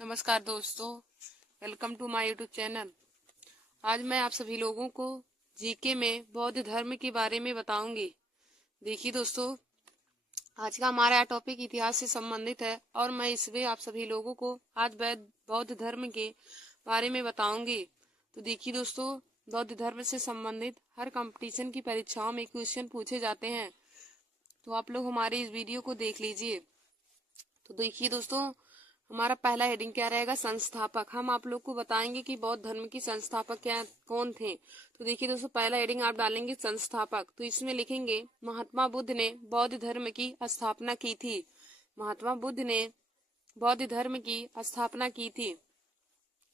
नमस्कार दोस्तों, welcome to my YouTube channel. आज मैं आप सभी लोगों को जीके में बौद्ध धर्म के बारे में बताऊंगी। देखिए दोस्तों, आज का हमारा टॉपिक इतिहास से संबंधित है और मैं इसमें आप सभी लोगों को आज बौद्ध धर्म के बारे में बताऊंगी। तो देखिए दोस्तों, बौद्ध धर्म से संबंधित हर कंपटीशन की परीक्षाओं में क्वेश्चन पूछे जाते हैं, तो आप लोग हमारे इस वीडियो को देख लीजिए। तो देखिए दोस्तों, हमारा पहला हेडिंग क्या रहेगा? संस्थापक। हम आप लोग को बताएंगे कि बौद्ध धर्म की संस्थापक क्या कौन थे। तो देखिए दोस्तों, पहला हेडिंग आप डालेंगे संस्थापक, तो इसमें लिखेंगे महात्मा बुद्ध ने बौद्ध धर्म की स्थापना की थी। महात्मा बुद्ध ने बौद्ध धर्म की स्थापना की थी।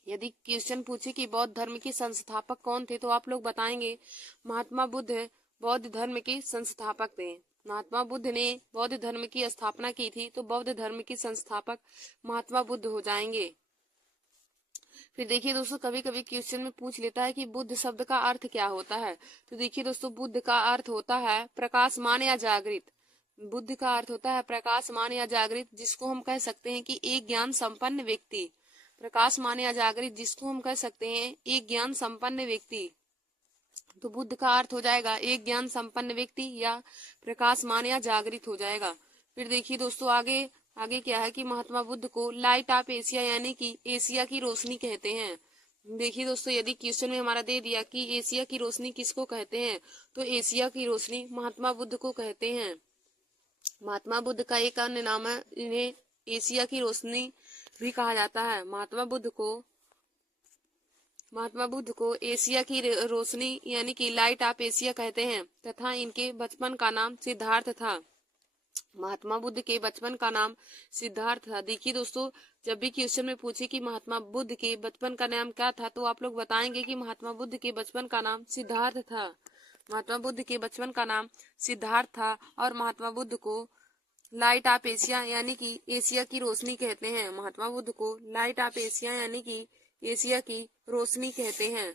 यदि क्वेश्चन पूछे कि बौद्ध धर्म के संस्थापक कौन थे, तो आप लोग बताएंगे महात्मा बुद्ध बौद्ध धर्म के संस्थापक थे। महात्मा बुद्ध ने बौद्ध धर्म की स्थापना की थी, तो बौद्ध धर्म के संस्थापक महात्मा बुद्ध हो जाएंगे। फिर देखिए दोस्तों, कभी कभी क्वेश्चन में पूछ लेता है कि बुद्ध शब्द का अर्थ क्या होता है। तो देखिए दोस्तों, बुद्ध का अर्थ होता है प्रकाशमान या जागृत। बुद्ध का अर्थ होता है प्रकाशमान या जागृत, जिसको हम कह सकते हैं कि एक ज्ञान संपन्न व्यक्ति। प्रकाशमान या जागृत, जिसको हम कह सकते हैं एक ज्ञान संपन्न व्यक्ति। तो बुद्ध का अर्थ हो जाएगा एक ज्ञान संपन्न व्यक्ति या प्रकाशमान या जागृत हो जाएगा। फिर देखिए दोस्तों, आगे आगे क्या है कि महात्मा बुद्ध को लाइट ऑफ एशिया यानी कि एशिया की रोशनी कहते हैं। देखिए दोस्तों, यदि क्वेश्चन में हमारा दे दिया कि एशिया की रोशनी किसको कहते हैं, तो एशिया की रोशनी महात्मा बुद्ध को कहते हैं। महात्मा बुद्ध का एक अन्य नाम है, इन्हें एशिया की रोशनी भी कहा जाता है। महात्मा बुद्ध को एशिया की रोशनी यानी कि लाइट ऑफ एशिया कहते हैं, तथा इनके बचपन का नाम सिद्धार्थ था। महात्मा बुद्ध के बचपन का नाम सिद्धार्थ था। देखिए दोस्तों, जब भी क्वेश्चन में पूछे कि महात्मा बुद्ध के बचपन का नाम क्या था, तो आप लोग बताएंगे कि महात्मा बुद्ध के बचपन का नाम सिद्धार्थ था। महात्मा बुद्ध के बचपन का नाम सिद्धार्थ था और महात्मा बुद्ध को लाइट ऑफ एशिया यानी कि एशिया की रोशनी कहते हैं। महात्मा बुद्ध को लाइट ऑफ एशिया यानी कि एशिया की रोशनी कहते हैं।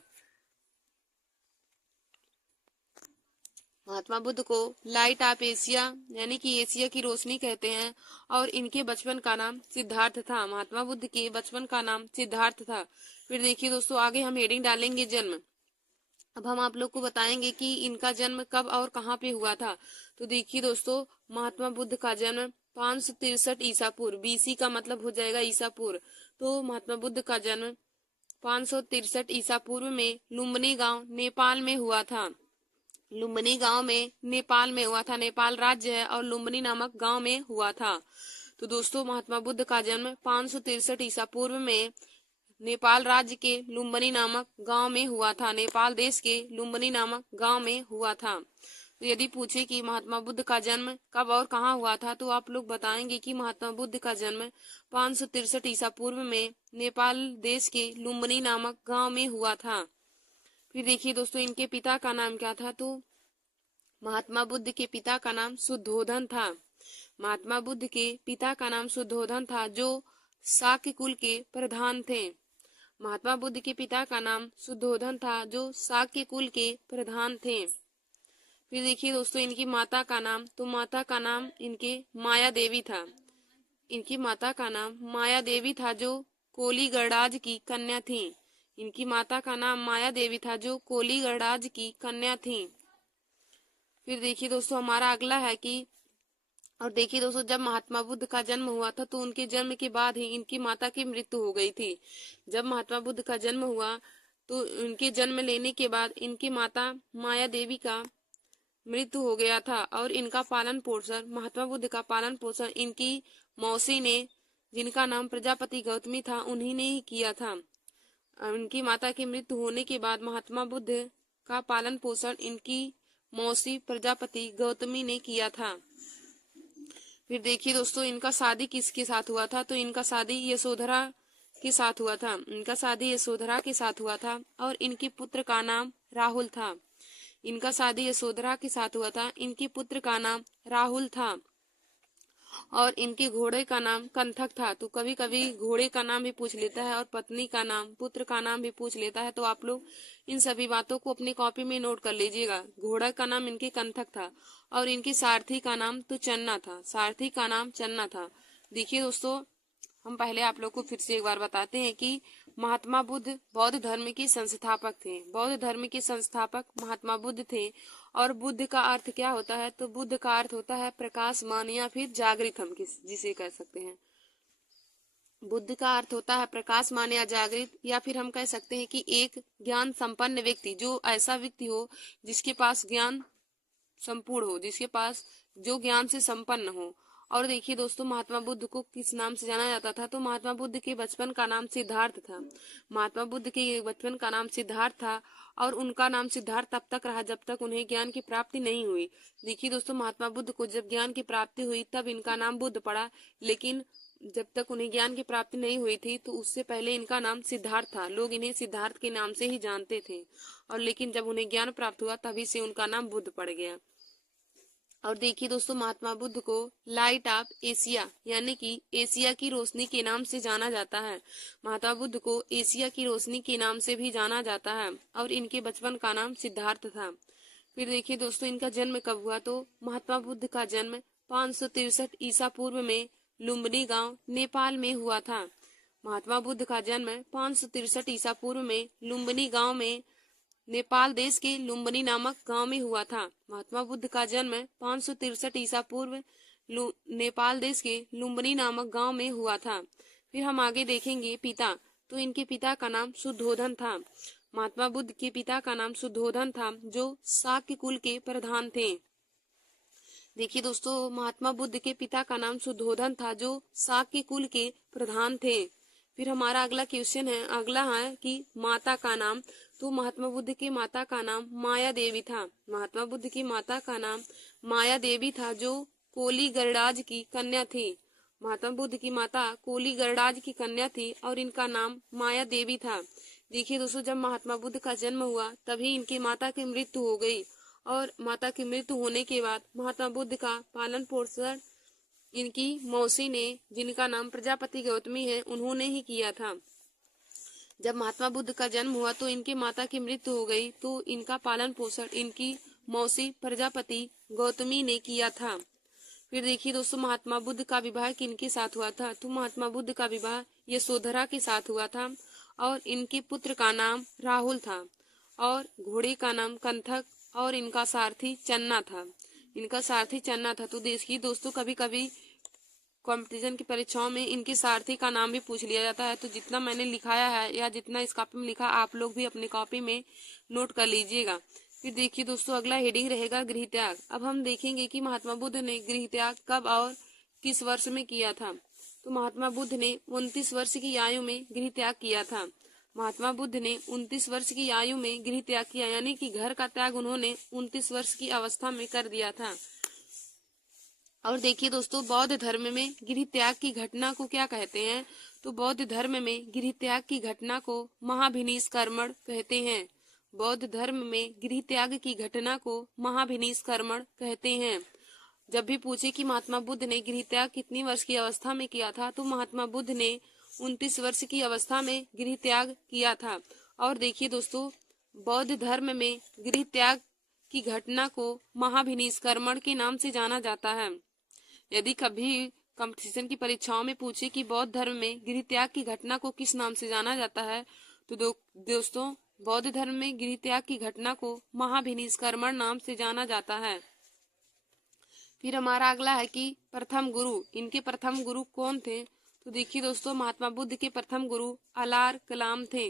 महात्मा बुद्ध को लाइट ऑफ एशिया यानी कि एशिया की रोशनी कहते हैं और इनके बचपन का नाम सिद्धार्थ था। महात्मा बुद्ध के बचपन का नाम सिद्धार्थ था। फिर देखिए दोस्तों, आगे हम हेडिंग डालेंगे जन्म। अब हम आप लोग को बताएंगे कि इनका जन्म कब और कहाँ पे हुआ था। तो देखिए दोस्तों, महात्मा बुद्ध का जन्म 563 ईसा पूर्व, बीसी का मतलब हो जाएगा ईसा पूर्व। तो महात्मा बुद्ध का जन्म 563 ईसा पूर्व में लुम्बिनी गांव नेपाल में हुआ था। लुम्बिनी गांव में नेपाल में हुआ था। नेपाल राज्य है और लुम्बिनी नामक गांव में हुआ था। तो दोस्तों, महात्मा बुद्ध का जन्म 563 ईसा पूर्व में नेपाल राज्य के लुम्बिनी नामक गांव में हुआ था। नेपाल देश के लुम्बिनी नामक गांव में हुआ था। तो यदि पूछे कि महात्मा बुद्ध का जन्म कब और कहाँ हुआ था, तो आप लोग बताएंगे कि महात्मा बुद्ध का जन्म 563 ईसा पूर्व में नेपाल देश के लुम्बिनी नामक गांव में हुआ था। फिर देखिए दोस्तों, इनके पिता का नाम क्या था। तो महात्मा बुद्ध के पिता का नाम शुद्धोधन था। महात्मा बुद्ध के पिता का नाम शुद्धोधन था, जो शाक्य कुल के प्रधान थे। महात्मा बुद्ध के पिता का नाम शुद्धोधन था, जो शाक्य कुल के प्रधान थे। फिर देखिए दोस्तों, इनकी माता का नाम, तो माता का नाम इनके माया देवी था। इनकी माता का नाम माया देवी था, जो कोली गणराज की कन्या थी। इनकी माता का नाम माया देवी था, जो कोली गणराज की कन्या थी। फिर देखिए दोस्तों, हमारा अगला है कि और देखिए दोस्तों, जब महात्मा बुद्ध का जन्म हुआ था, तो उनके जन्म के बाद ही इनकी माता की मृत्यु हो गई थी। जब महात्मा बुद्ध का जन्म हुआ, तो उनके जन्म लेने के बाद इनकी माता माया देवी का मृत्यु हो गया था और इनका पालन पोषण, महात्मा बुद्ध का पालन पोषण इनकी मौसी ने, जिनका नाम प्रजापति गौतमी था, उन्हीं ने ही किया था। उनकी माता की मृत्यु होने के बाद महात्मा बुद्ध का पालन पोषण इनकी मौसी प्रजापति गौतमी ने किया था। फिर देखिए दोस्तों, इनका शादी किसके साथ हुआ था। तो इनका शादी यशोधरा के साथ हुआ था। इनका शादी यशोधरा के साथ हुआ था और इनके पुत्र का नाम राहुल था। इनका शादी यशोधरा के साथ हुआ था। इनके पुत्र का नाम राहुल था और इनके घोड़े का नाम कंथक था। तो कभी कभी घोड़े का नाम भी पूछ लेता है और पत्नी का नाम, पुत्र का नाम भी पूछ लेता है। तो आप लोग इन सभी बातों को अपनी कॉपी में नोट कर लीजिएगा। घोड़ा का नाम इनके कंथक था और इनके सारथी का नाम तो चन्ना था। सारथी का नाम चन्ना था। देखिए दोस्तों, हम पहले आप लोग को फिर से एक बार बताते हैं कि महात्मा बुद्ध बौद्ध धर्म के संस्थापक थे। बौद्ध धर्म के संस्थापक महात्मा बुद्ध थे। और बुद्ध का अर्थ क्या होता है? तो बुद्ध का अर्थ होता है प्रकाशमान या फिर जागृत, हम जिसे कह सकते हैं। बुद्ध का अर्थ होता है प्रकाशमान या जागृत, या फिर हम कह सकते हैं कि एक ज्ञान संपन्न व्यक्ति, जो ऐसा व्यक्ति हो जिसके पास ज्ञान संपूर्ण हो, जिसके पास जो ज्ञान से संपन्न हो। और देखिए दोस्तों, महात्मा बुद्ध को किस नाम से जाना जाता था? तो महात्मा बुद्ध के बचपन का नाम सिद्धार्थ था। महात्मा बुद्ध के बचपन का नाम सिद्धार्थ था और उनका नाम सिद्धार्थ तब तक रहा जब तक उन्हें ज्ञान की प्राप्ति नहीं हुई। देखिए दोस्तों, महात्मा बुद्ध को जब ज्ञान की प्राप्ति हुई तब इनका नाम बुद्ध पड़ा, लेकिन जब तक उन्हें ज्ञान की प्राप्ति नहीं हुई थी तो उससे पहले इनका नाम सिद्धार्थ था। लोग इन्हें सिद्धार्थ के नाम से ही जानते थे, और लेकिन जब उन्हें ज्ञान प्राप्त हुआ तभी से उनका नाम बुद्ध पड़ गया। और देखिए दोस्तों, महात्मा बुद्ध को लाइट ऑफ एशिया यानी कि एशिया की रोशनी के नाम से जाना जाता है। महात्मा बुद्ध को एशिया की रोशनी के नाम से भी जाना जाता है। और इनके बचपन का नाम सिद्धार्थ था। फिर देखिए दोस्तों, इनका जन्म कब हुआ? तो महात्मा बुद्ध का जन्म 563 ईसा पूर्व में लुम्बिनी गांव नेपाल में हुआ था। महात्मा बुद्ध का जन्म 563 ईसा पूर्व में लुम्बिनी गांव में नेपाल देश के लुम्बिनी नामक गांव में हुआ था। महात्मा बुद्ध का जन्म 563 ईसा पूर्व नेपाल देश के लुम्बिनी नामक गांव में हुआ था। फिर हम आगे देखेंगे पिता। तो इनके पिता का नाम शुद्धोधन था। महात्मा बुद्ध के पिता का नाम शुद्धोधन था, जो शाक्य कुल के प्रधान थे। देखिए दोस्तों, महात्मा बुद्ध के पिता का नाम शुद्धोधन था, जो शाक्य कुल के प्रधान थे। फिर हमारा अगला क्वेश्चन है, अगला है कि माता का नाम। तो महात्मा बुद्ध की माता का नाम माया देवी था। महात्मा बुद्ध की माता का नाम माया देवी था, जो कोली गरुड़ाज की कन्या थी। महात्मा बुद्ध की माता कोली गरुड़ाज की कन्या थी और इनका नाम माया देवी था। देखिए दोस्तों, जब महात्मा बुद्ध का जन्म हुआ तभी इनकी माता की मृत्यु हो गई, और माता की मृत्यु होने के बाद महात्मा बुद्ध का पालन पोषण इनकी मौसी ने, जिनका नाम प्रजापति गौतमी है, उन्होंने ही किया था। जब महात्मा बुद्ध का जन्म हुआ तो इनके माता की मृत्यु हो गई, तो इनका पालन पोषण इनकी मौसी प्रजापति गौतमी ने किया था। फिर देखिए दोस्तों, महात्मा बुद्ध का विवाह किनके साथ हुआ था? तो महात्मा बुद्ध का विवाह यशोधरा के साथ हुआ था, और इनके पुत्र का नाम राहुल था, और घोड़े का नाम कंथक, और इनका सारथी चन्ना था। इनका सारथी चन्ना था। तो देखिए दोस्तों, कभी कभी कंपटीशन की परीक्षाओं में इनके सारथी का नाम भी पूछ लिया जाता है। तो जितना मैंने लिखाया है या जितना इस कॉपी में लिखा, आप लोग भी अपनी कॉपी में नोट कर लीजिएगा। फिर देखिए दोस्तों, अगला हेडिंग रहेगा गृह त्याग। अब हम देखेंगे कि महात्मा बुद्ध ने गृह त्याग कब और किस वर्ष में किया था। तो महात्मा बुद्ध ने 29 वर्ष की आयु में गृह त्याग किया था। महात्मा बुद्ध ने 29 वर्ष की आयु में गृह त्याग किया, यानी कि घर का त्याग उन्होंने 29 वर्ष की अवस्था में कर दिया था। और देखिए दोस्तों, बौद्ध धर्म में गृह त्याग की घटना को क्या कहते हैं? तो बौद्ध धर्म में गृह त्याग की घटना को महाभिनिष्कर्मण कहते हैं। बौद्ध धर्म में गृह त्याग की घटना को महाभिनिष्कर्मण कहते हैं। जब भी पूछे कि महात्मा बुद्ध ने गृह त्याग कितनी वर्ष की अवस्था में किया था, तो महात्मा बुद्ध ने 29 वर्ष की अवस्था में गृह त्याग किया था। और देखिए दोस्तों, बौद्ध धर्म में गृह त्याग की घटना को महाभिनिष्कर्मण के नाम से जाना जाता है। यदि कभी कंपटीशन की परीक्षाओं में पूछे कि बौद्ध धर्म में गृह त्याग की घटना को किस नाम से जाना जाता है, तो दोस्तों, बौद्ध धर्म में गृह त्याग की घटना को महाभिनिष्कर्मण नाम से जाना जाता है। फिर हमारा अगला है कि प्रथम गुरु। इनके प्रथम गुरु कौन थे? तो देखिए दोस्तों, महात्मा बुद्ध के प्रथम गुरु अलार कलाम थे।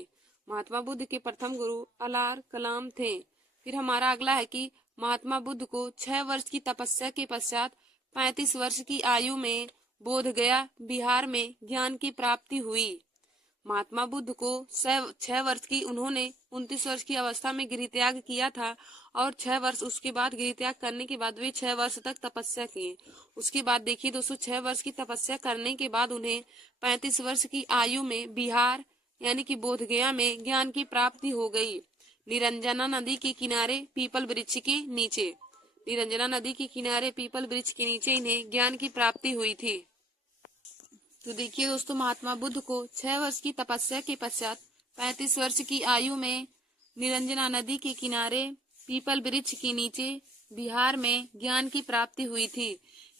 महात्मा बुद्ध के प्रथम गुरु अलार कलाम थे। फिर हमारा अगला है कि महात्मा बुद्ध को 6 वर्ष की तपस्या के पश्चात 35 वर्ष की आयु में बोध गया बिहार में ज्ञान की प्राप्ति हुई। महात्मा बुद्ध को 6 वर्ष की, उन्होंने 29 वर्ष की अवस्था में गृह त्याग किया था, और 6 वर्ष उसके बाद गृह त्याग करने के बाद वे 6 वर्ष तक तपस्या किए। उसके बाद देखिए दोस्तों, 6 वर्ष की तपस्या करने के बाद उन्हें 35 वर्ष की आयु में बिहार यानी कि बोधगया में ज्ञान की प्राप्ति हो गई। निरंजना नदी के किनारे पीपल वृक्ष के नीचे, निरंजना नदी के किनारे पीपल वृक्ष के नीचे इन्हें ज्ञान की प्राप्ति हुई थी। तो देखिए दोस्तों, महात्मा बुद्ध को 6 वर्ष की तपस्या के पश्चात 35 वर्ष की आयु में निरंजना नदी के किनारे पीपल वृक्ष के नीचे बिहार में ज्ञान की प्राप्ति हुई थी।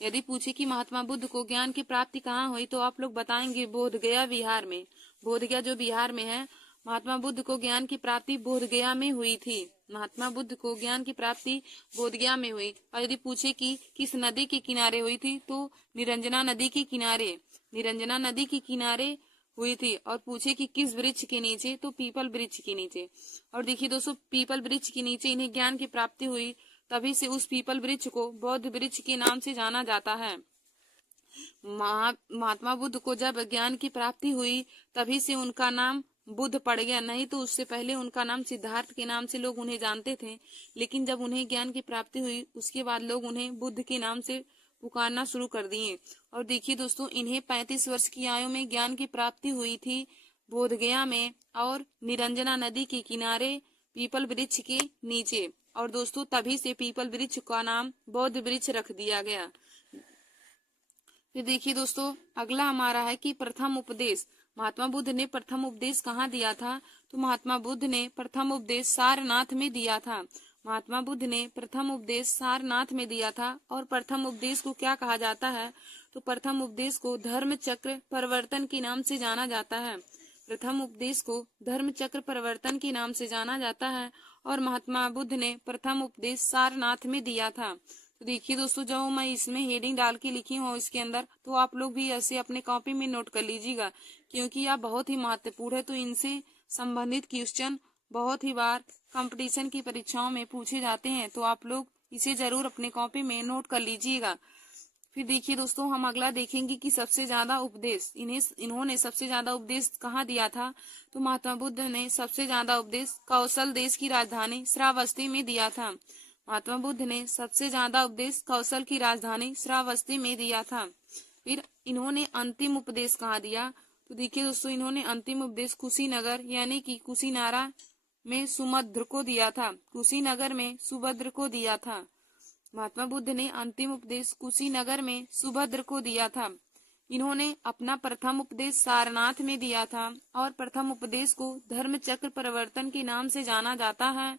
यदि पूछे कि महात्मा बुद्ध को ज्ञान की प्राप्ति कहाँ हुई तो आप लोग बताएंगे बोध गया बिहार में। बोध गया जो बिहार में है, महात्मा बुद्ध को ज्ञान की प्राप्ति बोध गया में हुई थी। महात्मा बुद्ध को ज्ञान की प्राप्ति बोध गया में हुई। और यदि पूछे कि किस नदी के किनारे हुई थी तो निरंजना नदी के किनारे, निरंजना नदी के किनारे हुई थी। और पूछे कि किस वृक्ष के नीचे तो पीपल वृक्ष के नीचे। और देखिए दोस्तों, पीपल वृक्ष के नीचे इन्हें ज्ञान की प्राप्ति हुई, तभी से उस पीपल वृक्ष को बौद्ध वृक्ष के नाम से जाना जाता है। महात्मा बुद्ध को जब ज्ञान की प्राप्ति हुई तभी से उनका नाम बुद्ध पड़ गया, नहीं तो उससे पहले उनका नाम सिद्धार्थ के नाम से लोग उन्हें जानते थे। लेकिन जब उन्हें ज्ञान की प्राप्ति हुई उसके बाद लोग उन्हें बुद्ध के नाम से पुकारना शुरू कर दिए। और देखिए दोस्तों, इन्हें 35 वर्ष की आयु में ज्ञान की प्राप्ति हुई थी बोध गया में और निरंजना नदी के किनारे पीपल वृक्ष के नीचे। और दोस्तों, तभी से पीपल वृक्ष का नाम बौद्ध वृक्ष रख दिया गया। फिर देखिए दोस्तों, अगला हमारा है कि प्रथम उपदेश। महात्मा बुद्ध ने प्रथम उपदेश कहाँ दिया था? तो महात्मा बुद्ध ने प्रथम उपदेश सारनाथ में दिया था। महात्मा बुद्ध ने प्रथम उपदेश सारनाथ में दिया था। और प्रथम उपदेश को क्या कहा जाता है? तो प्रथम उपदेश को धर्म चक्र परिवर्तन के नाम से जाना जाता है। प्रथम उपदेश को धर्म चक्र परिवर्तन के नाम से जाना जाता है। और महात्मा बुद्ध ने प्रथम उपदेश सारनाथ में दिया था। तो देखिए दोस्तों, जो मैं इसमें हेडिंग डाल के लिखी हूँ इसके अंदर, तो आप लोग भी ऐसे अपने कॉपी में नोट कर लीजिएगा, क्योंकि यह बहुत ही महत्वपूर्ण है। तो इनसे संबंधित क्वेश्चन बहुत ही बार कंपटीशन की परीक्षाओं में पूछे जाते हैं, तो आप लोग इसे जरूर अपने कॉपी में नोट कर लीजिएगा। फिर देखिए दोस्तों, हम अगला देखेंगे कि सबसे ज्यादा उपदेश इन्होंने सबसे ज्यादा उपदेश कहाँ दिया था? तो महात्मा बुद्ध ने सबसे ज्यादा उपदेश कौशल देश की राजधानी श्रावस्ती में दिया था। महात्मा बुद्ध ने सबसे ज्यादा उपदेश कौशल की राजधानी श्रावस्ती में दिया था। फिर इन्होंने अंतिम उपदेश कहाँ दिया? तो देखिए दोस्तों, इन्होंने अंतिम उपदेश कुशीनगर यानी कि कुशीनारा में सुभद्र को दिया था। कुशीनगर में सुभद्र को दिया था। महात्मा बुद्ध ने अंतिम उपदेश कुशीनगर में सुभद्र को दिया था। इन्होंने अपना प्रथम उपदेश सारनाथ में दिया था। और प्रथम उपदेश को धर्म चक्र परिवर्तन के नाम से जाना जाता है।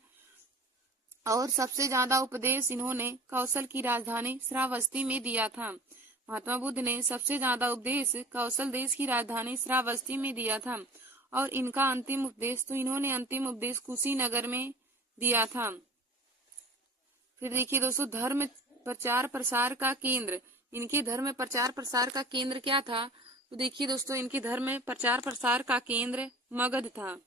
और सबसे ज्यादा उपदेश इन्होंने कौशल की राजधानी श्रावस्ती में दिया था। महात्मा बुद्ध ने सबसे ज्यादा उपदेश कौशल देश की राजधानी श्रावस्ती में दिया था। और इनका अंतिम उपदेश, तो इन्होंने अंतिम उपदेश कुशीनगर में दिया था। फिर देखिए दोस्तों, धर्म प्रचार प्रसार का केंद्र, इनके धर्म प्रचार प्रसार का केंद्र क्या था? तो देखिए दोस्तों, इनके धर्म प्रचार प्रसार का केंद्र मगध था।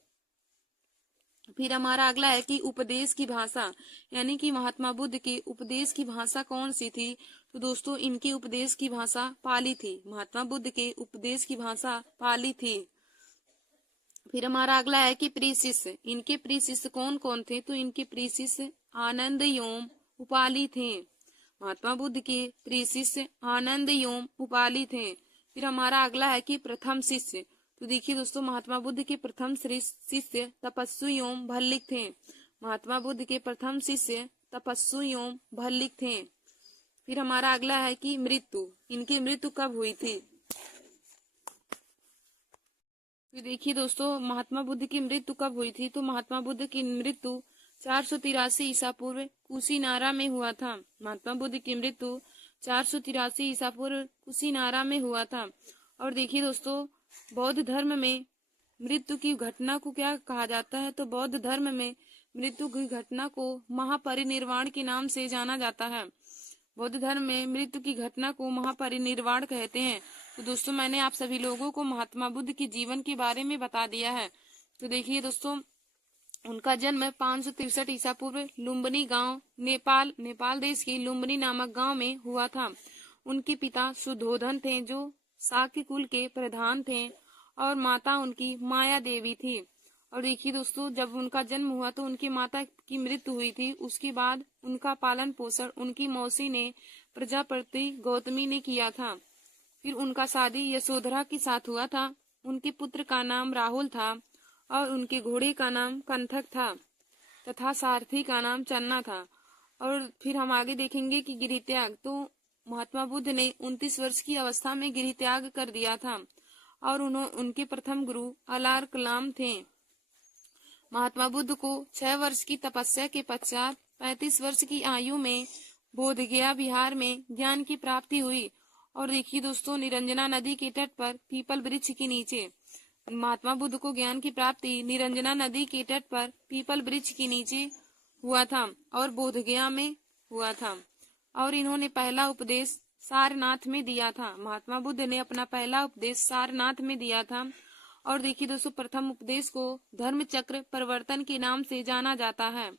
फिर हमारा अगला है कि उपदेश की भाषा, यानी कि महात्मा बुद्ध के उपदेश की भाषा कौन सी थी? तो दोस्तों, इनके उपदेश की भाषा पाली थी। महात्मा बुद्ध के उपदेश की भाषा पाली थी। फिर हमारा अगला है कि प्रिय शिष्य, इनके प्रिय शिष्य कौन कौन थे? तो इनके प्रिय शिष्य आनंद एवं उपाली थे। महात्मा बुद्ध के प्रिय शिष्य आनंद एवं उपाली थे। फिर हमारा अगला है कि प्रथम शिष्य, तो देखिए दोस्तों, महात्मा बुद्ध के प्रथम शिष्य तपस्वी एवं भल्लिक थे। महात्मा बुद्ध के प्रथम शिष्य तपस्वी एवं भल्लिक थे। फिर हमारा अगला है कि मृत्यु, इनकी मृत्यु कब हुई थी? तो देखिए दोस्तों, महात्मा बुद्ध की मृत्यु कब हुई थी? तो महात्मा बुद्ध की मृत्यु 483 ईसा पूर्व कुशीनारा में हुआ था। महात्मा बुद्ध की मृत्यु 483 ईसा पूर्व कुशीनारा में हुआ था। और देखिए दोस्तों, बौद्ध धर्म में मृत्यु की घटना को क्या कहा जाता है? तो बौद्ध धर्म में मृत्यु की घटना को महापरिनिर्वाण के नाम से जाना जाता है। बौद्ध धर्म में मृत्यु की घटना को महापरिनिर्वाण कहते हैं। तो दोस्तों, मैंने आप सभी लोगों को महात्मा बुद्ध के जीवन के बारे में बता दिया है। तो देखिए दोस्तों, उनका जन्म 563 ईसा पूर्व लुम्बिनी गांव नेपाल देश के लुम्बिनी नामक गांव में हुआ था। उनके पिता सुधोधन थे जो शाक्य कुल के प्रधान थे और माता उनकी माया देवी थी। और देखिए दोस्तों, जब उनका जन्म हुआ तो उनकी माता की मृत्यु हुई थी। उसके बाद उनका पालन पोषण उनकी मौसी ने प्रजापति गौतमी ने किया था। फिर उनका शादी यशोधरा के साथ हुआ था। उनके पुत्र का नाम राहुल था और उनके घोड़े का नाम कंथक था तथा सारथी का नाम चन्ना था। और फिर हम आगे देखेंगे कि गृह त्याग, तो महात्मा बुद्ध ने 29 वर्ष की अवस्था में गृह त्याग कर दिया था। और उनके प्रथम गुरु अलार कलाम थे। महात्मा बुद्ध को 6 वर्ष की तपस्या के पश्चात 35 वर्ष की आयु में बोध गया बिहार में ज्ञान की प्राप्ति हुई। और देखिए दोस्तों, निरंजना नदी के तट पर पीपल वृक्ष के नीचे महात्मा बुद्ध को ज्ञान की प्राप्ति निरंजना नदी के तट पर पीपल वृक्ष के नीचे हुआ था और बोध गया में हुआ था। और इन्होंने पहला उपदेश सारनाथ में दिया था। महात्मा बुद्ध ने अपना पहला उपदेश सारनाथ में दिया था। और देखिए दोस्तों, प्रथम उपदेश को धर्म चक्र प्रवर्तन के नाम से जाना जाता है।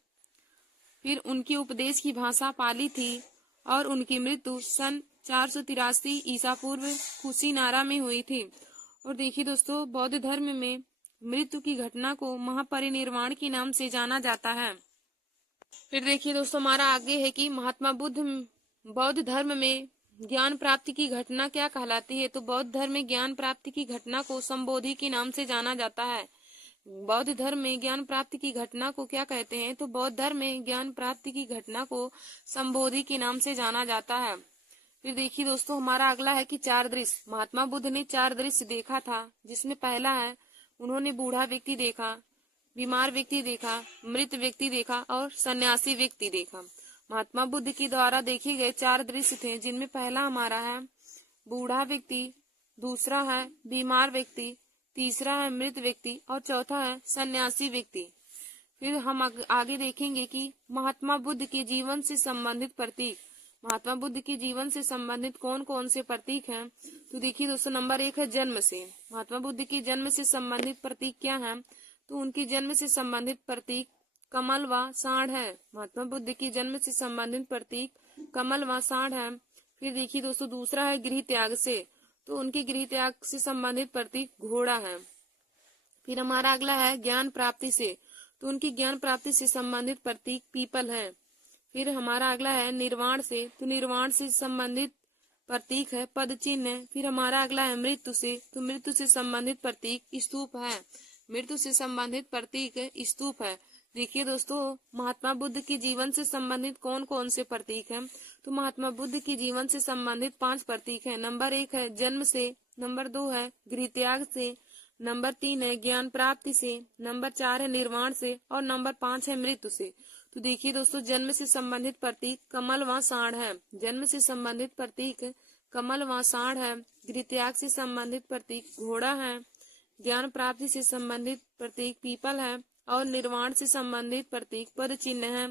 फिर उनके उपदेश की भाषा पाली थी और उनकी मृत्यु सन 483 ईसा पूर्व कुशीनारा में हुई थी। और देखिए दोस्तों, बौद्ध धर्म में मृत्यु की घटना को महापरिनिर्वाण के नाम से जाना जाता है। फिर देखिए दोस्तों, हमारा आगे है कि महात्मा बुद्ध बौद्ध धर्म में ज्ञान प्राप्ति की घटना क्या कहलाती है। तो बौद्ध धर्म में ज्ञान प्राप्ति की घटना को संबोधि के नाम से जाना जाता है। बौद्ध धर्म में ज्ञान प्राप्ति की घटना को क्या कहते हैं। तो बौद्ध धर्म में ज्ञान प्राप्ति की घटना को संबोधि के नाम से जाना जाता है। फिर देखिए दोस्तों, हमारा अगला है कि 4 दृश्य। महात्मा बुद्ध ने 4 दृश्य देखा था, जिसमें पहला है उन्होंने बूढ़ा व्यक्ति देखा, बीमार व्यक्ति देखा, मृत व्यक्ति देखा और सन्यासी व्यक्ति देखा। महात्मा बुद्ध के द्वारा देखे गए 4 दृश्य थे, जिनमें पहला हमारा है बूढ़ा व्यक्ति, दूसरा है बीमार व्यक्ति, तीसरा है मृत व्यक्ति और चौथा है सन्यासी व्यक्ति। फिर हम आगे देखेंगे कि महात्मा बुद्ध के जीवन से संबंधित प्रतीक। महात्मा बुद्ध के जीवन से संबंधित कौन कौन से प्रतीक हैं। तो देखिए दोस्तों, नंबर 1 है जन्म से। महात्मा बुद्ध के जन्म से संबंधित प्रतीक क्या है। तो उनके जन्म से संबंधित प्रतीक कमल व सांड है। महात्मा बुद्ध के जन्म से संबंधित प्रतीक कमल व सांड है। फिर देखिए दोस्तों, दूसरा है गृह त्याग से। तो उनके गृह त्याग से संबंधित प्रतीक घोड़ा है। फिर हमारा अगला है ज्ञान प्राप्ति से। तो उनकी ज्ञान प्राप्ति से संबंधित प्रतीक पीपल है। फिर हमारा अगला है निर्वाण से। तो निर्वाण से संबंधित प्रतीक है पद चिन्ह। फिर हमारा अगला है मृत्यु से। तो मृत्यु से संबंधित प्रतीक स्तूप है। मृत्यु से संबंधित प्रतीक स्तूप है। देखिए दोस्तों, महात्मा बुद्ध के जीवन से संबंधित कौन कौन से प्रतीक हैं। तो महात्मा बुद्ध के जीवन से संबंधित 5 प्रतीक हैं। नंबर 1 है जन्म से, नंबर 2 है गृह त्याग से, नंबर 3 है ज्ञान प्राप्ति से, नंबर 4 है निर्वाण से और नंबर 5 है मृत्यु से। तो देखिए दोस्तों, जन्म से संबंधित प्रतीक कमल व सांड है। जन्म से संबंधित प्रतीक कमल व सांड है। गृह त्याग से संबंधित प्रतीक घोड़ा है। ज्ञान प्राप्ति से संबंधित प्रतीक पीपल है और निर्वाण से संबंधित प्रतीक पद चिन्ह है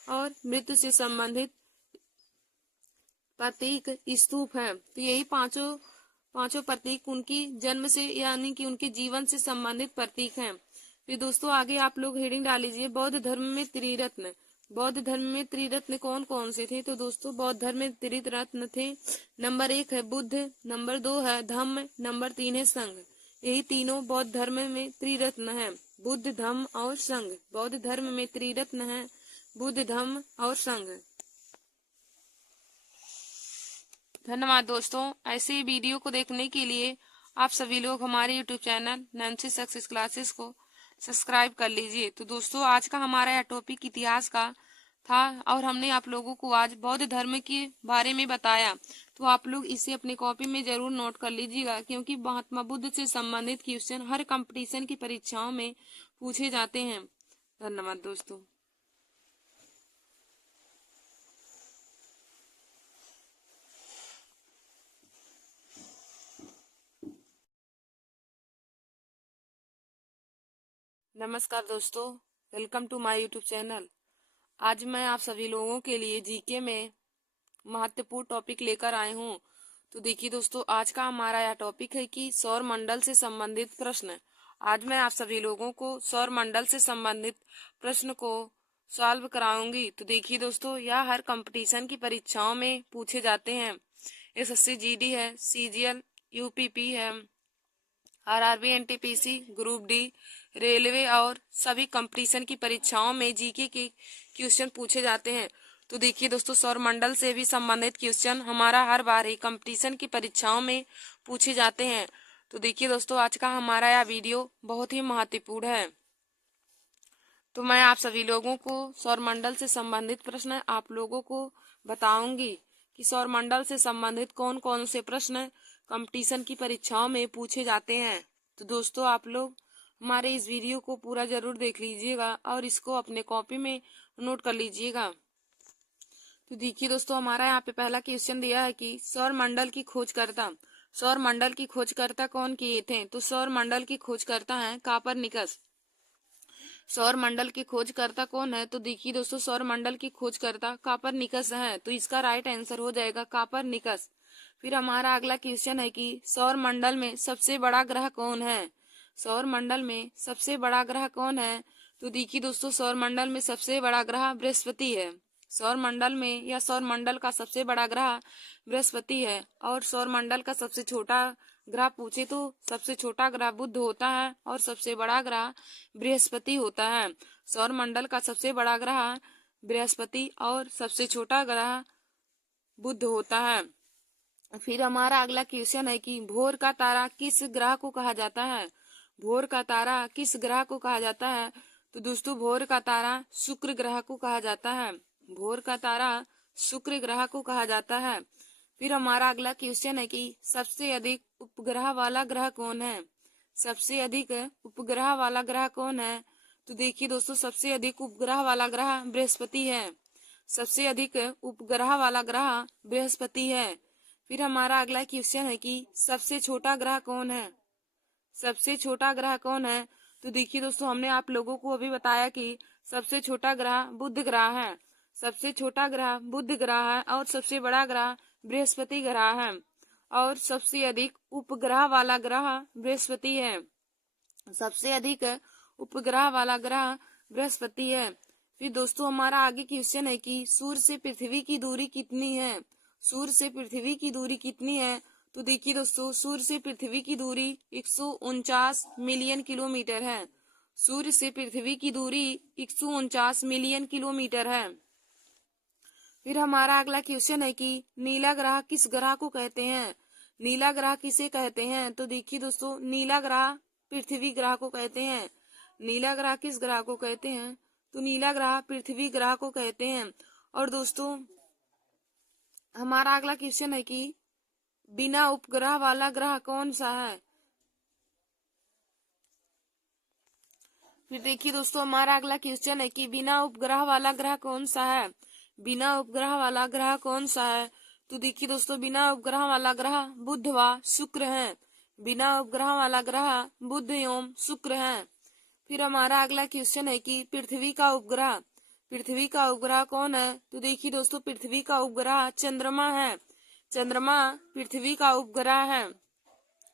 और मृत्यु से संबंधित प्रतीक स्तूप है। तो यही पांचों प्रतीक उनकी जन्म से यानी कि उनके जीवन से संबंधित प्रतीक हैं। फिर दोस्तों, आगे आप लोग हेडिंग डाल लीजिए बौद्ध धर्म में त्रिरत्न। बौद्ध धर्म में त्रिरत्न कौन कौन से थे। तो दोस्तों, बौद्ध धर्म में त्रिरत्न थे। नंबर 1 है बुद्ध, नंबर 2 है धम्म, नंबर 3 है संघ। यही तीनों बौद्ध धर्म में त्रिरत्न है, बुद्ध, धम्म और संघ। बौद्ध धर्म में त्रिरत्न है बुद्ध, धम्म और संघ। धन्यवाद दोस्तों। ऐसे वीडियो को देखने के लिए आप सभी लोग हमारे YouTube channel Nancy Success classes को सब्सक्राइब कर लीजिए। तो दोस्तों, आज का हमारा यह टॉपिक इतिहास का था और हमने आप लोगों को आज बौद्ध धर्म के बारे में बताया। तो आप लोग इसे अपनी कॉपी में जरूर नोट कर लीजिएगा, क्योंकि महात्मा बुद्ध से संबंधित क्वेश्चन हर कंपटीशन की परीक्षाओं में पूछे जाते हैं। धन्यवाद दोस्तों। नमस्कार दोस्तों, welcome to my YouTube channel. आज मैं आप सभी लोगों के लिए जीके में महत्वपूर्ण टॉपिक लेकर आए हूँ। तो देखिए दोस्तों, आज का हमारा यह टॉपिक है कि सौर मंडल से संबंधित प्रश्न। आज मैं आप सभी लोगों को सौर मंडल से संबंधित प्रश्न को सॉल्व कराऊंगी। तो देखिए दोस्तों, यह हर कंपटीशन की परीक्षाओं में पूछे जाते हैं। एसएससी जीडी है, सीजीएल, यूपीपी है, RRB, NTPC, group D, railway और सभी कंपटीशन की परीक्षाओं में जीके के क्वेश्चन पूछे जाते हैं। तो देखिए दोस्तों, सौर मंडल से भी संबंधित क्वेश्चन हमारा हर बार ही कंपटीशन की परीक्षाओं में पूछे जाते हैं। तो देखिए दोस्तों, आज का हमारा यह वीडियो बहुत ही महत्वपूर्ण है। तो मैं आप सभी लोगों को सौर मंडल से संबंधित प्रश्न आप लोगों को बताऊंगी कि सौर मंडल से संबंधित कौन कौन से प्रश्न कंपटीशन की परीक्षाओं में पूछे जाते हैं। तो दोस्तों, आप लोग हमारे इस वीडियो को पूरा जरूर देख लीजिएगा और इसको अपने कॉपी में नोट कर लीजिएगा। तो देखिए दोस्तों, हमारा यहाँ पे पहला क्वेश्चन दिया है कि सौर मंडल की खोजकर्ता कौन किए थे? तो सौर मंडल की खोजकर्ता है कापरनिकस। सौर मंडल की खोजकर्ता कौन है? तो देखिए दोस्तों, सौर मंडल की खोजकर्ता कापरनिकस है। तो इसका राइट आंसर हो जाएगा कापरनिकस। फिर हमारा अगला क्वेश्चन है कि सौर मंडल में सबसे बड़ा ग्रह कौन है? सौर मंडल में सबसे बड़ा ग्रह कौन है? तो देखिए दोस्तों, सौर मंडल में सबसे बड़ा ग्रह बृहस्पति है। सौर मंडल में या सौर मंडल का सबसे बड़ा ग्रह बृहस्पति है। और सौर मंडल का सबसे छोटा ग्रह पूछे तो सबसे छोटा ग्रह बुध होता है और सबसे बड़ा ग्रह बृहस्पति होता है। सौर मंडल का सबसे बड़ा ग्रह बृहस्पति और सबसे छोटा ग्रह बुध होता है। फिर हमारा अगला क्वेश्चन है कि भोर का तारा किस ग्रह को कहा जाता है? भोर का तारा किस ग्रह को कहा जाता है? तो दोस्तों, भोर का तारा शुक्र ग्रह को कहा जाता है। भोर का तारा शुक्र ग्रह को कहा जाता है। फिर हमारा अगला क्वेश्चन है कि सबसे अधिक उपग्रह वाला ग्रह कौन है? सबसे अधिक उपग्रह वाला ग्रह कौन है? तो देखिए दोस्तों, सबसे अधिक उपग्रह वाला ग्रह बृहस्पति है। सबसे अधिक उपग्रह वाला ग्रह बृहस्पति है। फिर हमारा अगला क्वेश्चन है कि सबसे छोटा ग्रह कौन है? सबसे छोटा ग्रह कौन है? तो देखिए दोस्तों, हमने आप लोगों को अभी बताया कि सबसे छोटा ग्रह बुध ग्रह है। सबसे छोटा ग्रह बुध ग्रह है और सबसे बड़ा ग्रह बृहस्पति ग्रह है। और सबसे अधिक उपग्रह वाला ग्रह बृहस्पति है। सबसे अधिक उपग्रह वाला ग्रह बृहस्पति है। फिर दोस्तों, हमारा आगे क्वेश्चन है कि सूर्य से पृथ्वी की दूरी कितनी है? सूर्य से पृथ्वी की दूरी कितनी है? तो देखिए दोस्तों, सूर्य से पृथ्वी की दूरी 149 मिलियन किलोमीटर है। सूर्य से पृथ्वी की दूरी 149 मिलियन किलोमीटर है। फिर हमारा अगला क्वेश्चन है कि नीला ग्रह किस ग्रह को कहते हैं? नीला ग्रह किसे कहते हैं? तो देखिए दोस्तों, नीला ग्रह पृथ्वी ग्रह को कहते हैं। नीला ग्रह किस ग्रह को कहते हैं? तो नीला ग्रह पृथ्वी ग्रह को कहते हैं। और दोस्तों, हमारा अगला क्वेश्चन है कि बिना उपग्रह वाला ग्रह कौन सा है? फिर देखिए दोस्तों, हमारा अगला क्वेश्चन है कि बिना उपग्रह वाला ग्रह कौन सा है? बिना उपग्रह वाला ग्रह कौन सा है? तो देखिए दोस्तों, बिना उपग्रह वाला ग्रह बुध व शुक्र है। बिना उपग्रह वाला ग्रह बुध एवं शुक्र है। फिर हमारा अगला क्वेश्चन है कि पृथ्वी का उपग्रह कौन है? तो देखिए दोस्तों, पृथ्वी का उपग्रह चंद्रमा है। चंद्रमा पृथ्वी का उपग्रह है।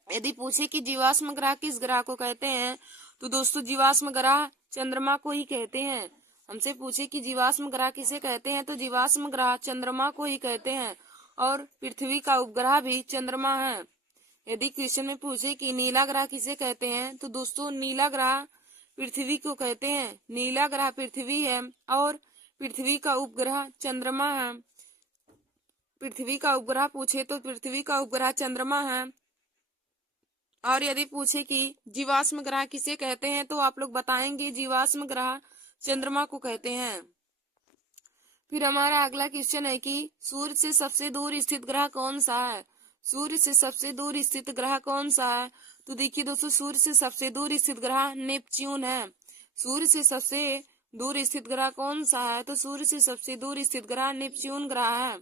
यदि पूछे कि जीवाश्म ग्रह किस ग्रह को कहते हैं? तो दोस्तों, जीवाश्म ग्रह चंद्रमा को ही कहते हैं। हमसे पूछे कि जीवाश्म ग्रह किसे कहते हैं? तो जीवाश्म ग्रह चंद्रमा को ही कहते हैं। और पृथ्वी का उपग्रह भी चंद्रमा है। यदि क्वेश्चन में पूछे कि नीला ग्रह किसे कहते हैं? तो दोस्तों, नीला ग्रह पृथ्वी को कहते हैं। नीला ग्रह पृथ्वी है और पृथ्वी का उपग्रह चंद्रमा है। पृथ्वी का उपग्रह पूछे तो पृथ्वी का उपग्रह चंद्रमा है। और यदि पूछे कि जीवाश्म ग्रह किसे कहते हैं? तो आप लोग बताएंगे जीवाश्म ग्रह चंद्रमा को कहते हैं। फिर हमारा अगला क्वेश्चन है कि सूर्य से सबसे दूर स्थित ग्रह कौन सा है? सूर्य से सबसे दूर स्थित ग्रह कौन सा है? तो देखिए दोस्तों, सूर्य से सबसे दूर स्थित ग्रह नेपच्यून है। सूर्य से सबसे दूर स्थित ग्रह कौन सा है? तो सूर्य से सबसे दूर स्थित ग्रह नेपच्यून ग्रह है।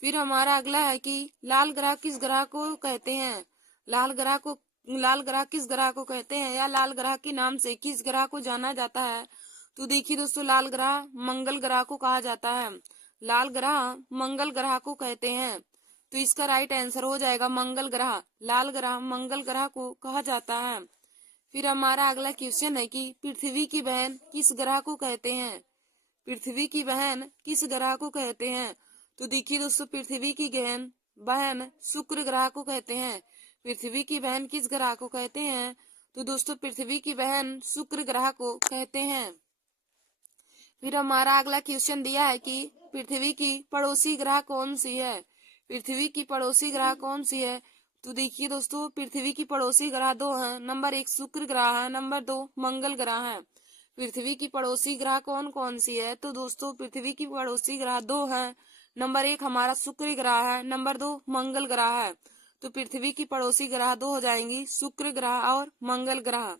फिर हमारा अगला है कि लाल ग्रह किस ग्रह को कहते हैं? लाल ग्रह किस ग्रह को कहते हैं या लाल ग्रह के नाम से किस ग्रह को जाना जाता है? तो देखिए दोस्तों, लाल ग्रह मंगल ग्रह को कहा जाता है। लाल ग्रह मंगल ग्रह को कहते हैं। तो इसका राइट आंसर हो जाएगा मंगल ग्रह। लाल ग्रह मंगल ग्रह को कहा जाता है। फिर हमारा अगला क्वेश्चन है कि पृथ्वी की बहन किस ग्रह को कहते हैं? पृथ्वी की बहन किस ग्रह को कहते हैं? तो देखिए दोस्तों, पृथ्वी की बहन शुक्र ग्रह को कहते हैं। पृथ्वी की बहन किस ग्रह को कहते हैं? तो दोस्तों, पृथ्वी की बहन शुक्र ग्रह को कहते हैं। फिर हमारा अगला क्वेश्चन दिया है कि पृथ्वी की पड़ोसी ग्रह कौन सी है? पृथ्वी की पड़ोसी ग्रह कौन सी है? तो देखिए दोस्तों, पृथ्वी की पड़ोसी ग्रह दो हैं। नंबर 1 शुक्र ग्रह है, नंबर 2 मंगल ग्रह है। पृथ्वी की पड़ोसी ग्रह कौन कौन सी है? तो दोस्तों, पृथ्वी की पड़ोसी ग्रह 2 हैं। नंबर 1 हमारा शुक्र ग्रह है, नंबर 2 मंगल ग्रह है। तो पृथ्वी की पड़ोसी ग्रह 2 हो जाएंगी, शुक्र ग्रह और मंगल ग्रह।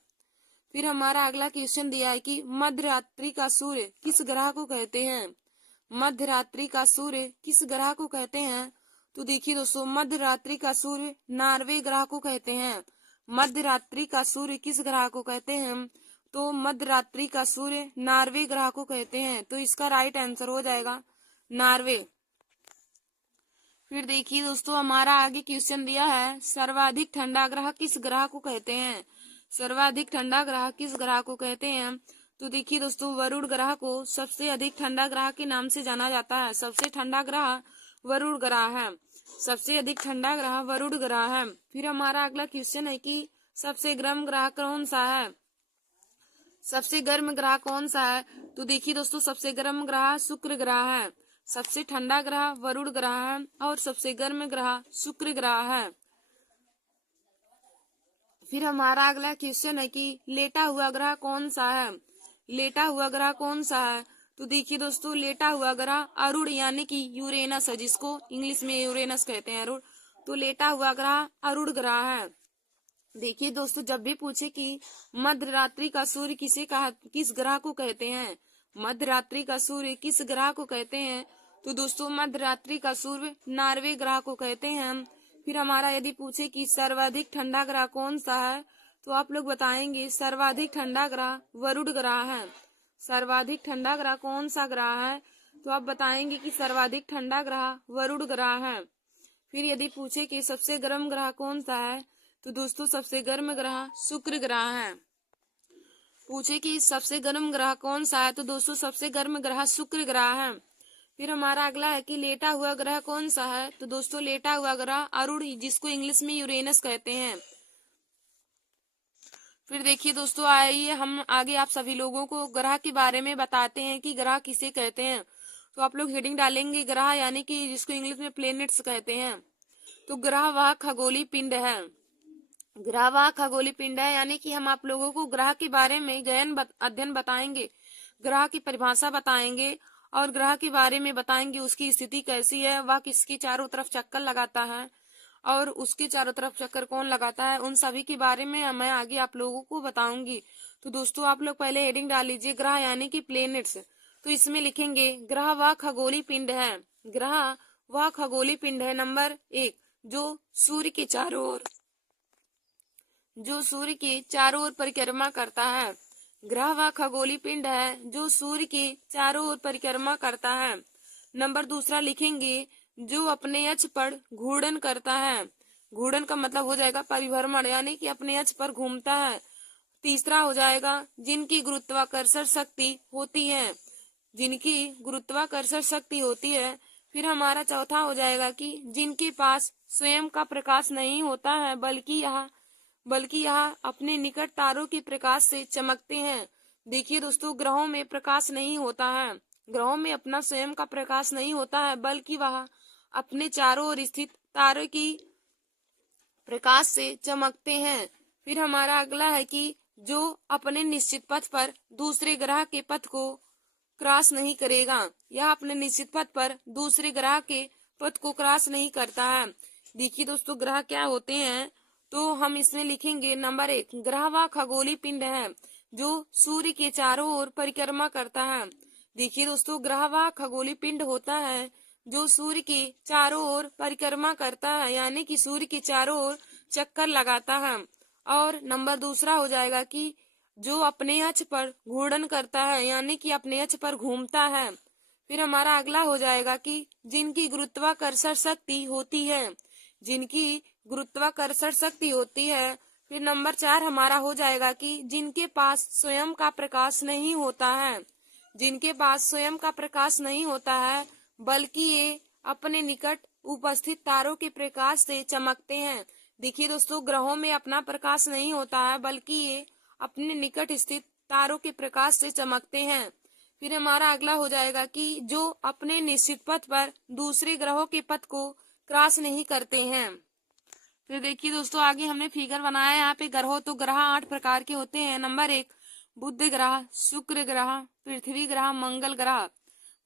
फिर हमारा अगला क्वेश्चन दिया है कि मध्य रात्रि का सूर्य किस ग्रह को कहते हैं? मध्य रात्रि का सूर्य किस ग्रह को कहते हैं? तो देखिए दोस्तों, मध्य रात्रि का सूर्य नार्वे ग्रह को कहते हैं। मध्य रात्रि का सूर्य किस ग्रह को कहते हैं? तो मध्य रात्रि का सूर्य नार्वे ग्रह को कहते हैं। तो इसका राइट आंसर हो जाएगा नार्वे। फिर देखिए दोस्तों, हमारा आगे क्वेश्चन दिया है, सर्वाधिक ठंडा ग्रह किस ग्रह को कहते हैं? सर्वाधिक ठंडा ग्रह किस ग्रह को कहते हैं? तो देखिए दोस्तों, वरुण ग्रह को सबसे अधिक ठंडा ग्रह के नाम से जाना जाता है। सबसे ठंडा ग्रह वरुण ग्रह है। सबसे अधिक ठंडा ग्रह वरुण ग्रह है। फिर हमारा अगला क्वेश्चन है कि सबसे गर्म ग्रह कौन सा है? सबसे गर्म ग्रह कौन सा है? तो देखिए दोस्तों, सबसे गर्म ग्रह शुक्र ग्रह है। सबसे ठंडा ग्रह वरुण ग्रह है और सबसे गर्म ग्रह शुक्र ग्रह है। फिर हमारा अगला क्वेश्चन है कि लेटा हुआ ग्रह कौन सा है? लेटा हुआ ग्रह कौन सा है? तो देखिए दोस्तों, लेटा हुआ ग्रह अरुण यानी कि यूरेनस है, जिसको इंग्लिश में यूरेनस कहते हैं, अरुण। तो लेटा हुआ ग्रह अरुण ग्रह है। देखिए दोस्तों, जब भी पूछे कि मध्य रात्रि का सूर्य किस ग्रह को कहते हैं, मध्य रात्रि का सूर्य किस ग्रह को कहते हैं, तो दोस्तों मध्य रात्रि का सूर्य नार्वे ग्रह को कहते हैं। फिर हमारा यदि पूछे कि सर्वाधिक ठंडा ग्रह कौन सा है, तो आप लोग बताएंगे सर्वाधिक ठंडा ग्रह वरुण ग्रह है। सर्वाधिक ठंडा ग्रह कौन सा ग्रह है? तो आप बताएंगे कि सर्वाधिक ठंडा ग्रह वरुण ग्रह है। फिर यदि पूछे कि सबसे गर्म ग्रह कौन सा है, तो दोस्तों सबसे गर्म ग्रह शुक्र ग्रह है। पूछे कि सबसे गर्म ग्रह कौन सा है, तो दोस्तों सबसे गर्म ग्रह शुक्र ग्रह है। फिर हमारा अगला है कि लेटा हुआ ग्रह कौन सा है, तो दोस्तों लेटा हुआ ग्रह अरुण, जिसको इंग्लिश में यूरेनस कहते हैं। फिर देखिए दोस्तों, आइए हम आगे आप सभी लोगों को ग्रह के बारे में बताते हैं कि ग्रह किसे कहते हैं। तो आप लोग हेडिंग डालेंगे ग्रह यानी कि जिसको इंग्लिश में प्लेनेट्स कहते हैं। तो ग्रह वह खगोलीय पिंड है। ग्रह वह खगोलीय पिंड है यानी कि हम आप लोगों को ग्रह के बारे में अध्ययन बताएंगे, ग्रह की परिभाषा बताएंगे और ग्रह के बारे में बताएंगे उसकी स्थिति कैसी है, वह किसके चारों तरफ चक्कर लगाता है और उसके चारों तरफ चक्कर कौन लगाता है, उन सभी के बारे में मैं आगे आप लोगों को बताऊंगी। तो दोस्तों आप लोग पहले हेडिंग डाल लीजिए ग्रह यानी कि प्लेनेट्स। तो इसमें लिखेंगे ग्रह वह खगोलीय पिंड है। ग्रह वह खगोलीय पिंड है नंबर 1 जो सूर्य के चारों ओर परिक्रमा करता है। ग्रह वह खगोलीय पिंड है जो सूर्य के चारों ओर परिक्रमा करता है। नंबर दूसरा लिखेंगे जो अपने अक्ष पर घूर्णन करता है। घूर्णन का मतलब हो जाएगा परिभ्रमण, यानी कि अपने अक्ष पर घूमता है। तीसरा हो जाएगा जिनकी गुरुत्वाकर्षण शक्ति होती है। जिनकी गुरुत्वाकर्षण शक्ति होती है। फिर हमारा चौथा हो जाएगा कि जिनके पास स्वयं का प्रकाश नहीं होता है बल्कि यह अपने निकट तारों के प्रकाश से चमकते हैं। देखिए दोस्तों, ग्रहों में प्रकाश नहीं होता है, ग्रहों में अपना स्वयं का प्रकाश नहीं होता है, बल्कि वह अपने चारों ओर स्थित तारों की प्रकाश से चमकते हैं। फिर हमारा अगला है कि जो अपने निश्चित पथ पर दूसरे ग्रह के पथ को क्रॉस नहीं करेगा, यह अपने निश्चित पथ पर दूसरे ग्रह के पथ को क्रॉस नहीं करता है। देखिए दोस्तों, ग्रह क्या होते हैं, तो हम इसमें लिखेंगे नंबर 1 ग्रह वह खगोलीय पिंड है जो सूर्य के चारों ओर परिक्रमा करता है। देखिए दोस्तों, ग्रह वह खगोलीय पिंड होता है जो सूर्य के चारों ओर परिक्रमा करता है, यानी कि सूर्य के चारों ओर चक्कर लगाता है। और नंबर दूसरा हो जाएगा कि जो अपने अक्ष पर घूर्णन करता है, यानी कि अपने अक्ष पर घूमता है। फिर हमारा अगला हो जाएगा कि जिनकी गुरुत्वाकर्षण शक्ति होती है। जिनकी गुरुत्वाकर्षण शक्ति होती है। फिर नंबर 4 हमारा हो जाएगा कि जिनके पास स्वयं का प्रकाश नहीं होता है। जिनके पास स्वयं का प्रकाश नहीं होता है, बल्कि ये अपने निकट उपस्थित तारों के प्रकाश से चमकते हैं। देखिए दोस्तों, ग्रहों में अपना प्रकाश नहीं होता है, बल्कि ये अपने निकट स्थित तारों के प्रकाश से चमकते हैं। फिर हमारा अगला हो जाएगा कि जो अपने निश्चित पथ पर दूसरे ग्रहों के पथ को क्रॉस नहीं करते हैं। फिर देखिए दोस्तों, आगे हमने फिगर बनाया है यहाँ पे ग्रहों। तो ग्रह 8 प्रकार के होते हैं। नंबर 1 बुध ग्रह, शुक्र ग्रह, पृथ्वी ग्रह, मंगल ग्रह।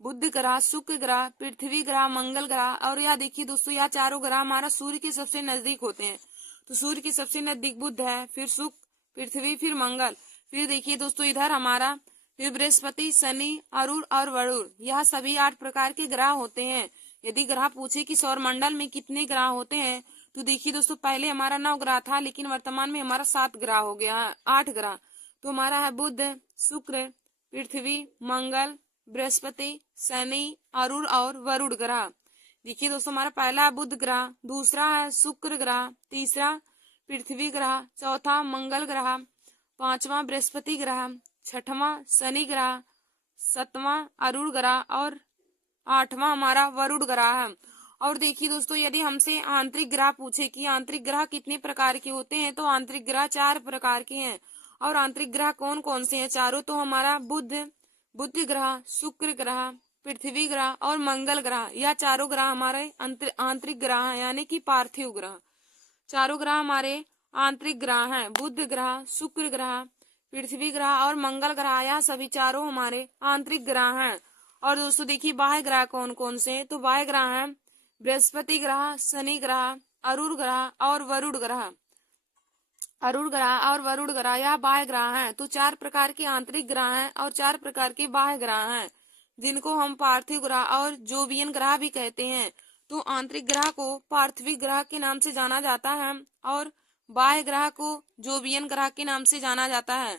बुध ग्रह, शुक्र ग्रह, पृथ्वी ग्रह, मंगल ग्रह। और यह देखिए दोस्तों, यह चारों ग्रह हमारा सूर्य के सबसे नजदीक होते हैं। तो सूर्य के सबसे नजदीक बुध है, फिर शुक्र, पृथ्वी, फिर मंगल। फिर देखिए दोस्तों, इधर हमारा फिर बृहस्पति, शनि, अरुण और वरुण, यह सभी 8 प्रकार के ग्रह होते हैं। यदि ग्रह पूछे कि सौर मंडल में कितने ग्रह होते हैं, तो देखिए दोस्तों, पहले हमारा 9 ग्रह था, लेकिन वर्तमान में हमारा 7 ग्रह हो गया है, 8 ग्रह। तो हमारा है बुध, शुक्र, पृथ्वी, मंगल, बृहस्पति, शनि, अरुण और वरुण ग्रह। देखिए दोस्तों, हमारा पहला है बुध ग्रह, दूसरा है शुक्र ग्रह, तीसरा पृथ्वी ग्रह, चौथा मंगल ग्रह, पांचवा बृहस्पति ग्रह, छठवां शनि ग्रह, सातवां अरुण ग्रह और आठवां हमारा वरुण ग्रह है। और देखिए दोस्तों, यदि हमसे आंतरिक ग्रह पूछे कि आंतरिक ग्रह कितने प्रकार के होते हैं, तो आंतरिक ग्रह 4 प्रकार के हैं। और आंतरिक ग्रह कौन कौन से हैं चारों, तो हमारा बुध ग्रह, शुक्र ग्रह, पृथ्वी ग्रह और मंगल ग्रह, यह चारों ग्रह हमारे आंतरिक ग्रह हैं, यानी कि पार्थिव ग्रह। चारों ग्रह हमारे आंतरिक ग्रह हैं, बुध ग्रह, शुक्र ग्रह, पृथ्वी ग्रह और मंगल ग्रह, यह सभी चारों हमारे आंतरिक ग्रह हैं। और दोस्तों देखिए, बाह्य ग्रह कौन कौन से, तो बाह्य ग्रह हैं बृहस्पति ग्रह, शनि ग्रह, अरुण ग्रह और वरुण ग्रह। अरुण ग्रह और वरुण ग्रह यह बाह्य ग्रह हैं। तो 4 प्रकार के आंतरिक ग्रह हैं और 4 प्रकार के बाह्य ग्रह हैं, जिनको हम पार्थिव ग्रह और जोवियन ग्रह भी कहते हैं। तो आंतरिक ग्रह को पार्थिव ग्रह के नाम से जाना जाता है और बाह्य ग्रह को जोवियन ग्रह के नाम से जाना जाता है।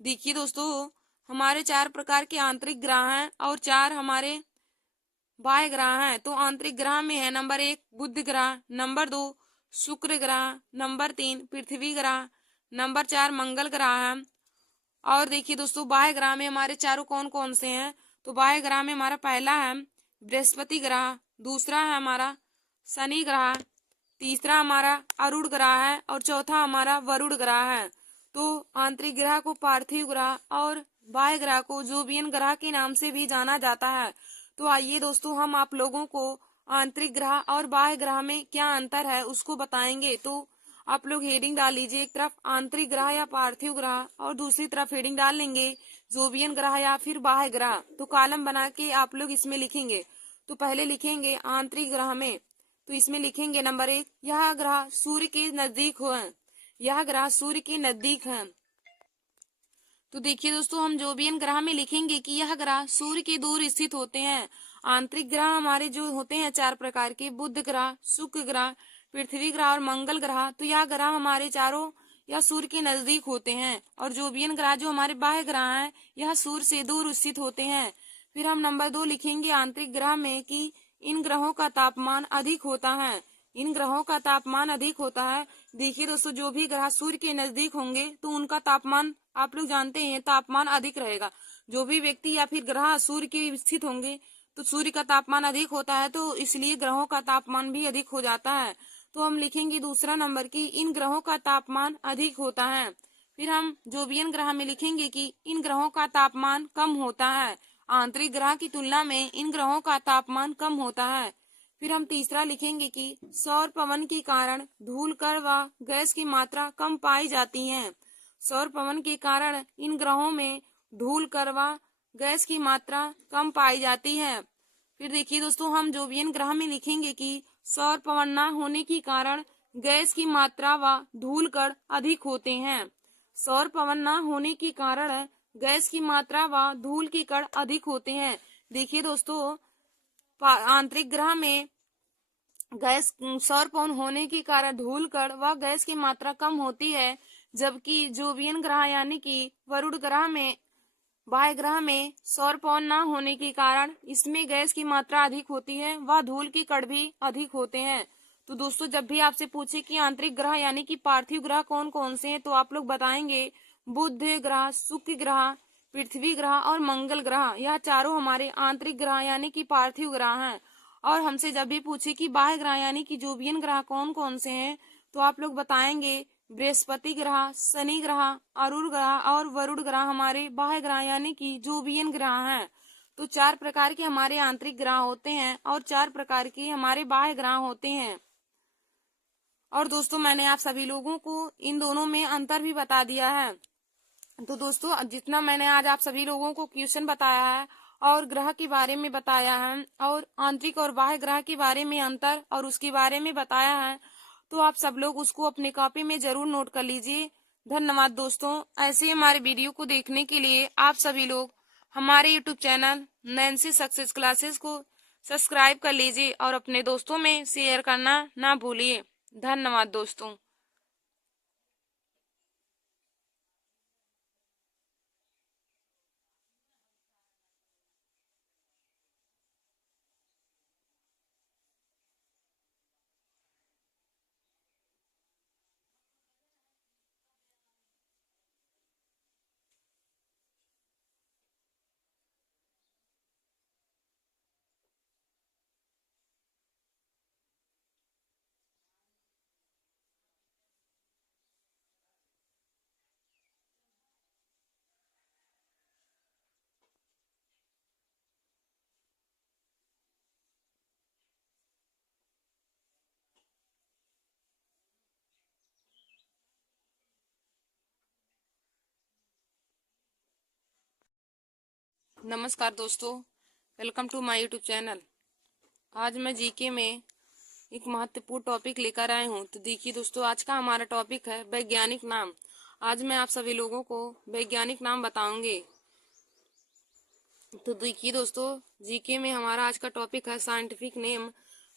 देखिए दोस्तों, हमारे 4 प्रकार के आंतरिक ग्रह हैं और 4 हमारे बाह्य ग्रह हैं। तो आंतरिक ग्रह में है नंबर 1 बुध ग्रह, नंबर 2 शुक्र ग्रह, नंबर 3 पृथ्वी ग्रह, नंबर 4 मंगल ग्रह है। और देखिए दोस्तों, बाह्य ग्रह में हमारे चारों कौन कौन से हैं, तो बाह्य ग्रह में हमारा पहला है बृहस्पति ग्रह, दूसरा है हमारा शनि ग्रह, तीसरा हमारा अरुण ग्रह है और चौथा हमारा वरुण ग्रह है। तो आंतरिक ग्रह को पार्थिव ग्रह और बाह्य ग्रह को जोवियन ग्रह के नाम से भी जाना जाता है। तो आइए दोस्तों, हम आप लोगों को आंतरिक ग्रह और बाह्य ग्रह में क्या अंतर है उसको बताएंगे। तो आप लोग हेडिंग डाल लीजिए, एक तरफ आंतरिक ग्रह या पार्थिव ग्रह और दूसरी तरफ हेडिंग डाल लेंगे जोवियन ग्रह या फिर बाह्य ग्रह। तो कॉलम बना के आप लोग इसमें लिखेंगे। तो पहले लिखेंगे आंतरिक ग्रह में, तो इसमें लिखेंगे नंबर 1, यह ग्रह सूर्य के नजदीक हो, यह ग्रह सूर्य के नजदीक है। तो देखिए दोस्तों, हम जोवियन ग्रह में लिखेंगे कि यह ग्रह सूर्य के दूर स्थित होते हैं। आंतरिक ग्रह हमारे जो होते हैं 4 प्रकार के, बुध ग्रह, शुक्र ग्रह, पृथ्वी ग्रह और मंगल ग्रह, तो यह ग्रह हमारे चारों या सूर्य के नजदीक होते हैं। और जोवियन ग्रह जो हमारे बाह्य ग्रह हैं, यह सूर्य से दूर स्थित होते हैं। फिर हम नंबर 2 लिखेंगे आंतरिक ग्रह में कि इन ग्रहों का तापमान अधिक होता है, इन ग्रहों का तापमान अधिक होता है। देखिए दोस्तों, जो भी ग्रह सूर्य के नजदीक होंगे तो उनका तापमान आप लोग जानते हैं तापमान अधिक रहेगा। जो भी व्यक्ति या फिर ग्रह सूर्य के स्थित होंगे तो सूर्य का तापमान अधिक होता है, तो इसलिए ग्रहों का तापमान भी अधिक हो जाता है। तो हम लिखेंगे दूसरा नंबर की इन ग्रहों का तापमान अधिक होता है। फिर हम जोवियन ग्रह में लिखेंगे कि इन ग्रहों का तापमान कम होता है, आंतरिक ग्रह की तुलना में इन ग्रहों का तापमान कम होता है। फिर हम तीसरा लिखेंगे कि सौर पवन के कारण धूल कण व गैस की मात्रा कम पाई जाती है। सौर पवन के कारण इन ग्रहों में धूल कण व गैस की मात्रा कम पाई जाती है। फिर देखिए दोस्तों, हम जोवियन ग्रह में लिखेंगे कि सौर पवन न होने के कारण गैस की मात्रा व धूल कण अधिक होते हैं। सौर पवन न होने के कारण गैस की मात्रा व धूल के कण अधिक होते हैं। देखिए दोस्तों, आंतरिक ग्रह में गैस सौर पवन होने के कारण धूल कण व गैस की मात्रा कम होती है, जबकि जोवियन ग्रह यानी कि वरुण ग्रह में, बाह्य ग्रह में सौर पवन न होने के कारण इसमें गैस की मात्रा अधिक होती है व धूल के कण भी अधिक होते हैं। तो दोस्तों, जब भी आपसे पूछे कि आंतरिक ग्रह यानी कि पार्थिव ग्रह कौन कौन से हैं, तो आप लोग बताएंगे बुध ग्रह, शुक्र ग्रह, पृथ्वी ग्रह और मंगल ग्रह, यह चारों हमारे आंतरिक ग्रह यानी कि पार्थिव ग्रह हैं। और हमसे जब भी पूछे कि बाह्य ग्रह यानी कि जोवियन ग्रह कौन कौन से हैं, तो आप लोग बताएंगे बृहस्पति ग्रह, शनि ग्रह, अरुण ग्रह और वरुण ग्रह हमारे बाह्य ग्रह यानी कि जोवियन ग्रह हैं। तो 4 प्रकार के हमारे आंतरिक ग्रह होते हैं और 4 प्रकार के हमारे बाह्य ग्रह होते हैं। और दोस्तों, मैंने आप सभी लोगों को इन दोनों में अंतर भी बता दिया है। तो दोस्तों, जितना मैंने आज आप सभी लोगों को क्वेश्चन बताया है और ग्रह के बारे में बताया है और आंतरिक और बाह्य ग्रह के बारे में अंतर और उसके बारे में बताया है, तो आप सब लोग उसको अपने कॉपी में जरूर नोट कर लीजिए। धन्यवाद दोस्तों। ऐसे हमारे वीडियो को देखने के लिए आप सभी लोग हमारे YouTube channel Nancy Success classes को सब्सक्राइब कर लीजिए और अपने दोस्तों में शेयर करना ना भूलिए। धन्यवाद दोस्तों। नमस्कार दोस्तों, welcome to my YouTube channel. आज मैं जीके में एक महत्वपूर्ण टॉपिक लेकर आए हूँ। तो देखिए दोस्तों, आज का हमारा टॉपिक है वैज्ञानिक नाम। आज मैं आप सभी लोगों को वैज्ञानिक नाम बताऊंगी। तो देखिए दोस्तों, जीके में हमारा आज का टॉपिक है साइंटिफिक नेम।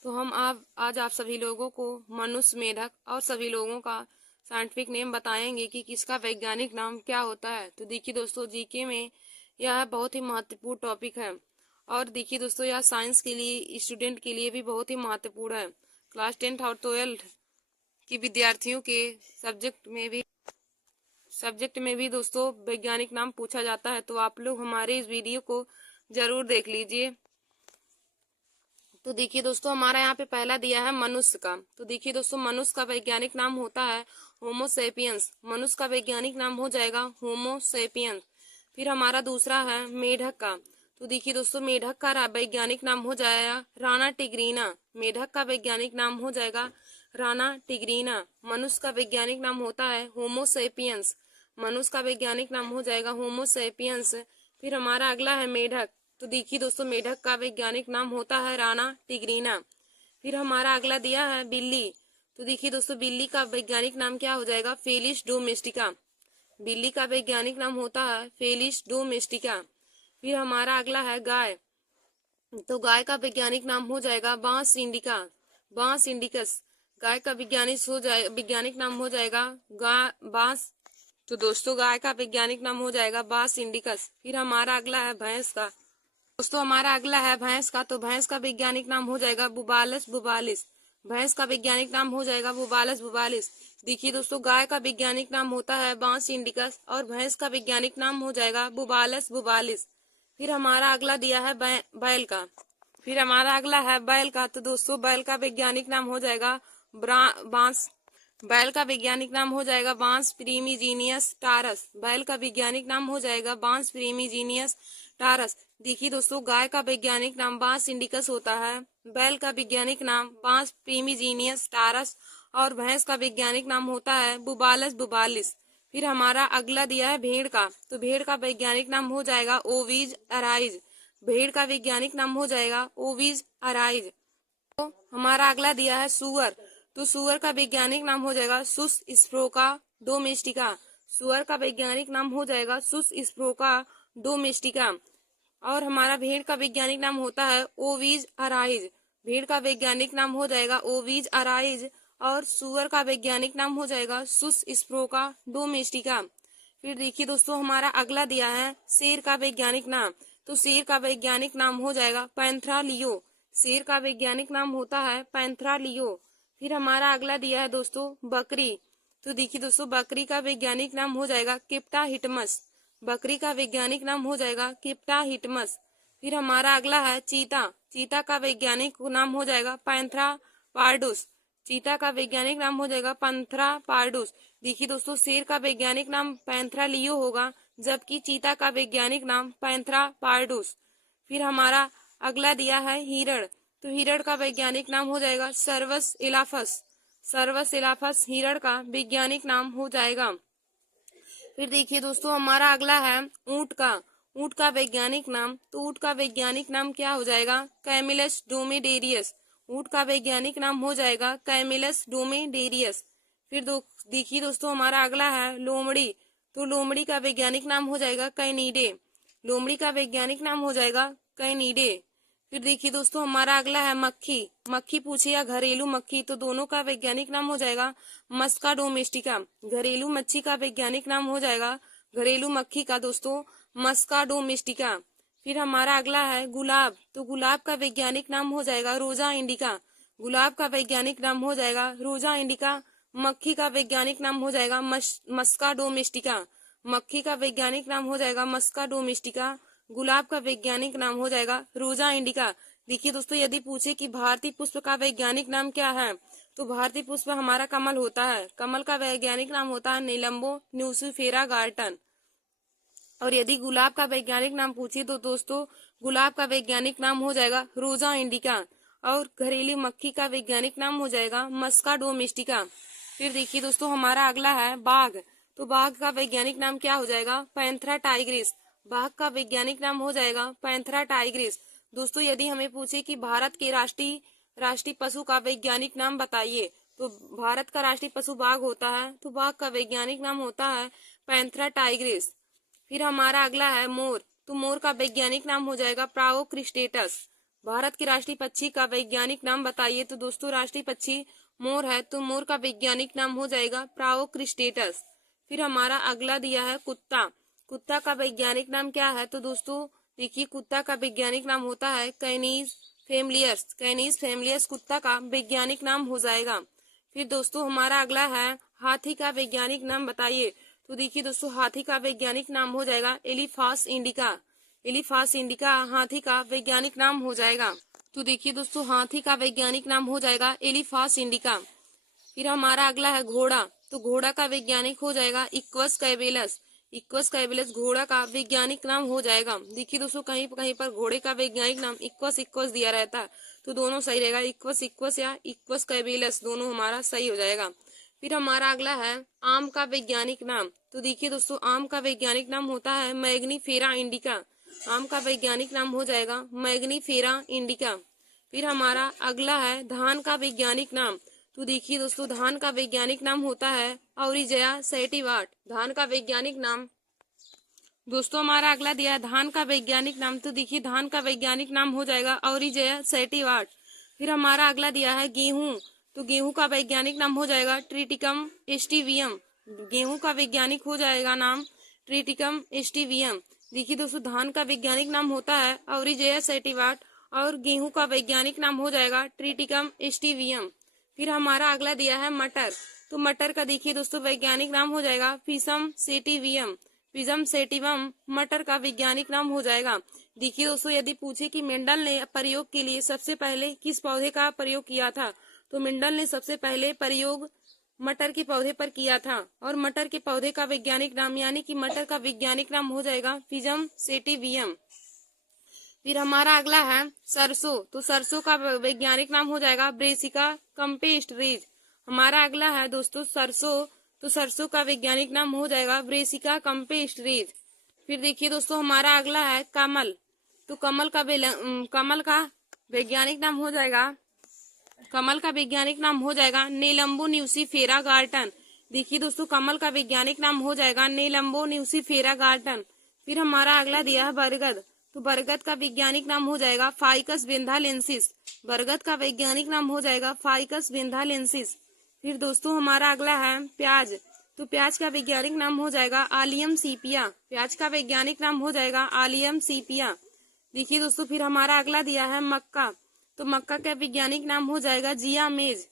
तो हम आज आप सभी लोगों को मनुष्य, मेढक और सभी लोगों का साइंटिफिक नेम बताएंगे कि किसका वैज्ञानिक नाम क्या होता है। तो देखिए दोस्तों, जीके में यह बहुत ही महत्वपूर्ण टॉपिक है। और देखिए दोस्तों, यह साइंस के लिए, स्टूडेंट के लिए भी बहुत ही महत्वपूर्ण है। क्लास 10th और 12th की विद्यार्थियों के सब्जेक्ट में भी दोस्तों वैज्ञानिक नाम पूछा जाता है। तो आप लोग हमारे इस वीडियो को जरूर देख लीजिए। तो देखिए दोस्तों, हमारा यहाँ पे पहला दिया है मनुष्य का। तो देखिए दोस्तों, मनुष्य का वैज्ञानिक नाम होता है होमो सेपियंस। मनुष्य का वैज्ञानिक नाम हो जाएगा होमो सेपियंस। फिर हमारा दूसरा है मेढक का। तो देखिए दोस्तों, मेढक का वैज्ञानिक नाम हो जाएगा राना टिग्रीना। मेढक का वैज्ञानिक नाम हो जाएगा राना टिग्रीना। मनुष्य का वैज्ञानिक नाम होता है होमो सेपियंस। मनुष्य का वैज्ञानिक नाम हो जाएगा होमो सेपियंस। फिर हमारा अगला है मेढक। तो देखिए दोस्तों, मेढक का वैज्ञानिक नाम होता है राना टिग्रीना। फिर हमारा अगला दिया है बिल्ली। तो देखिए दोस्तों, बिल्ली का वैज्ञानिक नाम क्या हो जाएगा? Felis domestica. बिल्ली का वैज्ञानिक नाम होता है फेलिस डोमेस्टिका। फिर हमारा अगला है गाय। तो गाय का वैज्ञानिक नाम हो जाएगा बांस इंडिका। बांस इंडिकस। गाय का वैज्ञानिक नाम हो जाएगा बांस। तो दोस्तों, गाय का वैज्ञानिक नाम हो जाएगा बांस इंडिकस। फिर हमारा अगला है भैंस का। दोस्तों, हमारा अगला है भैंस का। तो भैंस का वैज्ञानिक नाम हो जाएगा बुबालस बुबालिस। भैंस का वैज्ञानिक नाम हो जाएगा बुबालस बुबालिस। देखिए दोस्तों, गाय का वैज्ञानिक नाम होता है बांस इंडिकस और भैंस का वैज्ञानिक नाम हो जाएगा बुबालस बुबालिस। फिर हमारा अगला दिया है बैल का। फिर हमारा अगला है बैल का। तो दोस्तों, बैल का वैज्ञानिक नाम हो जाएगा बांस। बैल का वैज्ञानिक नाम हो जाएगा बांस प्रीमीजीनियस टारस। बैल का वैज्ञानिक नाम हो जाएगा बांस प्रीमीजीनियस टारस। देखिए दोस्तों, गाय का वैज्ञानिक नाम बांस इंडिकस होता है। बैल का वैज्ञानिक नाम बांस प्रीमीजीनियस टारस और भैंस का वैज्ञानिक नाम होता है बुबालस बुबालिस। फिर हमारा अगला दिया है भेड़ का। तो भेड़ का वैज्ञानिक नाम हो जाएगा ओविज अराइज। भेड़ का वैज्ञानिक नाम हो जाएगा ओविज अराइज। तो हमारा अगला दिया है सुअर। तो सुअर का वैज्ञानिक नाम हो जाएगा सुस स्प्रोका डोमेस्टिका। सुअर का वैज्ञानिक नाम हो जाएगा सुस स्प्रोका डोमेस्टिका। और हमारा भेड़ का वैज्ञानिक नाम होता है ओवीज अराइज। भेड़ का वैज्ञानिक नाम हो जाएगा ओवीज अराइज और सुअर का वैज्ञानिक नाम हो जाएगा सुस स्प्रोका डोमेस्टिका। फिर देखिए दोस्तों, हमारा अगला दिया है शेर का वैज्ञानिक नाम। तो शेर का वैज्ञानिक नाम हो जाएगा पैंथरा लियो। शेर का वैज्ञानिक नाम होता है पैंथरा लियो। फिर हमारा अगला दिया है दोस्तों बकरी। तो देखिए दोस्तों, बकरी का वैज्ञानिक नाम हो जाएगा किप्टा हिटमस। बकरी का वैज्ञानिक नाम हो जाएगा किप्टा हिटमस। फिर हमारा अगला है चीता। चीता का वैज्ञानिक नाम हो जाएगा पैंथरा पार्डुस। चीता का वैज्ञानिक नाम हो जाएगा पैंथरा पार्डुस। देखिए दोस्तों, शेर का वैज्ञानिक नाम पैंथरा लियो होगा, जबकि चीता का वैज्ञानिक नाम पैंथरा पार्डुस। फिर हमारा अगला दिया है हिरण। तो हिरण का वैज्ञानिक नाम हो जाएगा सर्वस इलाफस। सर्वस इलाफस हिरण का वैज्ञानिक नाम हो जाएगा। फिर देखिए दोस्तों, हमारा अगला है ऊंट का। ऊंट का वैज्ञानिक नाम। तो ऊंट का वैज्ञानिक नाम क्या हो जाएगा? कैमिलस डोमेडेरियस। ऊंट का वैज्ञानिक नाम हो जाएगा कैमिलस डोमेडेरियस। फिर देखिए दोस्तों, हमारा अगला है लोमड़ी। तो लोमड़ी का वैज्ञानिक नाम हो जाएगा कैनिडे। लोमड़ी का वैज्ञानिक नाम हो जाएगा कैनिडे। फिर देखिए दोस्तों हमारा अगला है मक्खी। मक्खी पूछे या घरेलू मक्खी, तो दोनों का वैज्ञानिक नाम हो जाएगा मस्का डोमेस्टिका। घरेलू मच्छी का वैज्ञानिक नाम हो जाएगा, घरेलू मक्खी का दोस्तों मस्का डोमेस्टिका। फिर हमारा अगला है गुलाब। तो गुलाब का वैज्ञानिक नाम हो जाएगा रोजा इंडिका। गुलाब का वैज्ञानिक नाम हो जाएगा रोजा इंडिका। मक्खी का वैज्ञानिक नाम हो जाएगा मस्का डोमेस्टिका। मक्खी का वैज्ञानिक नाम हो जाएगा मस्का डोमेस्टिका। गुलाब का वैज्ञानिक नाम हो जाएगा रोजा इंडिका। देखिए दोस्तों यदि पूछे कि भारतीय पुष्प का वैज्ञानिक नाम क्या है, तो भारतीय पुष्प हमारा कमल होता है। कमल का वैज्ञानिक नाम होता है नीलम्बो न्यूसिफेरा गार्टन। और यदि गुलाब का वैज्ञानिक नाम पूछे तो दोस्तों गुलाब का वैज्ञानिक नाम हो जाएगा रोजा इंडिका। और घरेलू मक्खी का वैज्ञानिक नाम हो जाएगा मस्का डोमेस्टिका। फिर देखिए दोस्तों हमारा अगला है बाघ। तो बाघ का वैज्ञानिक नाम क्या हो जाएगा पैंथरा टाइग्रिस। बाघ का वैज्ञानिक नाम हो जाएगा पैंथरा टाइग्रिस। दोस्तों यदि हमें पूछे कि भारत के राष्ट्रीय पशु का वैज्ञानिक नाम बताइए, तो भारत का राष्ट्रीय पशु बाघ होता है, तो बाघ का वैज्ञानिक नाम होता है पैंथरा टाइग्रिस। फिर हमारा अगला है मोर। तो मोर का वैज्ञानिक नाम हो जाएगा प्राओक्रिस्टेटस। भारत के राष्ट्रीय पक्षी का वैज्ञानिक नाम बताइए, तो दोस्तों राष्ट्रीय पक्षी मोर है, तो मोर का वैज्ञानिक नाम हो जाएगा प्राओक्रिस्टेटस। फिर हमारा अगला दिया है कुत्ता। कुत्ता का वैज्ञानिक नाम क्या है, तो दोस्तों देखिए कुत्ता का वैज्ञानिक नाम होता है कैनीज फेमलियस। कैनीज फेमलियस कुत्ता का वैज्ञानिक नाम हो जाएगा। फिर दोस्तों हमारा अगला है हाथी का वैज्ञानिक नाम बताइए। तो देखिए दोस्तों हाथी का वैज्ञानिक नाम हो जाएगा एलिफास इंडिका। एलिफास इंडिका हाथी का वैज्ञानिक नाम हो जाएगा। तो देखिए दोस्तों हाथी का वैज्ञानिक नाम हो जाएगा एलिफास इंडिका। फिर हमारा अगला है घोड़ा। तो घोड़ा का वैज्ञानिक हो जाएगा इक्वस कैबेलस। इक्वस कैबेलस घोड़ा का वैज्ञानिक नाम हो जाएगा। देखिए दोस्तों कहीं कहीं पर घोड़े का वैज्ञानिक नाम इक्वस इक्वस दिया रहता है, तो दोनों सही रहेगा, इक्वस इक्वस या इक्वस कैबेलस दोनों हमारा सही हो जाएगा। फिर हमारा अगला है आम का वैज्ञानिक नाम। तो देखिए दोस्तों आम का वैज्ञानिक नाम होता है मैग्नीफेरा इंडिका। आम का वैज्ञानिक नाम हो जाएगा मैग्नीफेरा इंडिका। फिर हमारा अगला है धान का वैज्ञानिक नाम। तो देखिए दोस्तों धान का वैज्ञानिक नाम होता है ऑरिजया सेटिवाट। धान का वैज्ञानिक नाम दोस्तों हमारा अगला दिया है धान का वैज्ञानिक नाम। तो देखिए धान का वैज्ञानिक नाम हो जाएगा ऑरिजया सेटिवाट। फिर हमारा अगला दिया है गेहूं। तो गेहूं का वैज्ञानिक नाम हो जाएगा ट्रिटिकम एस्टिवियम। गेहूं का वैज्ञानिक हो जाएगा नाम ट्रिटिकम एस्टिवियम। देखिए दोस्तों धान का वैज्ञानिक नाम होता है ऑरिजया सेटिवाट और गेहूं का वैज्ञानिक नाम हो जाएगा ट्रिटिकम एस्टिवियम। फिर हमारा अगला दिया है मटर। तो मटर का देखिए दोस्तों वैज्ञानिक नाम हो जाएगा फिसम सेटिवियम। फिजम सेटिवम मटर का वैज्ञानिक नाम हो जाएगा। देखिए दोस्तों यदि पूछे कि मेंडल ने प्रयोग के लिए सबसे पहले किस पौधे का प्रयोग किया था, तो मेंडल ने सबसे पहले प्रयोग मटर के पौधे पर किया था और मटर के पौधे का वैज्ञानिक नाम यानी कि मटर का वैज्ञानिक नाम हो जाएगा फिजम सेटिवियम। फिर हमारा अगला है सरसों। तो सरसों का वैज्ञानिक नाम हो जाएगा ब्रेसिका कम्पेस्ट रेज। हमारा अगला है दोस्तों सरसों। तो सरसों का वैज्ञानिक नाम हो जाएगा ब्रेसिका कम्पेस्ट रेज। फिर देखिए दोस्तों हमारा अगला है कमल। तो कमल का वैज्ञानिक नाम हो जाएगा नीलम्बो न्यूसिफेरा गार्टन। देखिए दोस्तों कमल का वैज्ञानिक नाम हो जाएगा नीलम्बो न्यूसिफेरा गार्टन। फिर हमारा अगला दिया है बरगद। तो बरगद का वैज्ञानिक नाम हो जाएगा फाइकस बेंथालेंसिस। बरगद का वैज्ञानिक नाम हो जाएगा फाइकस बेंथालेंसिस। फिर दोस्तों हमारा अगला है प्याज। तो प्याज का वैज्ञानिक नाम हो जाएगा आलियम सीपिया। प्याज का वैज्ञानिक नाम हो जाएगा आलियम सीपिया। देखिए दोस्तों फिर हमारा अगला दिया है मक्का। तो मक्का का वैज्ञानिक नाम हो जाएगा जिया मेज।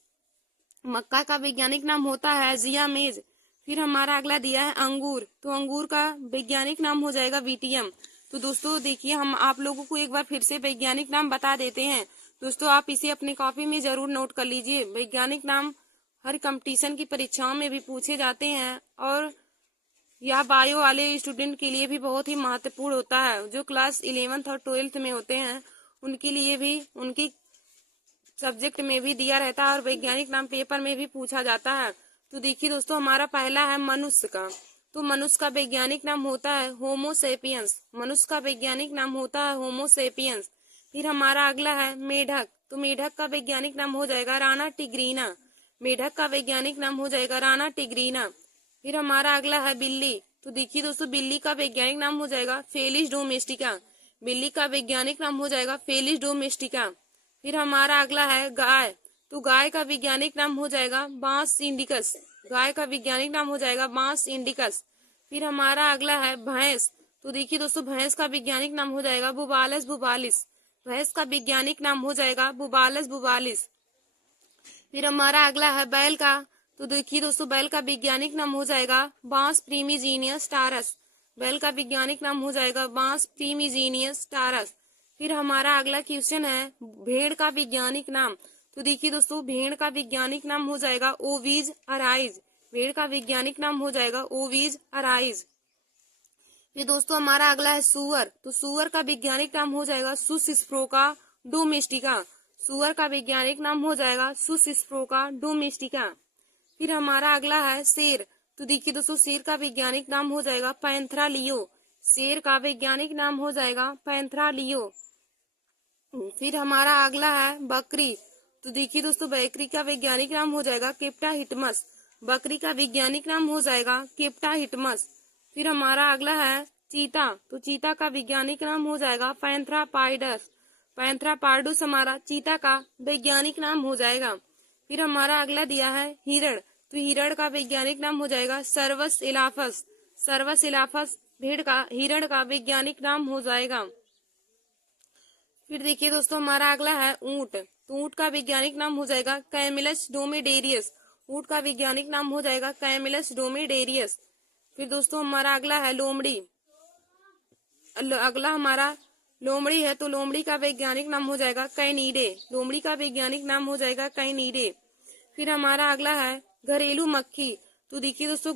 मक्का का वैज्ञानिक नाम होता है जिया मेज। फिर हमारा अगला दिया है अंगूर। तो अंगूर का वैज्ञानिक नाम हो जाएगा वीटियम। तो दोस्तों देखिए हम आप लोगों को एक बार फिर से वैज्ञानिक नाम बता देते हैं। दोस्तों आप इसे अपनी कॉपी में जरूर नोट कर लीजिए। वैज्ञानिक नाम हर कंपटीशन की परीक्षाओं में भी पूछे जाते हैं और यह बायो वाले स्टूडेंट के लिए भी बहुत ही महत्वपूर्ण होता है। जो क्लास 11th और 12th में होते हैं उनके लिए भी उनकी सब्जेक्ट में भी दिया रहता है और वैज्ञानिक नाम पेपर में भी पूछा जाता है। तो देखिए दोस्तों हमारा पहला है मनुष्य का। तो मनुष्य का वैज्ञानिक नाम होता है होमो सेपियंस। मनुष्य का वैज्ञानिक नाम होता है होमो सेपियंस। फिर हमारा अगला है मेढक। तो मेढक का वैज्ञानिक नाम हो जाएगा राना टिग्रीना। मेढक का वैज्ञानिक नाम हो जाएगा राना टिग्रीना। फिर हमारा अगला है बिल्ली। तो देखिए दोस्तों बिल्ली का वैज्ञानिक नाम हो जाएगा फेलिस डोमेस्टिका। बिल्ली का वैज्ञानिक नाम हो जाएगा फेलिस डोमेस्टिका। फिर हमारा अगला है गाय। तो गाय का वैज्ञानिक नाम हो जाएगा बांस इंडिकस। गाय का वैज्ञानिक नाम हो जाएगा बांस इंडिकस। फिर हमारा अगला है भैंस। तो देखिए दोस्तों भैंस का वैज्ञानिक नाम हो जाएगा बुबालस बुबालिस। भैंस का वैज्ञानिक नाम हो जाएगा बुबालस बुबालिस। फिर हमारा अगला है बैल का। तो देखिए दोस्तों बैल का वैज्ञानिक नाम हो जाएगा बांस प्रीमिजीनियस टारस। बैल का वैज्ञानिक नाम हो जाएगा बांस प्रीमिजीनियस टारस। फिर हमारा अगला क्वेश्चन है भेड़ का वैज्ञानिक नाम। तो देखिए दोस्तों भेड़ का वैज्ञानिक नाम हो जाएगा ओविज अराइज। भेड़ का वैज्ञानिक नाम हो जाएगा ओविज अराइज। ये दोस्तों हमारा अगला है सुअर। तो सुअर का वैज्ञानिक नाम हो जाएगा सुसिस्प्रोका डोमेस्टिका। सुअर का वैज्ञानिक नाम हो जाएगा सुसिस्प्रोका डोमेस्टिका। फिर हमारा अगला है शेर। तो देखिए दोस्तों शेर का वैज्ञानिक नाम हो जाएगा पैंथरा लियो। शेर का वैज्ञानिक नाम हो जाएगा पैंथरा लियो। फिर हमारा अगला है बकरी। तो देखिए दोस्तों बकरी का वैज्ञानिक नाम हो जाएगा केप्टा हिटमस। बकरी का वैज्ञानिक नाम हो जाएगा केप्टा हिटमस। फिर हमारा अगला है चीता। तो चीता का वैज्ञानिक नाम हो जाएगा पैंथरा पाइडस। पैंथरा पार्डुस हमारा चीता का वैज्ञानिक नाम हो जाएगा। फिर हमारा अगला दिया है हिरण। तो हिरण का वैज्ञानिक नाम हो जाएगा सर्वस इलाफस। सर्वस इलाफस भेड़ का हिरण का वैज्ञानिक नाम हो जाएगा। फिर देखिए दोस्तों हमारा अगला है ऊंट। तो ऊंट का वैज्ञानिक नाम हो जाएगा कैमिलस डोमेडेरियस। ऊंट का वैज्ञानिक नाम हो जाएगा कैमिलस डोमेडेरियस। फिर दोस्तों हमारा अगला है लोमड़ी। अगला हमारा लोमड़ी है। तो लोमड़ी का वैज्ञानिक नाम हो जाएगा कैनीडे। लोमड़ी का वैज्ञानिक नाम हो जाएगा कैनीडे। फिर हमारा अगला है घरेलू मक्खी। तो देखिए दोस्तों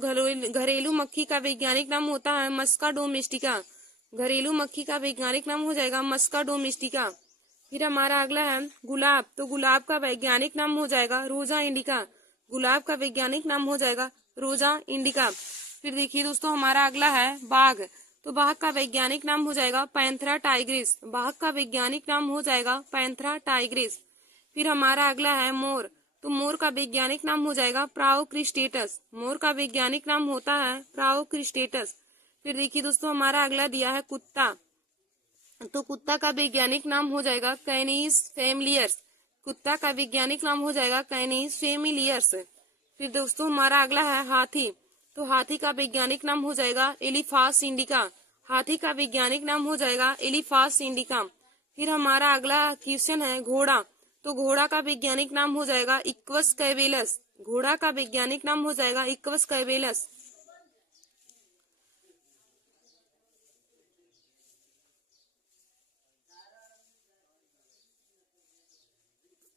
घरेलू मक्खी का वैज्ञानिक नाम होता है मस्का डोमेस्टिका। घरेलू मक्खी का वैज्ञानिक नाम हो जाएगा मस्का डोमेस्टिका। फिर हमारा अगला है गुलाब। तो गुलाब का वैज्ञानिक नाम हो जाएगा रोजा इंडिका। गुलाब का वैज्ञानिक नाम हो जाएगा रोजा इंडिका। फिर देखिए दोस्तों हमारा अगला है बाघ। तो बाघ का वैज्ञानिक नाम हो जाएगा पैंथरा टाइग्रिस। बाघ का वैज्ञानिक नाम हो जाएगा पैंथरा टाइग्रिस। फिर हमारा अगला है मोर। तो मोर का वैज्ञानिक नाम हो जाएगा प्राओक्रिस्टेटस। मोर का वैज्ञानिक नाम होता है प्राओक्रिस्टेटस। फिर देखिए दोस्तों हमारा अगला दिया है कुत्ता। तो कुत्ता का वैज्ञानिक नाम हो जाएगा कैनिस फेमिलियर्स। कुत्ता का वैज्ञानिक नाम हो जाएगा कैनिस फेमिलियर्स। फिर दोस्तों हमारा अगला है हाथी। तो हाथी का वैज्ञानिक नाम हो जाएगा एलिफास इंडिका। हाथी का वैज्ञानिक नाम हो जाएगा एलिफास इंडिका। फिर हमारा अगला क्वेश्चन है घोड़ा। तो घोड़ा का वैज्ञानिक नाम हो जाएगा इक्वस कैवेलस। घोड़ा का वैज्ञानिक नाम हो जाएगा इक्वस कैवेलस।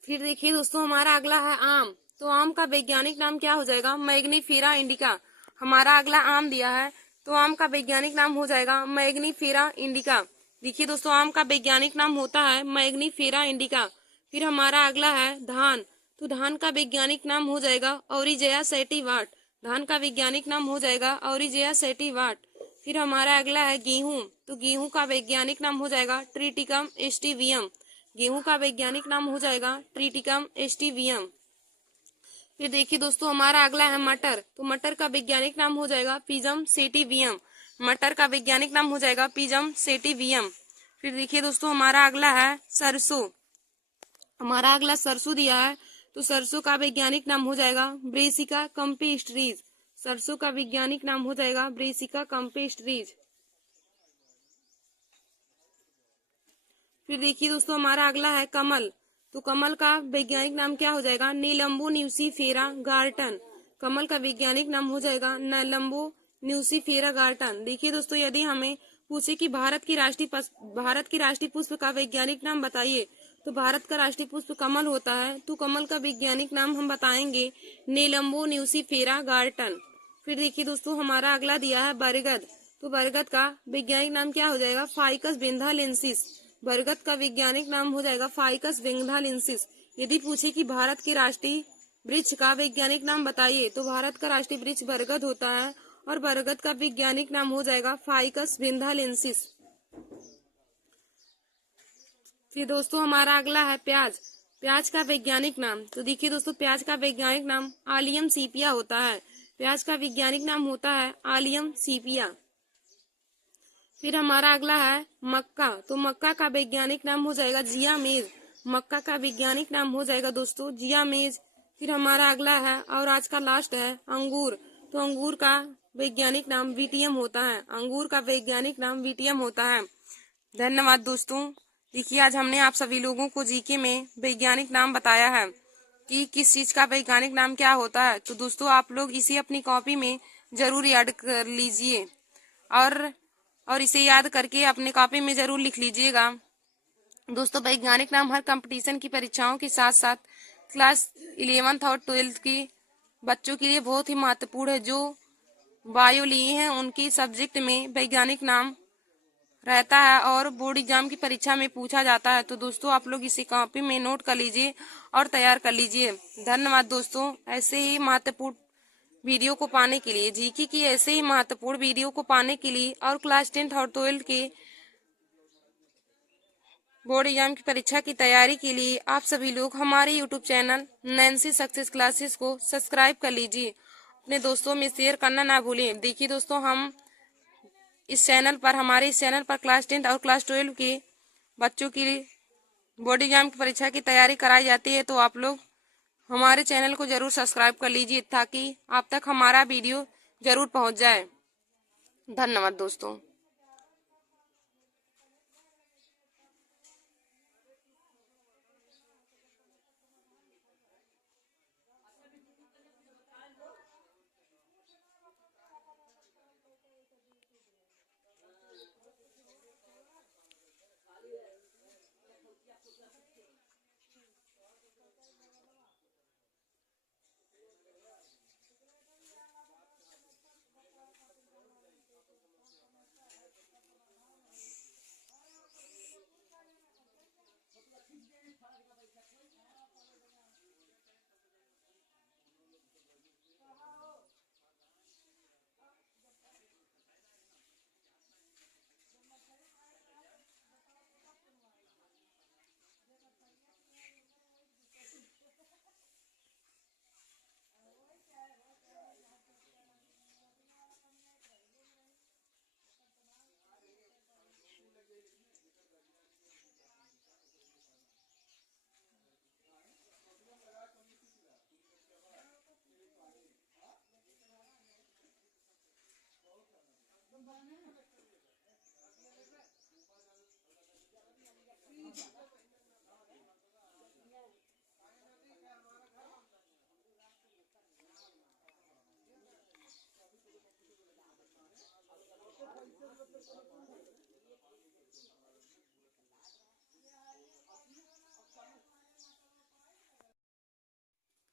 फिर देखिए दोस्तों हमारा अगला है आम। तो आम का वैज्ञानिक नाम क्या हो जाएगा मैग्नीफेरा इंडिका। हमारा अगला आम दिया है। तो आम का वैज्ञानिक नाम हो जाएगा मैग्नीफेरा इंडिका। देखिए दोस्तों आम का वैज्ञानिक नाम होता है मैग्नीफेरा इंडिका। फिर हमारा अगला है धान। तो धान का वैज्ञानिक नाम हो जाएगा ओरिजेया सेटिवाट। धान का वैज्ञानिक नाम हो जाएगा ओरिजेया सेटिवाट। फिर हमारा अगला है गेहूं। तो गेहूं का वैज्ञानिक नाम हो जाएगा ट्रिटिकम एस्टिवियम। गेहूं का वैज्ञानिक नाम हो जाएगा ट्रिटिकम एस्टिवियम। फिर देखिए दोस्तों हमारा अगला है मटर। तो मटर का वैज्ञानिक नाम हो जाएगा पिजम सेटिवियम। मटर का वैज्ञानिक नाम हो जाएगा पिजम सेटिवियम। फिर देखिए दोस्तों हमारा अगला है सरसों। हमारा अगला सरसों दिया है। तो सरसों का वैज्ञानिक नाम हो जाएगा ब्रेसिका कंपेस्ट्रीज। सरसों का वैज्ञानिक नाम हो जाएगा ब्रेसिका कंपेस्ट्रीज। फिर देखिए दोस्तों हमारा अगला है कमल। तो कमल का वैज्ञानिक नाम क्या हो जाएगा नीलम्बो न्यूसीफेरा गार्टन। कमल का वैज्ञानिक नाम हो जाएगा नीलम्बो न्यूसीफेरा गार्टन। देखिए दोस्तों यदि हमें पूछे कि भारत की राष्ट्रीय पुष्प का वैज्ञानिक नाम बताइए तो भारत का राष्ट्रीय पुष्प कमल होता है। तो कमल का वैज्ञानिक नाम हम बताएंगे नीलम्बो न्यूसीफेरा गार्टन। फिर देखिए दोस्तों हमारा अगला दिया है बरगद। तो बरगद का वैज्ञानिक नाम क्या हो जाएगा फाइकस बेंथालेंसिस। बरगद का वैज्ञानिक नाम हो जाएगा फाइकस बेंथालेंसिस। यदि पूछे कि भारत के राष्ट्रीय वृक्ष का वैज्ञानिक नाम बताइए तो भारत का राष्ट्रीय वृक्ष बरगद होता है और बरगद का वैज्ञानिक नाम हो जाएगा फाइकस बेंथालेंसिस। फिर दोस्तों हमारा अगला है प्याज। प्याज का वैज्ञानिक नाम। तो देखिए दोस्तों प्याज का वैज्ञानिक नाम आलियम सीपिया होता है। प्याज का वैज्ञानिक नाम होता है आलियम सीपिया। फिर हमारा अगला है मक्का, तो मक्का का वैज्ञानिक नाम हो जाएगा जिया मेज। मक्का का वैज्ञानिक नाम हो जाएगा दोस्तों जिया मेज। फिर हमारा अगला है और आज का लास्ट है अंगूर, तो अंगूर का वैज्ञानिक नाम विटियम होता है। अंगूर का वैज्ञानिक नाम विटियम होता है। धन्यवाद दोस्तों। देखिए आज हमने आप सभी लोगों को जीके में वैज्ञानिक नाम बताया है कि किस चीज का वैज्ञानिक नाम क्या होता है। तो दोस्तों आप लोग इसे अपनी कॉपी में जरूर याद कर लीजिए और इसे याद करके अपने कॉपी में जरूर लिख लीजिएगा। दोस्तों वैज्ञानिक नाम हर कंपटीशन की परीक्षाओं के साथ साथ क्लास 11th और 12th के बच्चों के लिए बहुत ही महत्वपूर्ण है। जो बायो लिए हैं उनकी सब्जेक्ट में वैज्ञानिक नाम रहता है और बोर्ड एग्जाम की परीक्षा में पूछा जाता है। तो दोस्तों आप लोग इसे कॉपी में नोट कर लीजिए और तैयार कर लीजिए। धन्यवाद दोस्तों। ऐसे ही महत्वपूर्ण वीडियो को पाने के लिए, जीके की ऐसे ही महत्वपूर्ण वीडियो को पाने के लिए और क्लास 10th और 12th के बोर्ड एग्जाम की परीक्षा की तैयारी के लिए आप सभी लोग हमारे YouTube channel Nancy Success classes को सब्सक्राइब कर लीजिए। अपने दोस्तों में शेयर करना ना भूलें। देखिए दोस्तों हम हमारे इस चैनल पर क्लास 10th और क्लास 12 के बच्चों की बोर्ड एग्जाम की परीक्षा की तैयारी कराई जाती है। तो आप लोग हमारे चैनल को जरूर सब्सक्राइब कर लीजिए ताकि आप तक हमारा वीडियो जरूर पहुंच जाए। धन्यवाद दोस्तों।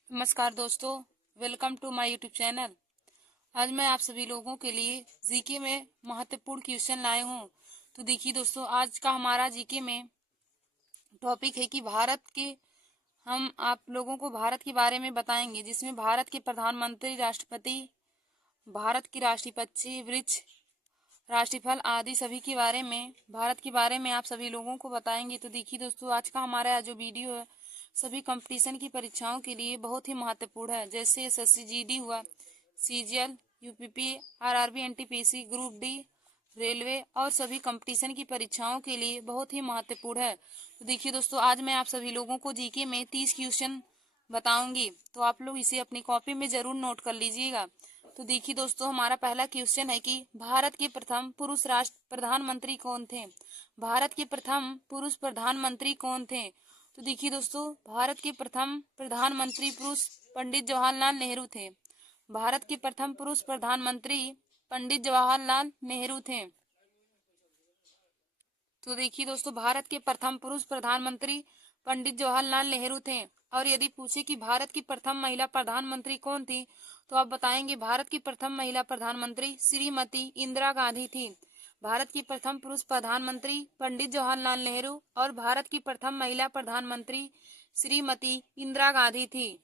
नमस्कार दोस्तों, welcome to my YouTube channel. आज मैं आप सभी लोगों के लिए जीके में महत्वपूर्ण क्वेश्चन लाए हूँ। तो देखिए दोस्तों आज का हमारा जीके में टॉपिक है कि हम आप लोगों को भारत के बारे में बताएंगे, जिसमें भारत के प्रधानमंत्री, राष्ट्रपति, भारत की राष्ट्रीय पक्षी, वृक्ष, राष्ट्रीय फल आदि सभी के बारे में, भारत के बारे में आप सभी लोगों को बताएंगे। तो देखिए दोस्तों आज का हमारा जो वीडियो है सभी कंपटीशन की परीक्षाओं के लिए बहुत ही महत्वपूर्ण है। जैसे एसएससी जीडी हुआ, CGL, UPP, RRB, NTPC, group D, railway और सभी कंपटीशन की परीक्षाओं के लिए बहुत ही महत्वपूर्ण है। तो देखिए दोस्तों आज मैं आप सभी लोगों को जीके में 30 क्वेश्चन बताऊंगी, तो आप लोग इसे अपनी कॉपी में जरूर नोट कर लीजिएगा। तो देखिए दोस्तों हमारा पहला क्वेश्चन है कि भारत के प्रथम पुरुष राष्ट्र प्रधानमंत्री कौन थे। भारत के प्रथम पुरुष प्रधानमंत्री कौन थे। तो देखिए दोस्तों भारत के प्रथम प्रधानमंत्री पुरुष पंडित जवाहरलाल नेहरू थे। भारत के प्रथम पुरुष प्रधानमंत्री पंडित जवाहरलाल नेहरू थे। तो देखिए दोस्तों भारत के प्रथम पुरुष प्रधानमंत्री पंडित जवाहरलाल नेहरू थे। और यदि पूछे कि भारत की प्रथम महिला प्रधानमंत्री कौन थी, तो आप बताएंगे भारत की प्रथम महिला प्रधानमंत्री श्रीमती इंदिरा गांधी थी। भारत की प्रथम पुरुष प्रधानमंत्री पंडित जवाहरलाल नेहरू और भारत की प्रथम महिला प्रधानमंत्री श्रीमती इंदिरा गांधी थी।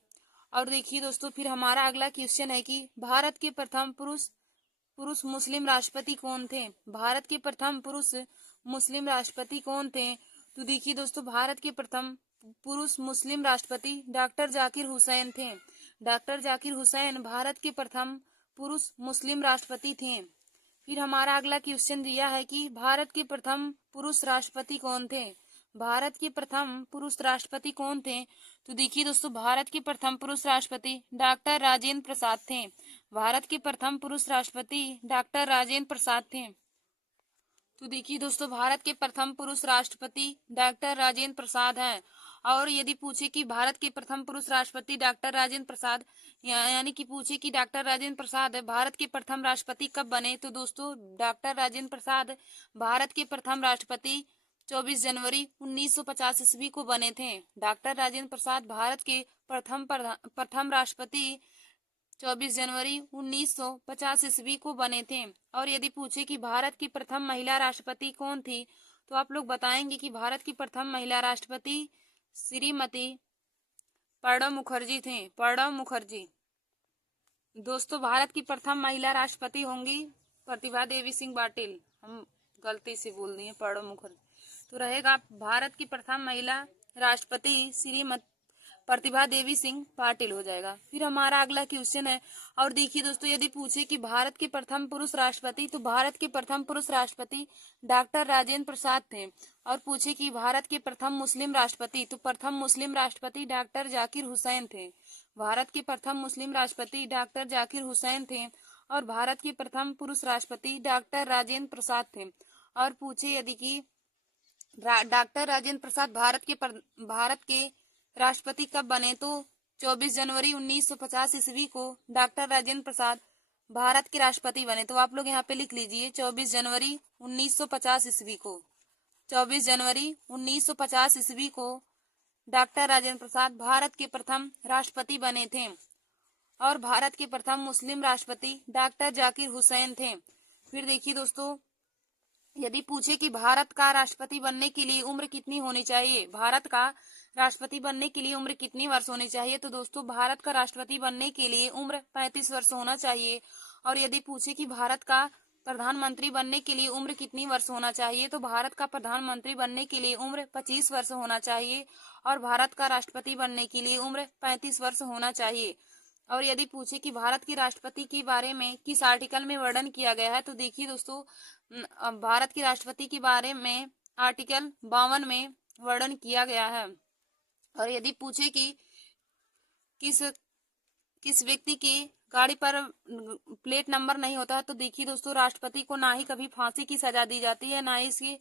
और देखिए दोस्तों फिर हमारा अगला क्वेश्चन है कि भारत के प्रथम पुरुष मुस्लिम राष्ट्रपति कौन थे। भारत के प्रथम पुरुष मुस्लिम राष्ट्रपति कौन थे। तो देखिए दोस्तों भारत के प्रथम पुरुष मुस्लिम राष्ट्रपति डॉक्टर जाकिर हुसैन थे। डॉक्टर जाकिर हुसैन भारत के प्रथम पुरुष मुस्लिम राष्ट्रपति थे। फिर हमारा अगला क्वेश्चन दिया है कि भारत के प्रथम पुरुष राष्ट्रपति कौन थे। भारत के प्रथम पुरुष राष्ट्रपति कौन थे? तो देखिए दोस्तों, भारत के प्रथम पुरुष राष्ट्रपति डॉक्टर राजेंद्र प्रसाद थे। भारत के प्रथम पुरुष राष्ट्रपति डॉक्टर राजेंद्र प्रसाद थे। तो देखिए दोस्तों, भारत के प्रथम पुरुष राष्ट्रपति डॉक्टर राजेंद्र प्रसाद हैं। और यदि पूछे कि भारत के प्रथम पुरुष राष्ट्रपति डॉक्टर राजेंद्र प्रसाद यानी कि पूछे कि डॉक्टर राजेंद्र प्रसाद भारत के प्रथम राष्ट्रपति कब बने, तो दोस्तों डॉक्टर राजेंद्र प्रसाद भारत के प्रथम राष्ट्रपति 24 जनवरी 1950 ईस्वी को बने थे। डॉक्टर राजेंद्र प्रसाद भारत के प्रथम राष्ट्रपति 24 जनवरी 1950 ईस्वी को बने थे। और यदि पूछे कि भारत की प्रथम महिला राष्ट्रपति कौन थी, तो आप लोग बताएंगे कि भारत की प्रथम महिला राष्ट्रपति श्रीमती प्रणब मुखर्जी थे। प्रणब मुखर्जी। दोस्तों, भारत की प्रथम महिला राष्ट्रपति होंगी प्रतिभा देवी सिंह पाटिल। हम गलती से बोल दिए प्रणब मुखर्जी, तो रहेगा भारत की प्रथम महिला राष्ट्रपति श्रीमती प्रतिभा देवी सिंह पाटिल हो जाएगा। फिर हमारा अगला क्वेश्चन है, और देखिए दोस्तों, यदि पूछे कि भारत के प्रथम पुरुष राष्ट्रपति, तो भारत के प्रथम पुरुष राष्ट्रपति डॉक्टर राजेंद्र प्रसाद थे। और पूछे कि भारत के प्रथम मुस्लिम राष्ट्रपति, तो प्रथम मुस्लिम राष्ट्रपति डॉक्टर जाकिर हुसैन थे। भारत के प्रथम मुस्लिम राष्ट्रपति डॉक्टर जाकिर हुसैन थे। और भारत के प्रथम पुरुष राष्ट्रपति डॉक्टर राजेंद्र प्रसाद थे। और पूछे यदि कि डॉक्टर राजेंद्र प्रसाद भारत के राष्ट्रपति कब बने, तो 24 जनवरी 1950 ईस्वी को डॉक्टर राजेंद्र प्रसाद भारत के राष्ट्रपति बने। तो आप लोग यहाँ पे लिख लीजिए 24 जनवरी 1950 ईस्वी को। 24 जनवरी 1950 ईस्वी को डॉक्टर राजेंद्र प्रसाद भारत के प्रथम राष्ट्रपति बने थे। और भारत के प्रथम मुस्लिम राष्ट्रपति डॉक्टर जाकिर हुसैन थे। फिर देखिए दोस्तों, यदि पूछे कि भारत का राष्ट्रपति बनने के लिए उम्र कितनी होनी चाहिए, भारत का राष्ट्रपति बनने के लिए उम्र कितनी वर्ष होनी चाहिए, तो दोस्तों भारत का राष्ट्रपति बनने के लिए उम्र 35 वर्ष होना चाहिए। और यदि पूछे कि भारत का प्रधानमंत्री बनने के लिए उम्र कितनी वर्ष होना चाहिए, तो भारत का प्रधानमंत्री बनने के लिए उम्र 25 वर्ष होना चाहिए। और भारत का राष्ट्रपति बनने के लिए उम्र 35 वर्ष होना चाहिए। और यदि पूछे कि भारत के राष्ट्रपति के बारे में किस आर्टिकल में वर्णन किया गया है, तो देखिए दोस्तों, भारत के राष्ट्रपति के बारे में आर्टिकल 52 में वर्णन किया गया है। और यदि पूछे कि किस व्यक्ति के गाड़ी पर प्लेट नंबर नहीं होता, तो देखिए दोस्तों, राष्ट्रपति को ना ही कभी फांसी की सजा दी जाती है, ना ही इसकी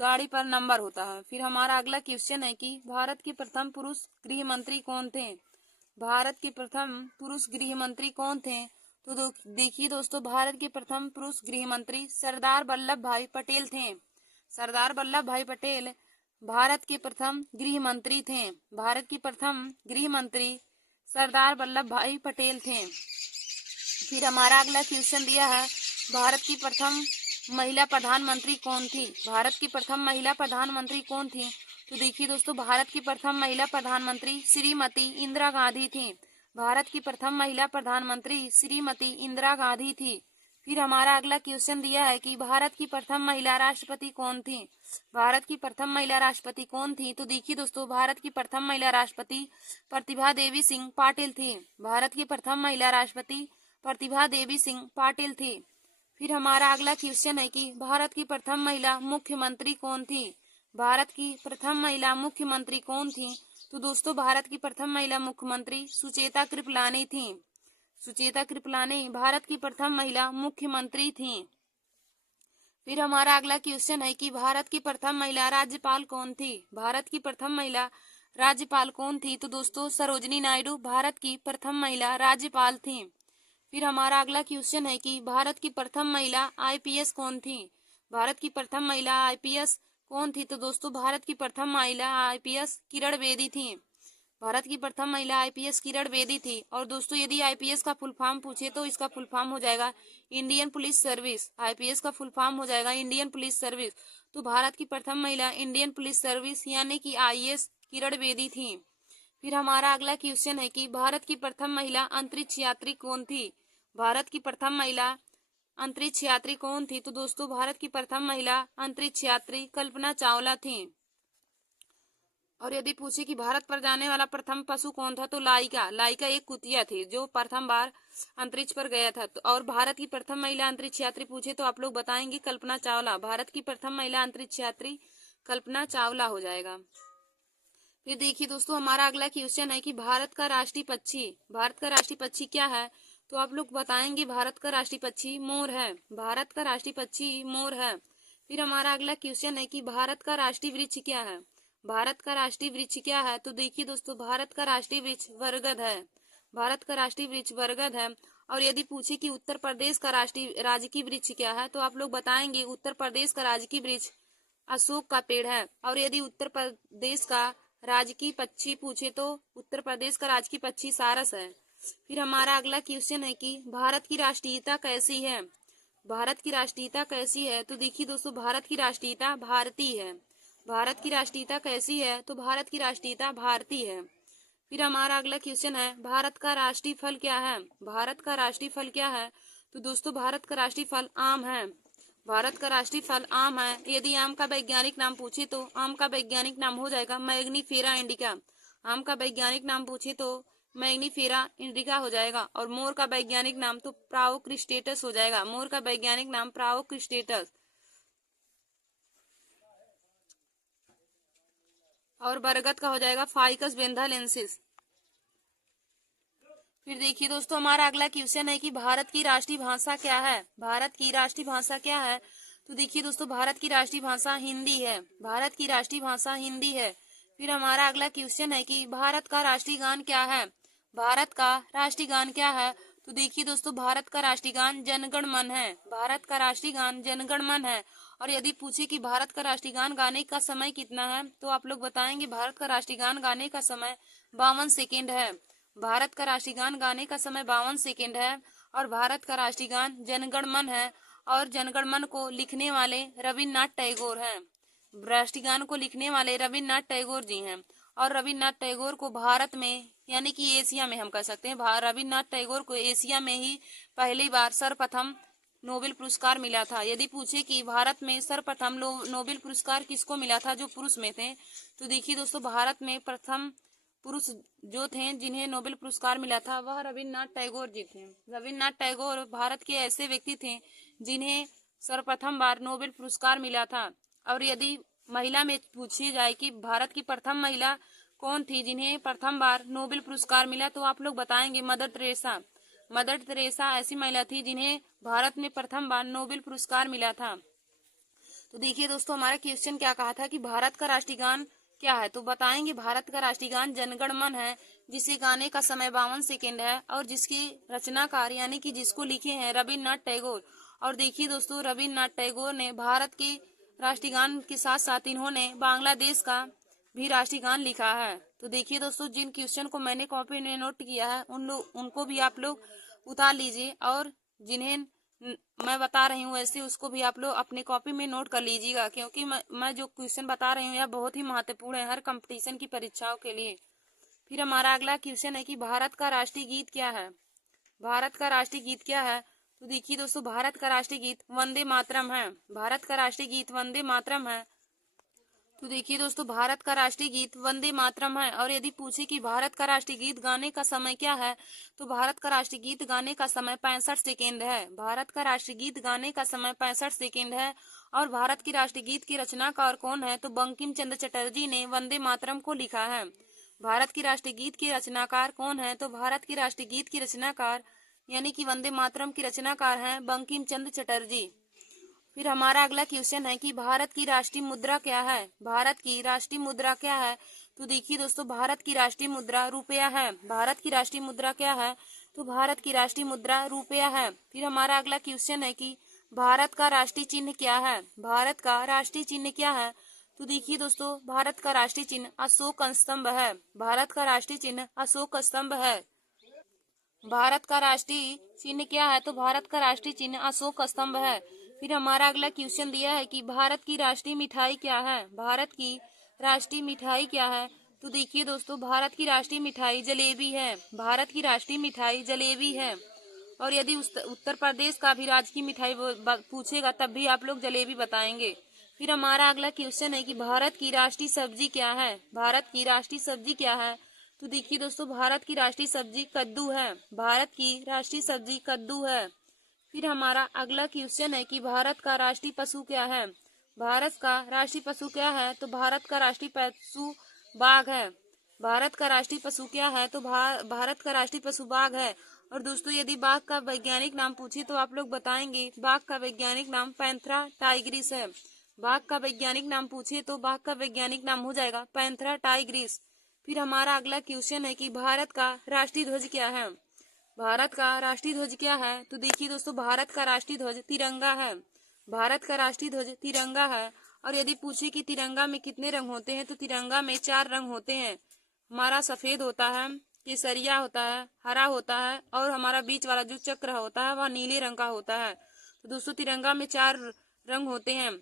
गाड़ी पर नंबर होता है। फिर हमारा अगला क्वेश्चन है कि भारत के प्रथम पुरुष गृह मंत्री कौन थे। भारत के प्रथम पुरुष गृह मंत्री कौन थे, तो देखिए दोस्तों, भारत के प्रथम पुरुष गृह मंत्री सरदार वल्लभ भाई पटेल थे। सरदार वल्लभ भाई पटेल भारत के प्रथम गृह मंत्री थे। भारत के प्रथम गृह मंत्री सरदार वल्लभ भाई पटेल थे। फिर हमारा अगला क्वेश्चन दिया है, भारत की प्रथम महिला प्रधानमंत्री कौन थी। भारत की प्रथम महिला प्रधानमंत्री कौन थी, तो देखिए दोस्तों, भारत की प्रथम महिला प्रधानमंत्री श्रीमती इंदिरा गांधी थी। भारत की प्रथम महिला प्रधानमंत्री श्रीमती इंदिरा गांधी थी। फिर हमारा अगला क्वेश्चन दिया है कि भारत की प्रथम महिला राष्ट्रपति कौन थी। भारत की प्रथम महिला राष्ट्रपति कौन थी, तो देखिए दोस्तों, भारत की प्रथम महिला राष्ट्रपति प्रतिभा देवी सिंह पाटिल थी। भारत की प्रथम महिला राष्ट्रपति प्रतिभा देवी सिंह पाटिल थी। फिर हमारा अगला क्वेश्चन है कि भारत की प्रथम महिला मुख्यमंत्री कौन थी। भारत की प्रथम महिला मुख्यमंत्री कौन थी, तो दोस्तों, भारत की प्रथम महिला मुख्यमंत्री सुचेता कृपलानी थी। सुचेता कृपलानी भारत की प्रथम महिला मुख्यमंत्री थी। फिर हमारा अगला क्वेश्चन है कि भारत की प्रथम महिला राज्यपाल कौन थी। भारत की प्रथम महिला राज्यपाल कौन थी, तो दोस्तों, सरोजिनी नायडू भारत की प्रथम महिला राज्यपाल थी। फिर हमारा अगला क्वेश्चन है कि भारत की प्रथम महिला आईपीएस कौन थी। भारत की प्रथम महिला आईपीएस कौन थी, तो दोस्तों, भारत की प्रथम महिला आईपीएस किरण बेदी थी। भारत की प्रथम महिला आईपीएस किरण बेदी थी। और दोस्तों, यदि आईपीएस का फुल फॉर्म पूछे तो इसका फुल फॉर्म हो जाएगा इंडियन पुलिस सर्विस। आईपीएस का फुल फॉर्म हो जाएगा इंडियन पुलिस सर्विस। तो भारत की प्रथम महिला इंडियन पुलिस सर्विस यानी कि आईएएस किरण बेदी थी। फिर हमारा अगला क्वेश्चन है कि भारत की प्रथम महिला अंतरिक्ष यात्री कौन थी। भारत की प्रथम महिला अंतरिक्ष यात्री कौन थी, तो दोस्तों, भारत की प्रथम महिला अंतरिक्ष यात्री कल्पना चावला थी। और यदि पूछे कि भारत पर जाने वाला प्रथम पशु कौन था, तो लाइका। लाइका एक कुतिया थी जो प्रथम बार अंतरिक्ष पर गया था। तो और भारत की प्रथम महिला अंतरिक्ष यात्री पूछे तो आप लोग बताएंगे कल्पना चावला। भारत की प्रथम महिला अंतरिक्ष यात्री कल्पना चावला हो जाएगा। फिर देखिए दोस्तों, हमारा अगला क्वेश्चन है कि भारत का राष्ट्रीय पक्षी, भारत का राष्ट्रीय पक्षी क्या है, तो आप लोग बताएंगे भारत का राष्ट्रीय पक्षी मोर है। भारत का राष्ट्रीय पक्षी मोर है। फिर हमारा अगला क्वेश्चन है कि भारत का राष्ट्रीय वृक्ष क्या है। भारत का राष्ट्रीय वृक्ष क्या है, तो देखिए दोस्तों, भारत का राष्ट्रीय वृक्ष बरगद है। भारत का राष्ट्रीय वृक्ष बरगद है। और यदि पूछे कि उत्तर प्रदेश का राष्ट्रीय राजकीय वृक्ष क्या है, तो आप लोग बताएंगे उत्तर प्रदेश का राजकीय वृक्ष अशोक का पेड़ है। और यदि उत्तर प्रदेश का राजकीय पक्षी पूछे तो उत्तर प्रदेश का राजकीय पक्षी सारस है। फिर हमारा अगला क्वेश्चन है कि भारत की राष्ट्रीयता कैसी है। भारत की राष्ट्रीयता कैसी है, तो देखिए दोस्तों, भारत की राष्ट्रीयता भारतीय है। भारत की राष्ट्रीयता कैसी है, तो भारत की राष्ट्रीयता भारतीय है। फिर हमारा अगला क्वेश्चन है भारत का राष्ट्रीय फल क्या है। भारत का राष्ट्रीय फल क्या है, तो दोस्तों, भारत का राष्ट्रीय फल आम है। भारत का राष्ट्रीय फल आम है। यदि आम का वैज्ञानिक नाम पूछे तो आम का वैज्ञानिक नाम हो जाएगा मैग्नीफेरा इंडिका। आम का वैज्ञानिक नाम पूछे तो मैग्नीफेरा इंडिका हो जाएगा। और मोर का वैज्ञानिक नाम तो प्राओक्रिस्टेटस हो जाएगा। मोर का वैज्ञानिक नाम प्राओक्रिस्टेटस। और बरगद का हो जाएगा फाइकस बेंथालेंसिस। फिर देखिए दोस्तों, हमारा अगला क्वेश्चन है कि भारत की राष्ट्रीय भाषा क्या है। भारत की राष्ट्रीय भाषा क्या है, तो देखिए दोस्तों, भारत की राष्ट्रीय भाषा हिंदी है। भारत की राष्ट्रीय भाषा हिंदी है। फिर हमारा अगला क्वेश्चन है कि भारत का राष्ट्रीय गान क्या है। भारत का राष्ट्रीय गान क्या है, तो देखिए दोस्तों, भारत का राष्ट्रीय गान जनगण मन है। भारत का राष्ट्रीय गान जनगण मन है। और यदि पूछे कि भारत का राष्ट्रीय गान गाने का समय कितना है, तो आप लोग बताएंगे भारत का राष्ट्रीय गान गाने का समय 52 सेकेंड है। भारत का राष्ट्रीय गान गाने का समय 52 सेकेंड है। और भारत का राष्ट्रीय गान जनगण मन है। और जनगण मन को लिखने वाले रविन्द्रनाथ टैगोर हैं। राष्ट्रीय गान को लिखने वाले रविन्द्रनाथ टैगोर जी हैं। और रविन्द्रनाथ टैगोर को भारत में यानी कि एशिया में हम कह सकते हैं, रविन्द्रनाथ टैगोर को एशिया में ही पहली बार सर्वप्रथम नोबेल पुरस्कार मिला था। यदि पूछे कि भारत में सर्वप्रथम नोबेल पुरस्कार किसको मिला था जो पुरुष में थे, तो देखिए दोस्तों, भारत में प्रथम पुरुष जो थे जिन्हें नोबेल पुरस्कार मिला था वह रविन्द्रनाथ टैगोर जी थे। रविन्द्रनाथ टैगोर भारत के ऐसे व्यक्ति थे जिन्हें सर्वप्रथम बार नोबेल पुरस्कार मिला था। और यदि महिला में पूछी जाए कि भारत की प्रथम महिला कौन थी जिन्हें प्रथम बार नोबेल पुरस्कार मिला, तो आप लोग बताएंगे मदर टेरेसा। मदर टेरेसा ऐसी महिला थी जिन्हें भारत में प्रथम बार नोबेल पुरस्कार मिला था। तो देखिए दोस्तों, हमारा क्वेश्चन क्या कहा था कि भारत का राष्ट्रीय गान क्या है, तो बताएंगे भारत का राष्ट्रीय गान जनगण मन है, जिसे गाने का समय 52 सेकेंड है और जिसके रचनाकार यानी कि जिसको लिखे हैं रविन्द्रनाथ टैगोर। और देखिए दोस्तों, रविन्द्रनाथ टैगोर ने भारत के राष्ट्रीय गान के साथ साथ इन्होंने बांग्लादेश का भी राष्ट्रीय गान लिखा है। तो देखिए दोस्तों, जिन क्वेश्चन को मैंने कॉपी में नोट किया है उनको भी आप लोग उतार लीजिए। और जिन्हें मैं बता रही हूँ ऐसे उसको भी आप लोग अपने कॉपी में नोट कर लीजिएगा, क्योंकि मैं जो क्वेश्चन बता रही हूँ यह बहुत ही महत्वपूर्ण है हर कंपटीशन की परीक्षाओं के लिए। फिर हमारा अगला क्वेश्चन है कि भारत का राष्ट्रीय गीत क्या है। भारत का राष्ट्रीय गीत क्या है, तो देखिए दोस्तों, भारत का राष्ट्रीय गीत वंदे मातरम है। भारत का राष्ट्रीय गीत वंदे मातरम है। तो देखिए दोस्तों, भारत का राष्ट्रीय गीत वंदे मातरम है। और यदि पूछे कि भारत का राष्ट्रीय गीत गाने का समय क्या है, तो भारत का राष्ट्रीय गीत गाने का समय 65 सेकेंड है। भारत का राष्ट्रीय गीत गाने का समय 65 सेकेंड है। और भारत की राष्ट्रीय गीत की रचनाकार कौन है, तो बंकिम चंद्र चटर्जी ने वंदे मातरम को लिखा है। भारत की राष्ट्रीय गीत की रचनाकार कौन है, तो भारत की राष्ट्रीय गीत की रचनाकार यानी कि वंदे मातरम की रचनाकार हैं बंकिम चंद्र चटर्जी। फिर हमारा अगला क्वेश्चन है कि भारत की राष्ट्रीय मुद्रा क्या है। भारत की राष्ट्रीय मुद्रा क्या है, तो देखिए दोस्तों, भारत की राष्ट्रीय मुद्रा रुपया है। भारत की राष्ट्रीय मुद्रा क्या है, तो भारत की राष्ट्रीय मुद्रा रुपया है। फिर हमारा अगला क्वेश्चन है कि भारत का राष्ट्रीय चिन्ह क्या है। भारत का राष्ट्रीय चिन्ह क्या है, तो देखिए दोस्तों, भारत का राष्ट्रीय चिन्ह अशोक स्तंभ है। भारत का राष्ट्रीय चिन्ह अशोक स्तंभ है। भारत का राष्ट्रीय चिन्ह क्या है, तो भारत का राष्ट्रीय चिन्ह अशोक स्तंभ है। फिर हमारा अगला क्वेश्चन दिया है कि भारत की राष्ट्रीय मिठाई क्या है। भारत की राष्ट्रीय मिठाई क्या है, तो देखिए दोस्तों, भारत की राष्ट्रीय मिठाई जलेबी है। भारत की राष्ट्रीय मिठाई जलेबी है। और यदि उत्तर प्रदेश का भी राजकीय मिठाई पूछेगा तब भी आप लोग जलेबी बताएंगे। फिर हमारा अगला क्वेश्चन है कि भारत की राष्ट्रीय सब्जी क्या है। भारत की राष्ट्रीय सब्जी क्या है। तो देखिए दोस्तों, भारत की राष्ट्रीय सब्जी कद्दू है। भारत की राष्ट्रीय सब्जी कद्दू है। फिर हमारा अगला क्वेश्चन है कि भारत का राष्ट्रीय पशु क्या है। भारत का राष्ट्रीय पशु क्या है। तो भारत का राष्ट्रीय पशु बाघ है। भारत का राष्ट्रीय पशु क्या है। तो भारत का राष्ट्रीय पशु बाघ है। और दोस्तों, यदि बाघ का वैज्ञानिक नाम पूछे तो आप लोग बताएंगे। बाघ का वैज्ञानिक नाम पैंथरा टाइग्रिस है। बाघ का वैज्ञानिक नाम पूछे तो बाघ का वैज्ञानिक नाम हो जाएगा पैंथरा टाइग्रिस। फिर हमारा अगला क्वेश्चन है कि भारत का राष्ट्रीय ध्वज क्या है। भारत का राष्ट्रीय ध्वज क्या है। तो देखिए दोस्तों, भारत का राष्ट्रीय ध्वज तिरंगा है। भारत का राष्ट्रीय ध्वज तिरंगा है। और यदि पूछे कि तिरंगा में कितने रंग होते हैं, तो तिरंगा में 4 रंग होते हैं। हमारा सफेद होता है, केसरिया होता है, हरा होता है, और हमारा बीच वाला जो चक्र होता है वह नीले रंग का होता है। तो दोस्तों, तिरंगा में 4 रंग होते हैं।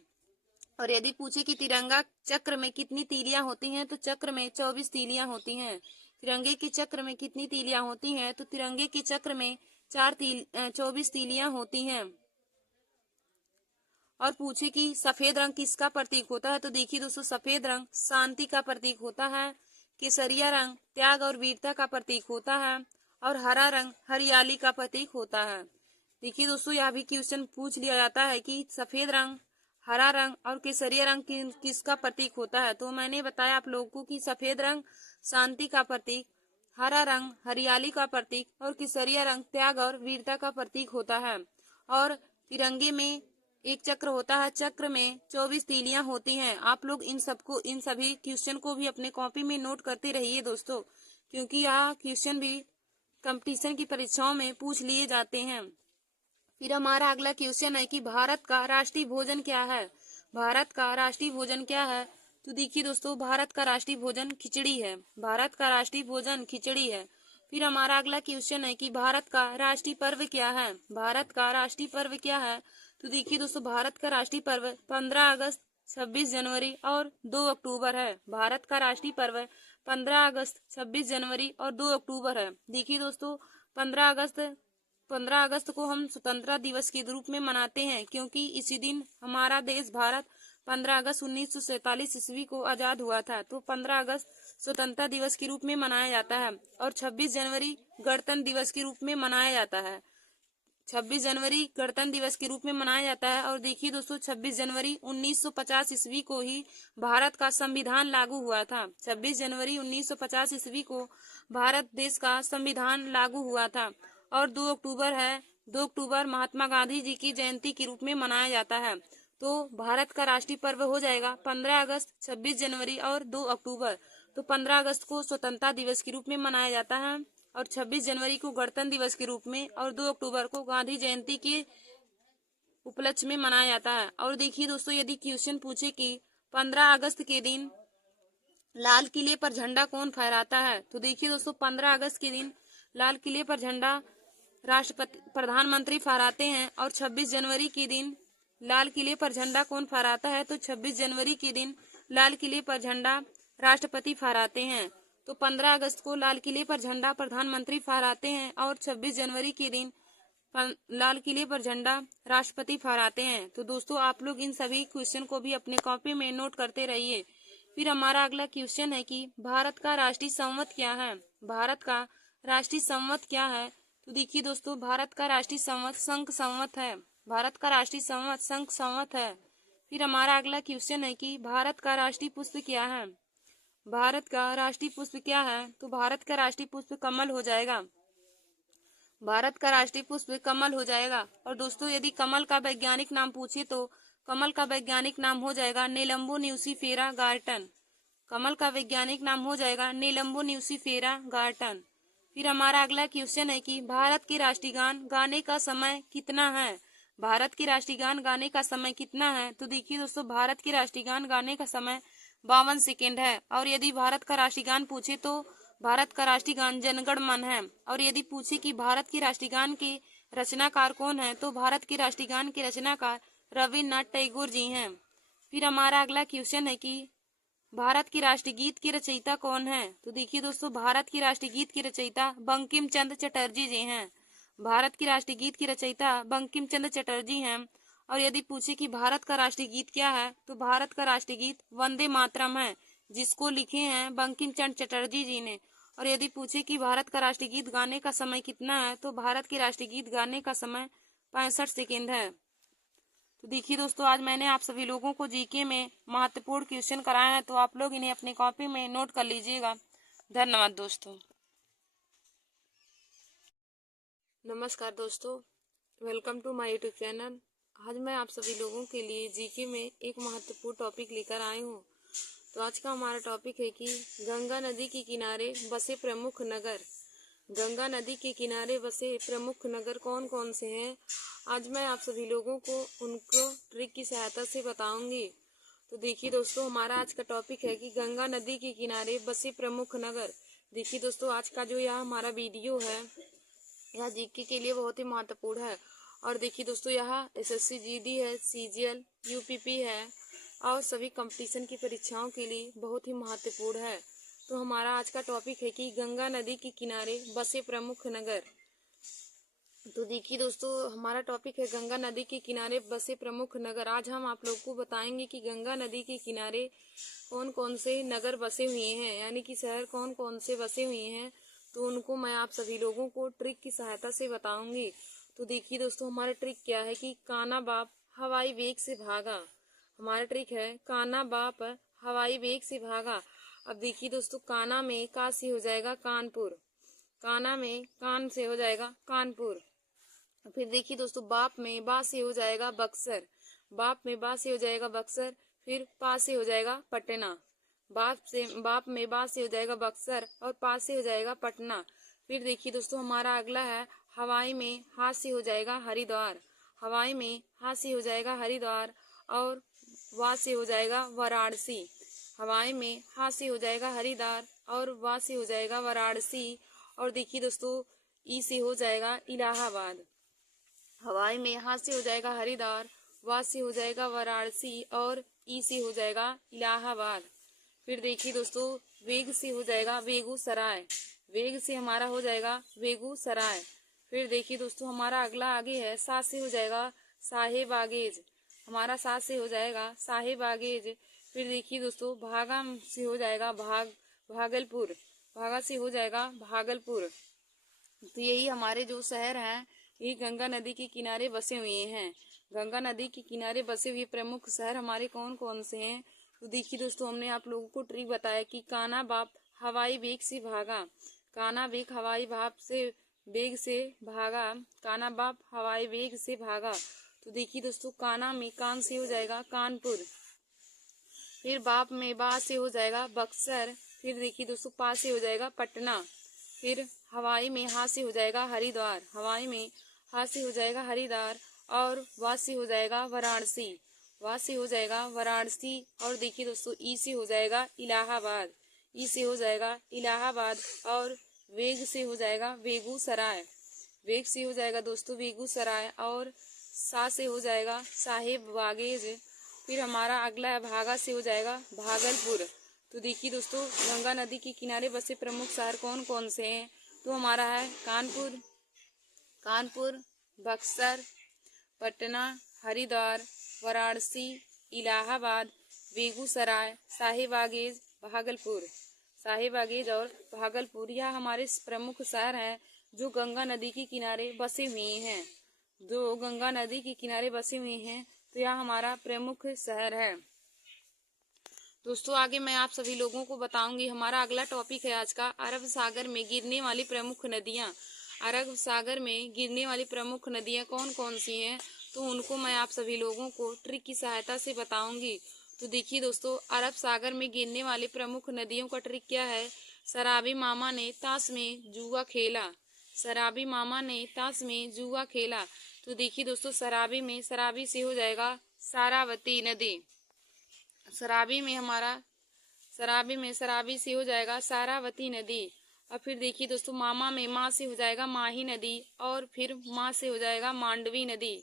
और यदि पूछे कि तिरंगा चक्र में कितनी तीलियां होती हैं, तो चक्र में 24 तीलियां होती हैं। तिरंगे के चक्र में कितनी तीलियां होती हैं। तो तिरंगे के चक्र में 24 तीलियां होती हैं। और पूछे कि सफेद रंग किसका प्रतीक होता है। तो देखिए दोस्तों, सफेद रंग शांति का प्रतीक होता है। केसरिया रंग त्याग और वीरता का प्रतीक होता है। और हरा रंग हरियाली का प्रतीक होता है। देखिए दोस्तों, यह भी क्वेश्चन पूछ लिया जाता है कि सफेद रंग, हरा रंग और केसरिया रंग किसका प्रतीक होता है। तो मैंने बताया आप लोगों को कि सफेद रंग शांति का प्रतीक, हरा रंग हरियाली का प्रतीक और केसरिया रंग त्याग और वीरता का प्रतीक होता है। और तिरंगे में एक चक्र होता है, चक्र में 24 तीलियां होती हैं। आप लोग इन सभी क्वेश्चन को भी अपने कॉपी में नोट करते रहिए दोस्तों, क्योंकि यह क्वेश्चन भी कंपटीशन की परीक्षाओं में पूछ लिए जाते हैं। फिर हमारा अगला क्वेश्चन है कि भारत का राष्ट्रीय भोजन क्या है। भारत का राष्ट्रीय भोजन क्या है। तो देखिए दोस्तों, भारत का राष्ट्रीय भोजन खिचड़ी है। भारत का राष्ट्रीय भोजन खिचड़ी है। फिर हमारा अगला क्वेश्चन है कि भारत का राष्ट्रीय पर्व क्या है। भारत का राष्ट्रीय पर्व क्या है। तो देखिए दोस्तों, भारत का राष्ट्रीय पर्व 15 अगस्त, 26 जनवरी और 2 अक्टूबर है। भारत का राष्ट्रीय पर्व 15 अगस्त, 26 जनवरी और 2 अक्टूबर है। देखिए दोस्तों, 15 अगस्त को हम स्वतंत्रता दिवस के रूप में मनाते हैं, क्योंकि इसी दिन हमारा देश भारत 15 अगस्त 1947 ईस्वी को आजाद हुआ था। तो 15 अगस्त स्वतंत्रता दिवस के रूप में मनाया जाता है। और 26 जनवरी गणतंत्र दिवस के रूप में मनाया जाता है। 26 जनवरी गणतंत्र दिवस के रूप में मनाया जाता है। और देखिए दोस्तों, 26 जनवरी 1950 ईस्वी को ही भारत का संविधान लागू हुआ था। 26 जनवरी 1950 ईस्वी को भारत देश का संविधान लागू हुआ था। और 2 अक्टूबर है, 2 अक्टूबर महात्मा गांधी जी की जयंती के रूप में मनाया जाता है। तो भारत का राष्ट्रीय पर्व हो जाएगा 15 अगस्त, 26 जनवरी और 2 अक्टूबर। तो 15 अगस्त को स्वतंत्रता दिवस के रूप में मनाया जाता है, और 26 जनवरी को गणतंत्र दिवस के रूप में, और 2 अक्टूबर को गांधी जयंती के उपलक्ष्य में मनाया जाता है। और देखिए दोस्तों, यदि क्वेश्चन पूछे कि 15 अगस्त के दिन लाल किले पर झंडा कौन फहराता है। तो देखिए दोस्तों, 15 अगस्त के दिन लाल किले पर झंडा राष्ट्रपति प्रधानमंत्री फहराते हैं। और 26 जनवरी के दिन लाल किले पर झंडा कौन फहराता है। तो 26 जनवरी के दिन लाल किले पर झंडा राष्ट्रपति फहराते हैं। तो 15 अगस्त को लाल किले पर झंडा प्रधानमंत्री फहराते हैं, और 26 जनवरी के दिन लाल किले पर झंडा राष्ट्रपति फहराते हैं। तो दोस्तों, आप लोग इन सभी क्वेश्चन को भी अपने कॉपी में नोट करते रहिए। फिर हमारा अगला क्वेश्चन है कि भारत का राष्ट्रीय संवत क्या है। भारत का राष्ट्रीय संवत क्या है। तो देखिए दोस्तों, भारत का राष्ट्रीय संवत शंख संवत है। भारत का राष्ट्रीय संवत शंख संवत है। फिर हमारा अगला क्वेश्चन है कि भारत का राष्ट्रीय पुष्प क्या है। भारत का राष्ट्रीय पुष्प क्या है। तो भारत का राष्ट्रीय पुष्प कमल हो जाएगा। भारत का राष्ट्रीय पुष्प कमल हो जाएगा। और दोस्तों, यदि कमल का वैज्ञानिक नाम पूछे तो कमल का वैज्ञानिक नाम हो जाएगा नेलम्बो न्यूसीफेरा गार्टन। कमल का वैज्ञानिक नाम हो जाएगा नेलम्बो न्यूसीफेरा गार्टन। फिर हमारा अगला क्वेश्चन है कि भारत के राष्ट्रीय गान गाने का समय कितना है। भारत के राष्ट्रीय गान गाने का समय कितना है। तो देखिए दोस्तों, भारत के राष्ट्रीय गान गाने का समय 52 सेकेंड है। और यदि भारत का राष्ट्रीय गान पूछे तो भारत का राष्ट्रीय गान जनगण मन है। और यदि पूछे कि भारत के राष्ट्रीय गान के रचनाकार कौन है, तो भारत के राष्ट्रीय गान के रचनाकार रविन्द्रनाथ टैगोर जी हैं। फिर हमारा अगला क्वेश्चन है कि भारत के राष्ट्रीय गीत के रचयिता कौन है। तो देखिए दोस्तों, भारत के राष्ट्रीय गीत के रचयिता बंकिम चंद्र चटर्जी जी हैं। भारत के राष्ट्रीय गीत की रचयिता बंकिम चंद्र चटर्जी हैं। और यदि पूछे कि भारत का राष्ट्रीय गीत क्या है, तो भारत का राष्ट्रीय गीत वंदे मातरम है, जिसको लिखे हैं बंकिम चंद्र चटर्जी जी ने। और यदि पूछे कि भारत का राष्ट्रीय गीत गाने का समय कितना है, तो भारत के राष्ट्रीय गीत गाने का समय 65 सेकेंड है। तो देखिए दोस्तों, आज मैंने आप सभी लोगों को जीके में महत्वपूर्ण क्वेश्चन कराए हैं, तो आप लोग इन्हें अपनी कॉपी में नोट कर लीजिएगा। धन्यवाद दोस्तों। नमस्कार दोस्तों, welcome to my YouTube channel. आज मैं आप सभी लोगों के लिए जीके में एक महत्वपूर्ण टॉपिक लेकर आई हूँ। तो आज का हमारा टॉपिक है कि गंगा नदी के किनारे बसे प्रमुख नगर। गंगा नदी के किनारे बसे प्रमुख नगर कौन कौन से हैं, आज मैं आप सभी लोगों को उनको ट्रिक की सहायता से बताऊंगी। तो देखिए दोस्तों, हमारा आज का टॉपिक है कि गंगा नदी के किनारे बसे प्रमुख नगर। देखिए दोस्तों, आज का जो यह हमारा वीडियो है, यह जीके के लिए बहुत ही महत्वपूर्ण है। और देखिए दोस्तों, यह एसएससी जीडी है, सीजीएल, यूपीपी है और सभी कंपटीशन की परीक्षाओं के लिए बहुत ही महत्वपूर्ण है। तो हमारा आज का टॉपिक है कि गंगा नदी के किनारे बसे प्रमुख नगर। तो देखिए दोस्तों, हमारा टॉपिक है गंगा नदी के किनारे बसे प्रमुख नगर। आज हम आप लोग को बताएंगे कि गंगा नदी के किनारे कौन कौन से नगर बसे हुए हैं, यानी कि शहर कौन कौन से बसे हुए हैं। तो उनको मैं आप सभी लोगों को ट्रिक की सहायता से बताऊंगी। तो देखिए दोस्तों, हमारा ट्रिक क्या है कि काना बाप हवाई वेग से भागा। हमारा ट्रिक है काना बाप हवाई वेग से भागा। अब देखिए दोस्तों, काना में का से हो जाएगा कानपुर, काना में कान से हो जाएगा कानपुर। फिर देखिए दोस्तों, बाप में बा से हो जाएगा बक्सर, बाप में बा से हो जाएगा बक्सर। फिर पा से हो जाएगा पटना, बाप में बा से हो जाएगा बक्सर और पा से हो जाएगा पटना। फिर देखिए दोस्तों, हमारा अगला है हवाई में हा से हो जाएगा हरिद्वार, हवाई में हा से हो जाएगा हरिद्वार और वा से हो जाएगा वाराणसी। हवाई में हा से हो जाएगा हरिद्वार और वा से हो जाएगा वाराणसी। और देखिए दोस्तों, ई से हो जाएगा इलाहाबाद। हवाई में हा से हो जाएगा हरिद्वार, वा से हो जाएगा वाराणसी और ई से हो जाएगा इलाहाबाद। फिर देखिए दोस्तों, वेग से हो जाएगा बेगूसराय, वेग से हमारा हो जाएगा बेगूसराय। फिर देखिए दोस्तों, हमारा अगला आगे है सा से हो जाएगा साहेबागेज, हमारा सा से हो जाएगा साहेबागेज। फिर देखिए दोस्तों, भागा से हो जाएगा भागलपुर, भागा से हो जाएगा भागलपुर। तो यही हमारे जो शहर हैं, ये गंगा नदी के किनारे बसे हुए हैं। गंगा नदी के किनारे बसे हुए प्रमुख शहर हमारे कौन कौन से हैं। तो देखिए दोस्तों, हमने आप लोगों को ट्रिक बताया कि काना बाप हवाई वेग से भागा, काना बेग हवाई भाप से वेग से भागा, काना बाप हवाई वेग से भागा। तो देखिए दोस्तों, काना में कान से हो जाएगा कानपुर, फिर बाप में बा से हो जाएगा बक्सर। फिर देखिए दोस्तों, पा से हो जाएगा पटना। फिर हवाई में हा से हो जाएगा हरिद्वार, हवाई में हा से हो जाएगा हरिद्वार और वा से हो जाएगा वाराणसी, वा से हो जाएगा वाराणसी। और देखिए दोस्तों, ई से हो जाएगा इलाहाबाद, ई से हो जाएगा इलाहाबाद और वेग से हो जाएगा बेगूसराय, वेग से हो जाएगा दोस्तों बेगूसराय और सा से हो जाएगा साहेबवागेज। फिर हमारा अगला है भागा से हो जाएगा भागलपुर। तो देखिए दोस्तों, गंगा नदी के किनारे बसे प्रमुख शहर कौन कौन से हैं। तो हमारा है कानपुर, बक्सर, पटना, हरिद्वार, वाराणसी, इलाहाबाद, बेगूसराय, साहिबागेज, भागलपुर, साहिबागेज और भागलपुर। यह हमारे प्रमुख शहर हैं जो गंगा नदी के किनारे बसे हुए हैं, जो गंगा नदी के किनारे बसे हुए हैं। तो यह हमारा प्रमुख शहर है। दोस्तों, आगे मैं आप सभी लोगों को बताऊंगी, हमारा अगला टॉपिक है आज का अरब सागर में गिरने वाली प्रमुख नदियां। अरब सागर में गिरने वाली प्रमुख नदियां कौन कौन सी हैं, तो उनको मैं आप सभी लोगों को ट्रिक की सहायता से बताऊंगी। तो देखिए दोस्तों, अरब सागर में गिरने वाली प्रमुख नदियों का ट्रिक क्या है। शराबी मामा ने ताश में जुआ खेला, शराबी मामा ने ताश में जुआ खेला। तो देखिए दोस्तों, शराबी से हो जाएगा सारावती नदी, शराबी में शराबी से हो जाएगा सारावती नदी। और फिर देखिए दोस्तों, मामा में माँ से हो जाएगा माही नदी और फिर माँ से हो जाएगा मांडवी नदी,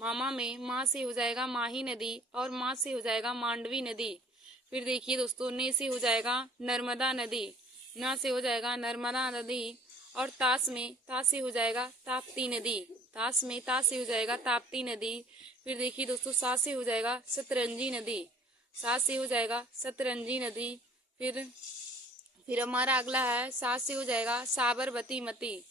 मामा में माँ से हो जाएगा माही नदी और माँ से हो जाएगा मांडवी नदी। फिर देखिए दोस्तों, ने से हो जाएगा नर्मदा नदी, ना से हो जाएगा नर्मदा नदी और ताश से हो जाएगा ताप्ती नदी, ताश में ताश से हो जाएगा ताप्ती नदी। फिर देखिए दोस्तों 7 से हो जाएगा सतरंजी नदी, 7 से हो जाएगा सतरंजी नदी। फिर हमारा अगला है 7 से हो जाएगा साबरमती मती,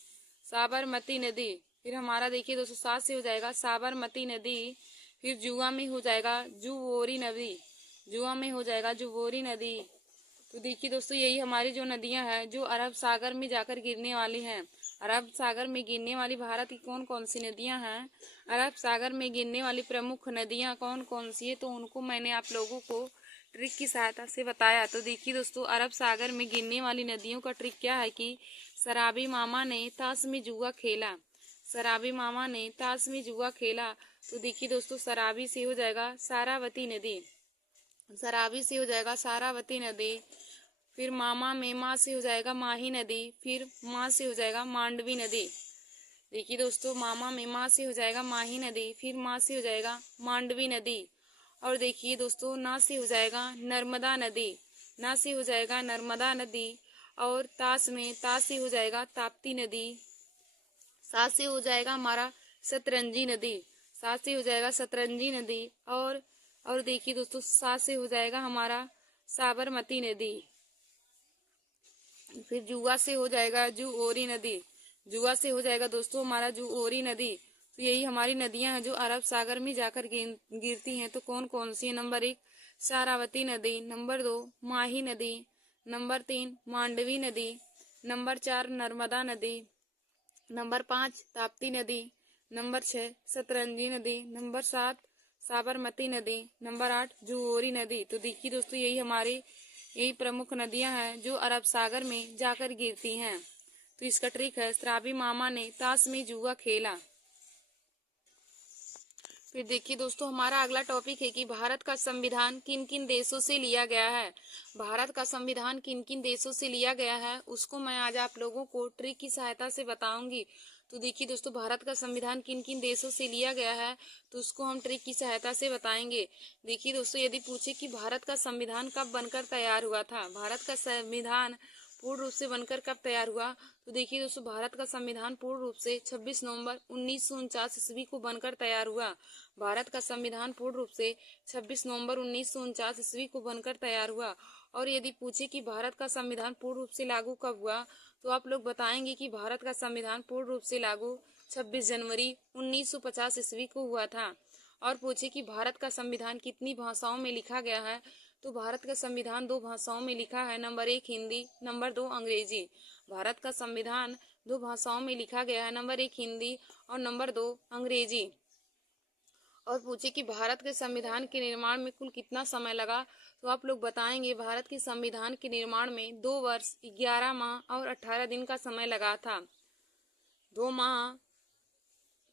साबरमती नदी। फिर हमारा देखिए दोस्तों 7 से हो जाएगा साबरमती नदी। फिर जुआ में हो जाएगा जुवोरी नदी, जुआ में हो जाएगा जुवोरी नदी। तो देखिए दोस्तों यही हमारी जो नदियां हैं जो अरब सागर में जाकर गिरने वाली हैं। अरब सागर में गिरने वाली भारत की कौन कौन सी नदियां हैं, अरब सागर में गिरने वाली प्रमुख नदियां कौन कौन सी है, तो उनको मैंने आप लोगों को ट्रिक की सहायता से बताया। तो देखिए दोस्तों अरब सागर में गिरने वाली नदियों का ट्रिक क्या है कि शराबी मामा ने ताश में जुआ खेला, शराबी मामा ने ताश में जुआ खेला। तो देखिए दोस्तों शराबी से हो जाएगा सारावती नदी, शराबी से हो जाएगा सारावती नदी। फिर मामा में माँ से हो जाएगा माही नदी, फिर माँ से हो जाएगा मांडवी नदी। देखिए दोस्तों मामा में माँ से हो जाएगा माही नदी, फिर माँ से हो जाएगा मांडवी नदी। और देखिए दोस्तों ना से हो जाएगा नर्मदा नदी, ना से हो जाएगा नर्मदा नदी। और ताश में ता से हो जाएगा ताप्ती नदी, सा से हो जाएगा हमारा सतरंजी नदी, सा से हो जाएगा सतरंजी नदी। और देखिए दोस्तों सा से हो जाएगा हमारा साबरमती नदी। फिर जुआ से हो जाएगा जुओरी नदी, जुआ से हो जाएगा दोस्तों हमारा जुओरी नदी। तो यही हमारी नदियां हैं जो अरब सागर में जाकर गिरती हैं। तो कौन कौन सी है, नंबर 1 सारावती नदी, नंबर 2 माही नदी, नंबर 3 मांडवी नदी, नंबर 4 नर्मदा नदी, नंबर 5 ताप्ती नदी, नंबर 6 सतरंजी नदी, नंबर 7 साबरमती नदी, नंबर 8 जुओरी नदी। तो देखिए दोस्तों यही प्रमुख नदियां हैं जो अरब सागर में जाकर गिरती हैं। तो इसका ट्रिक है शराबी मामा ने ताश में जुआ खेला। फिर देखिए दोस्तों हमारा अगला टॉपिक है कि भारत का संविधान किन किन देशों से लिया गया है। भारत का संविधान किन किन देशों से लिया गया है उसको मैं आज आप लोगों को ट्रिक की सहायता से बताऊंगी। तो देखिए दोस्तों भारत का संविधान किन किन देशों से लिया गया है तो उसको हम ट्रिक की सहायता से बताएंगे। देखिए दोस्तों यदि पूछे कि भारत का संविधान कब बनकर तैयार हुआ था, भारत का संविधान पूर्ण रूप से बनकर कब तैयार हुआ, तो देखिए दोस्तों भारत का संविधान पूर्ण रूप से 26 नवंबर 1949 ईस्वी को बनकर तैयार हुआ। भारत का संविधान पूर्ण रूप से 26 नवंबर 1949 ईस्वी को बनकर तैयार हुआ। और यदि पूछे कि भारत का संविधान पूर्ण रूप से लागू कब हुआ तो आप लोग बताएंगे कि भारत का संविधान पूर्ण रूप से लागू 26 जनवरी 1950 ईस्वी को हुआ था। और पूछे कि भारत का संविधान कितनी भाषाओं में लिखा गया है तो भारत का संविधान 2 भाषाओं में लिखा है, नंबर 1 हिंदी, नंबर 2 अंग्रेजी। भारत का संविधान 2 भाषाओं में लिखा गया है, नंबर 1 हिंदी और नंबर 2 अंग्रेजी। और पूछे कि भारत के संविधान के निर्माण में कुल कितना समय लगा तो आप लोग बताएंगे भारत के संविधान के निर्माण में 2 वर्ष 11 माह और 18 दिन का समय लगा था।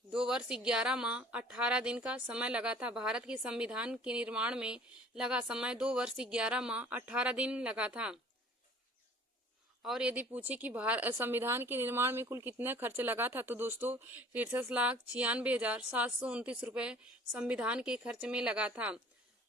2 वर्ष 11 माह 18 दिन का समय लगा था। भारत के संविधान के निर्माण में लगा समय 2 वर्ष 11 माह 18 दिन लगा था। और यदि पूछे कि संविधान के निर्माण में कुल कितना खर्च लगा था तो दोस्तों 63,96,729 रुपए संविधान के खर्च में लगा था।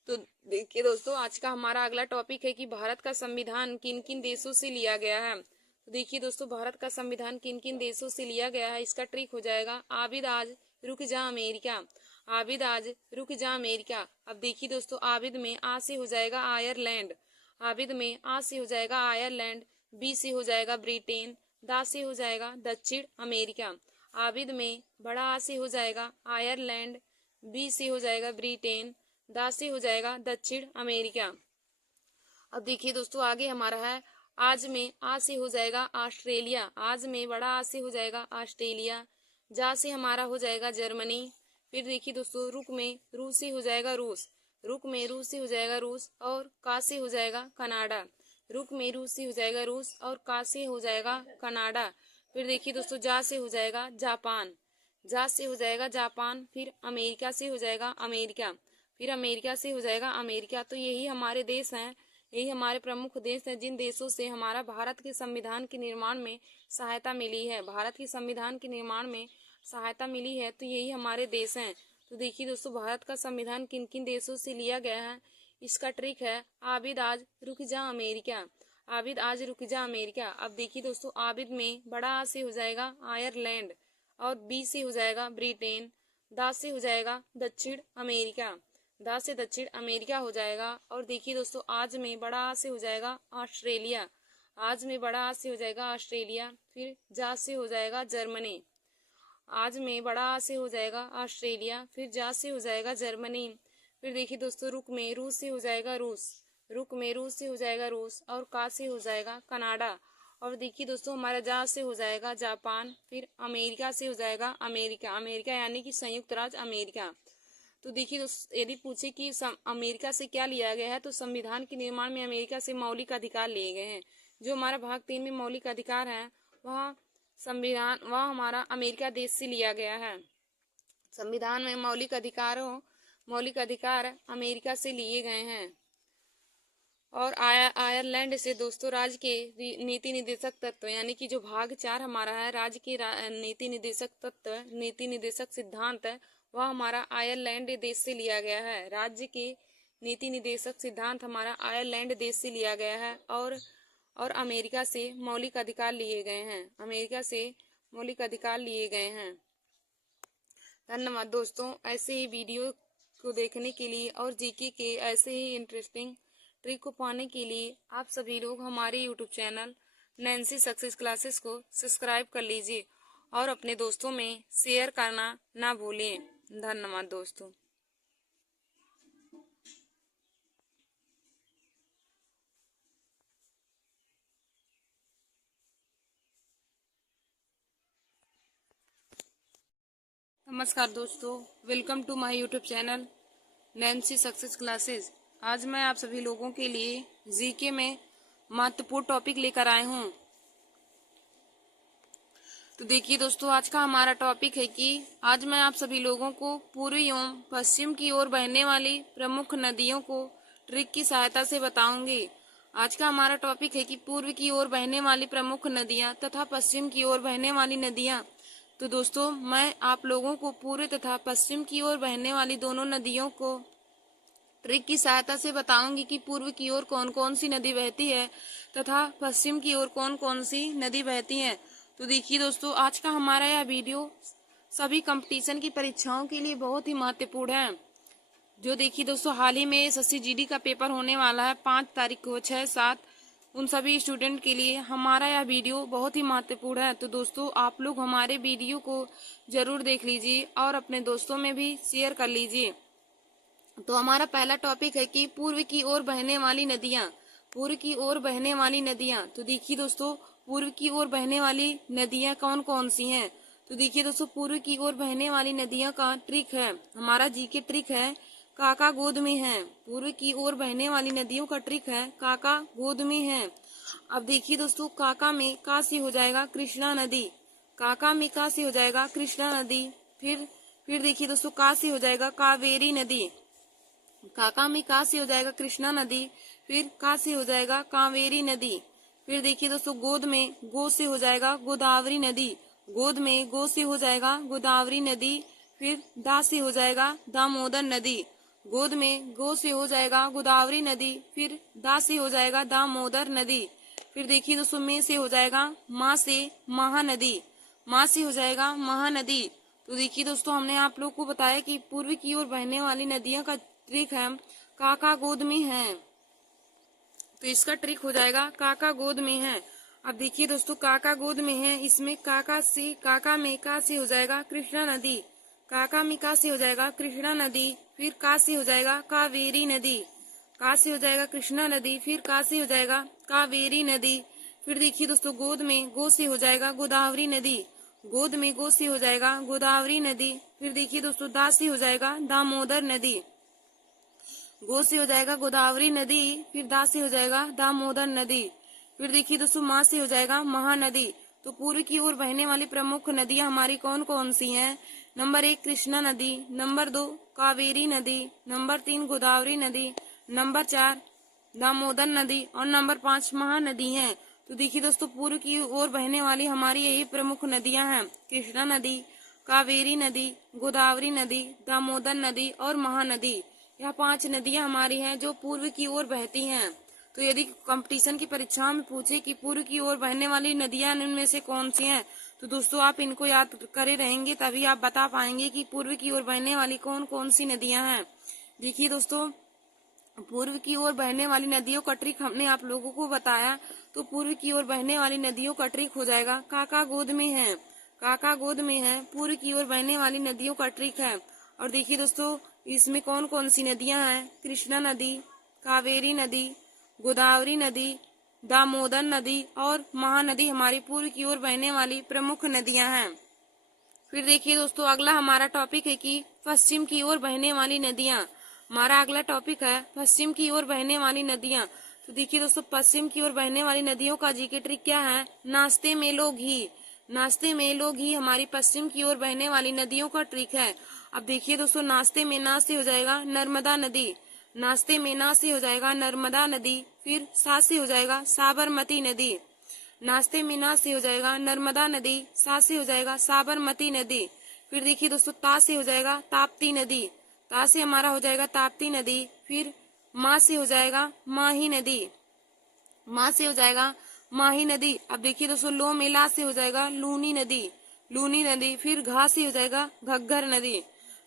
तो देखिए दोस्तों आज का हमारा अगला टॉपिक है कि भारत का संविधान किन किन देशों से लिया गया है। तो देखिए दोस्तों भारत का संविधान किन किन देशों से लिया गया है इसका ट्रिक हो जाएगा आबिद आज रुक जा अमेरिका, आबिद आज रुक जा अमेरिका। अब देखिए दोस्तों आबिद में आ से हो जाएगा आयरलैंड, आबिद में आ से हो जाएगा आयरलैंड, बी से हो जाएगा ब्रिटेन, दा से हो जाएगा दक्षिण अमेरिका। आबिद में बड़ा आ से हो जाएगा आयरलैंड, बी से हो जाएगा ब्रिटेन, दा से हो जाएगा दक्षिण अमेरिका। अब देखिए दोस्तों आगे हमारा है आज में आ से हो जाएगा ऑस्ट्रेलिया, आज में बड़ा आ से हो जाएगा ऑस्ट्रेलिया, जा से हमारा हो जाएगा जर्मनी। फिर देखिए दोस्तों रुक में रू से हो जाएगा रूस, रुक में रू से हो जाएगा रूस और का से हो जाएगा कनाडा, रुक में रू से हो जाएगा रूस और का से हो जाएगा कनाडा। फिर देखिए दोस्तों जा से हो जाएगा जापान, जा से हो जाएगा जापान। फिर अमेरिका से हो जाएगा अमेरिका, फिर अमेरिका से हो जाएगा अमेरिका। तो यही हमारे देश हैं, यही हमारे प्रमुख देश हैं जिन देशों से हमारा भारत के संविधान के निर्माण में सहायता मिली है, भारत के संविधान के निर्माण में सहायता मिली है। तो यही हमारे देश हैं। तो देखिए दोस्तों भारत का संविधान किन किन देशों से लिया गया है इसका ट्रिक है आबिद आज रुक जा अमेरिका, आबिद आज रुक जा अमेरिका। अब देखिए दोस्तों आबिद में बड़ा आ से हो जाएगा आयरलैंड और बी से हो जाएगा ब्रिटेन, दा से हो जाएगा दक्षिण अमेरिका, दा से दक्षिण अमेरिका हो जाएगा। और देखिए दोस्तों आज में बड़ा आ से हो जाएगा ऑस्ट्रेलिया, आज में बड़ा आ से हो जाएगा ऑस्ट्रेलिया। फिर जा से हो जाएगा जर्मनी, आज में बड़ा आ से हो जाएगा ऑस्ट्रेलिया। फिर जा से हो जाएगा जर्मनी। फिर देखिए दोस्तों रुक में रू से हो जाएगा रूस, रुक में रू से हो जाएगा रूस। और का से हो जाएगा कनाडा। और देखिए दोस्तों हमारा जा से हो जाएगा जापान। फिर अमेरिका से हो जाएगा अमेरिका, अमेरिका यानी कि संयुक्त राज्य अमेरिका। तो देखिए दोस्तों यदि पूछे कि अमेरिका से क्या लिया गया है, तो संविधान के निर्माण में अमेरिका से मौलिक अधिकार लिए गए हैं। जो हमारा भाग 3 में मौलिक अधिकार है वह संविधान वह हमारा अमेरिका देश से लिया गया है। संविधान में मौलिक अधिकार अमेरिका से लिए गए हैं। और आयरलैंड से दोस्तों राज्य के नीति निर्देशक तत्व यानी कि जो भाग 4 हमारा है राज्य के नीति निर्देशक तत्व, नीति निर्देशक सिद्धांत है, वह हमारा आयरलैंड देश से लिया गया है। राज्य के नीति निर्देशक सिद्धांत हमारा आयरलैंड देश से लिया गया है। और अमेरिका से मौलिक अधिकार लिए गए हैं, अमेरिका से मौलिक अधिकार लिए गए हैं। धन्यवाद दोस्तों। ऐसे ही वीडियो को देखने के लिए और जीके के ऐसे ही इंटरेस्टिंग ट्रिक को पाने के लिए आप सभी लोग हमारे YouTube channel Nancy Success classes को सब्सक्राइब कर लीजिए और अपने दोस्तों में शेयर करना ना भूलें। धन्यवाद दोस्तों। नमस्कार दोस्तों, welcome to my YouTube channel Nancy Success Classes. आज मैं आप सभी लोगों के लिए जीके में महत्वपूर्ण टॉपिक लेकर आए हूँ। तो देखिए दोस्तों आज का हमारा टॉपिक है कि आज मैं आप सभी लोगों को पूर्व एवं पश्चिम की ओर बहने वाली प्रमुख नदियों को ट्रिक की सहायता से बताऊंगी। आज का हमारा टॉपिक है कि पूर्व की ओर बहने वाली प्रमुख नदियां तथा पश्चिम की ओर बहने वाली नदियां। तो दोस्तों मैं आप लोगों को पूर्व तथा पश्चिम की ओर बहने वाली दोनों नदियों को ट्रिक की सहायता से बताऊंगी कि पूर्व की ओर कौन कौन सी नदी बहती है तथा पश्चिम की ओर कौन कौन सी नदी बहती है। तो देखिए दोस्तों आज का हमारा यह वीडियो सभी कंपटीशन की परीक्षाओं के लिए बहुत ही महत्वपूर्ण है। जो देखिए दोस्तों हाल ही में एसएससी जीडी का पेपर होने वाला है 5 तारीख को 6-7, उन सभी स्टूडेंट के लिए हमारा यह वीडियो बहुत ही महत्वपूर्ण है। तो दोस्तों आप लोग हमारे वीडियो को जरूर देख लीजिए और अपने दोस्तों में भी शेयर कर लीजिए। तो हमारा पहला टॉपिक है कि पूर्व की ओर बहने वाली नदियां, पूर्व की ओर बहने वाली नदियां। तो देखिए दोस्तों पूर्व की ओर बहने वाली नदियां कौन कौन सी हैं। तो देखिए दोस्तों पूर्व की ओर बहने वाली नदियां का ट्रिक है, हमारा जीके ट्रिक है काका गोद में है। पूर्व की ओर बहने वाली नदियों का ट्रिक है काका गोद में है। अब देखिए दोस्तों काका में का से हो जाएगा कृष्णा नदी, काका में का से हो जाएगा कृष्णा नदी। फिर देखिए दोस्तों का से हो जाएगा कावेरी नदी, काका में का से हो जाएगा कृष्णा नदी। फिर का से हो जाएगा कावेरी नदी। फिर देखिए दोस्तों गोद में गो से हो जाएगा गोदावरी नदी, गोद में गो से हो जाएगा गोदावरी नदी। फिर दा से हो जाएगा दामोदर नदी, गोद में गो से हो जाएगा गोदावरी नदी। फिर दा से हो जाएगा दामोदर नदी। फिर देखिए दोस्तों में से हो जाएगा माँ से महानदी, माँ से हो जाएगा महानदी। तो देखिए दोस्तों हमने आप लोग को बताया कि पूर्व की ओर बहने वाली नदियों का ट्रिक है काका गोद में है। तो इसका ट्रिक हो जाएगा काका गोद में है। अब देखिए दोस्तों काका गोद में है, इसमें काका में का से हो जाएगा कृष्णा नदी, काका में का से हो जाएगा कृष्णा नदी। फिर का से हो जाएगा कावेरी नदी, का से हो जाएगा कृष्णा नदी। फिर का से हो जाएगा कावेरी नदी। फिर देखिए दोस्तों गोद में गो से हो जाएगा गोदावरी नदी, गोद में गो से हो जाएगा गोदावरी नदी। फिर देखिए दोस्तों दा से हो जाएगा दामोदर नदी, गो से हो जाएगा गोदावरी नदी। फिर दा से हो जाएगा दामोदर नदी। फिर देखिए दोस्तों माँ से हो जाएगा महानदी। तो पूर्व की ओर बहने वाली प्रमुख नदियां हमारी कौन कौन सी हैं। नंबर 1 कृष्णा नदी, नंबर 2 कावेरी नदी, नंबर 3 गोदावरी नदी, नंबर 4 दामोदर नदी और नंबर 5 महानदी है। तो देखिए दोस्तों पूर्व की ओर बहने वाली हमारी यही प्रमुख नदियां हैं कृष्णा नदी, कावेरी नदी, गोदावरी नदी, दामोदर नदी और महानदी। यह 5 नदियां हमारी हैं जो पूर्व की ओर बहती हैं। तो यदि कंपटीशन की परीक्षाओं में पूछे कि पूर्व की ओर बहने वाली नदियां इनमें से कौन सी हैं, तो दोस्तों आप इनको याद करे रहेंगे तभी आप बता पाएंगे कि पूर्व की ओर बहने वाली कौन कौन सी नदियां हैं। देखिए दोस्तों, पूर्व की ओर बहने वाली नदियों का ट्रिक हमने आप लोगों को बताया। तो पूर्व की ओर बहने वाली नदियों का ट्रिक हो जाएगा काका गोद में है, काका गोद में है पूर्व की ओर बहने वाली नदियों का ट्रिक है। और देखिए दोस्तों, इसमें कौन कौन सी नदियां हैं, कृष्णा नदी, कावेरी नदी, गोदावरी नदी, दामोदर नदी और महानदी हमारी पूर्व की ओर बहने वाली प्रमुख नदियां हैं। फिर देखिए दोस्तों, अगला हमारा टॉपिक है कि पश्चिम की ओर बहने वाली नदियां। हमारा अगला टॉपिक है पश्चिम की ओर बहने वाली नदियां। तो देखिए दोस्तों, पश्चिम की ओर बहने वाली नदियों का जीके ट्रिक क्या है, नाश्ते में लो घी, नाश्ते में लो घी हमारी पश्चिम की ओर बहने वाली नदियों का ट्रिक है। अब देखिए दोस्तों, नाश्ते में ना से हो जाएगा नर्मदा नदी, नाश्ते में ना से हो जाएगा नर्मदा नदी, फिर सा से हो जाएगा साबरमती नदी, नाश्ते में ना से हो जाएगा नर्मदा नदी, सा से हो जाएगा साबरमती नदी। फिर देखिए दोस्तों, ता से हो जाएगा ताप्ती नदी, ता से हमारा हो जाएगा ताप्ती नदी। फिर माँ से हो जाएगा माही नदी, माँ से हो जाएगा माही नदी। अब देखिए दोस्तों, लो में ला से हो जाएगा लूनी नदी, लूनी नदी। फिर घा से हो जाएगा घग्गर नदी,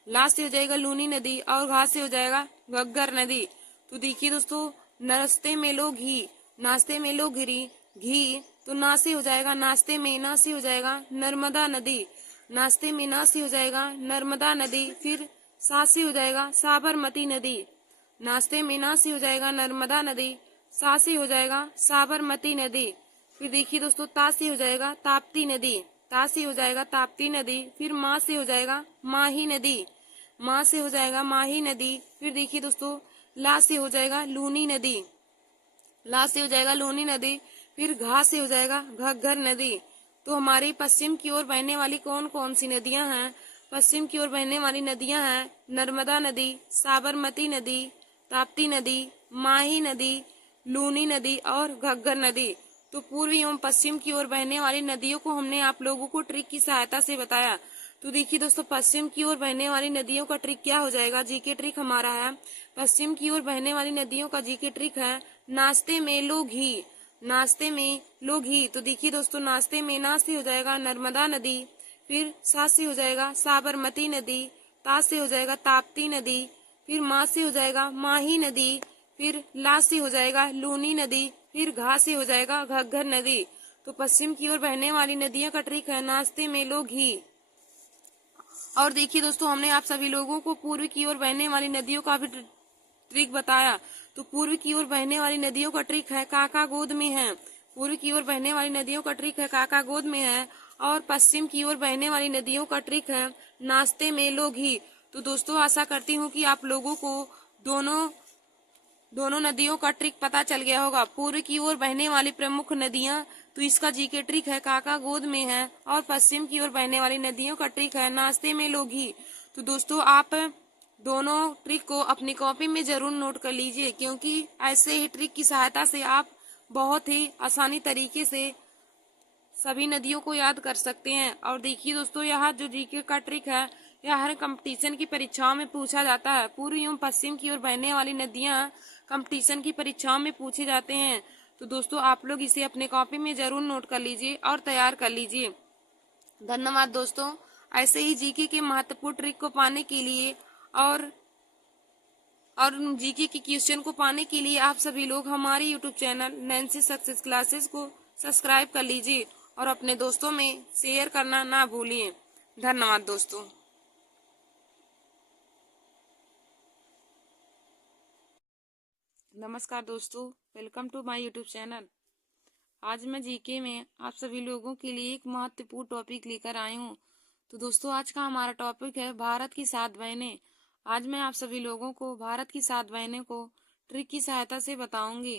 ला से हो जाएगा लूनी नदी और घा से हो जाएगा घग्गर नदी। तो देखिए दोस्तों, नाश्ते में लो घी, नाश्ते में लो घी, तो ना से हो जाएगा नाश्ते में ना से हो जाएगा नर्मदा नदी, नाश्ते में ना से हो जाएगा नर्मदा नदी। फिर सा से हो जाएगा साबरमती नदी, नाश्ते में ना से हो जाएगा नर्मदा नदी, सा से हो जाएगा साबरमती नदी। फिर देखिए दोस्तों, ता से हो जाएगा ताप्ती नदी, ता से हो जाएगा ताप्ती नदी। फिर माँ से हो जाएगा माही नदी, माँ से हो जाएगा माही नदी। फिर देखिए दोस्तों, ला से हो जाएगा लूनी नदी, ला से हो जाएगा लूनी नदी। फिर घा से हो जाएगा घग्गर नदी। तो हमारी पश्चिम की ओर बहने वाली कौन कौन सी नदियां हैं, पश्चिम की ओर बहने वाली नदियां हैं नर्मदा नदी, साबरमती नदी, ताप्ती नदी, माही नदी, लूनी नदी और घग्गर नदी। तो पूर्व एवं पश्चिम की ओर बहने वाली नदियों को हमने आप लोगों को ट्रिक की सहायता से बताया। तो देखिए दोस्तों, पश्चिम की ओर बहने वाली नदियों का ट्रिक क्या हो जाएगा, जीके ट्रिक हमारा है पश्चिम की ओर बहने वाली नदियों का जीके ट्रिक है नाश्ते में लो घी, नाश्ते में लो घी। तो देखिए दोस्तों, नाश्ते में ना से हो जाएगा नर्मदा नदी, फिर सा से हो जाएगा साबरमती नदी, ता से हो जाएगा ताप्ती नदी, फिर माँ से हो जाएगा माही नदी, फिर ला से हो जाएगा लूनी नदी, फिर घा से हो जाएगा घग्गर नदी। तो पश्चिम की ओर बहने वाली नदियों का ट्रिक है नाश्ते में लो घी। और देखिए दोस्तों, हमने आप सभी लोगों को पूर्व की ओर बहने वाली नदियों का भी ट्रिक बताया। तो पूर्व की ओर बहने वाली नदियों का ट्रिक है काका गोद में है, पूर्व की ओर बहने वाली नदियों का ट्रिक है काका गोद में है। और पश्चिम की ओर बहने वाली नदियों का ट्रिक है नाश्ते में लो घी। तो दोस्तों, आशा करती हूँ कि आप लोगों को दोनों नदियों का ट्रिक पता चल गया होगा। पूर्व की ओर बहने वाली प्रमुख नदियां, तो इसका जीके ट्रिक है काका गोद में है। और पश्चिम की ओर बहने वाली नदियों का ट्रिक है नाश्ते में लो घी। तो दोस्तों, आप दोनों ट्रिक को अपनी कॉपी में जरूर नोट कर लीजिए, क्योंकि ऐसे ही ट्रिक की सहायता से आप बहुत ही आसानी तरीके से सभी नदियों को याद कर सकते हैं। और देखिए दोस्तों, यह जो जीके का ट्रिक है यह हर कंपटीशन की परीक्षाओं में पूछा जाता है। पूर्व एवं पश्चिम की ओर बहने वाली नदियां कंपटीशन की परीक्षाओं में पूछे जाते हैं। तो दोस्तों, आप लोग इसे अपने कॉपी में जरूर नोट कर लीजिए और तैयार कर लीजिए। धन्यवाद दोस्तों। ऐसे ही जीके के महत्वपूर्ण ट्रिक को पाने के लिए और जीके के क्वेश्चन को पाने के लिए आप सभी लोग हमारे YouTube channel Nancy Success classes को सब्सक्राइब कर लीजिए और अपने दोस्तों में शेयर करना ना भूलिए। धन्यवाद दोस्तों। नमस्कार दोस्तों, welcome to my YouTube channel. आज मैं जीके में आप सभी लोगों के लिए एक महत्वपूर्ण टॉपिक लेकर आई हूँ। तो दोस्तों, आज का हमारा टॉपिक है भारत की 7 बहनें। आज मैं आप सभी लोगों को भारत की 7 बहनें को ट्रिक की सहायता से बताऊंगी।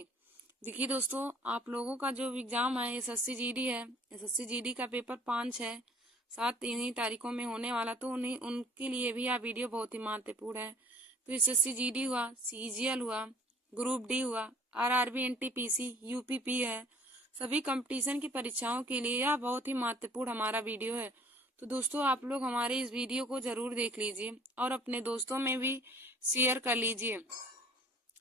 देखिए दोस्तों, आप लोगों का जो एग्जाम है एसएससी जीडी है, एसएससी जीडी का पेपर 5 है, 7 इन्हीं तारीखों में होने वाला। तो उनके लिए भी यह वीडियो बहुत ही महत्वपूर्ण है। तो एसएससी जीडी हुआ, सीजीएल हुआ, ग्रुप डी हुआ, आरआरबी, एनटीपीसी, यूपीपी है, सभी कंपटीशन की परीक्षाओं के लिए यह बहुत ही महत्वपूर्ण हमारा वीडियो है। तो दोस्तों, आप लोग हमारे इस वीडियो को जरूर देख लीजिए और अपने दोस्तों में भी शेयर कर लीजिए।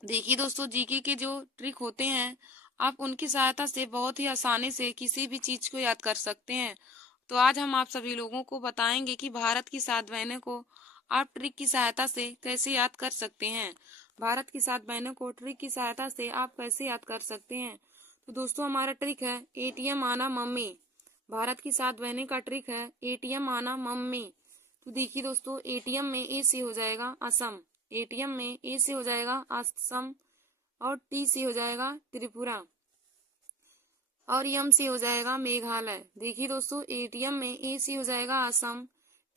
देखिए दोस्तों, जीके के जो ट्रिक होते हैं आप उनकी सहायता से बहुत ही आसानी से किसी भी चीज को याद कर सकते हैं। तो आज हम आप सभी लोगों को बताएंगे कि भारत की 7 बहनों को आप ट्रिक की सहायता से कैसे याद कर सकते हैं। भारत की 7 बहनों को ट्रिक की सहायता से आप कैसे याद कर सकते हैं। तो दोस्तों हमारा ट्रिक है एटीएम आना मम्मी। भारत की 7 बहनें का ट्रिक है एटीएम आना मम्मी। तो देखिए दोस्तों, एटीएम में ए से हो जाएगा असम, एटीएम में ए से हो जाएगा असम, और टी से हो जाएगा त्रिपुरा, और यम से हो जाएगा मेघालय। देखिए दोस्तों, एटीएम में ए से हो जाएगा असम,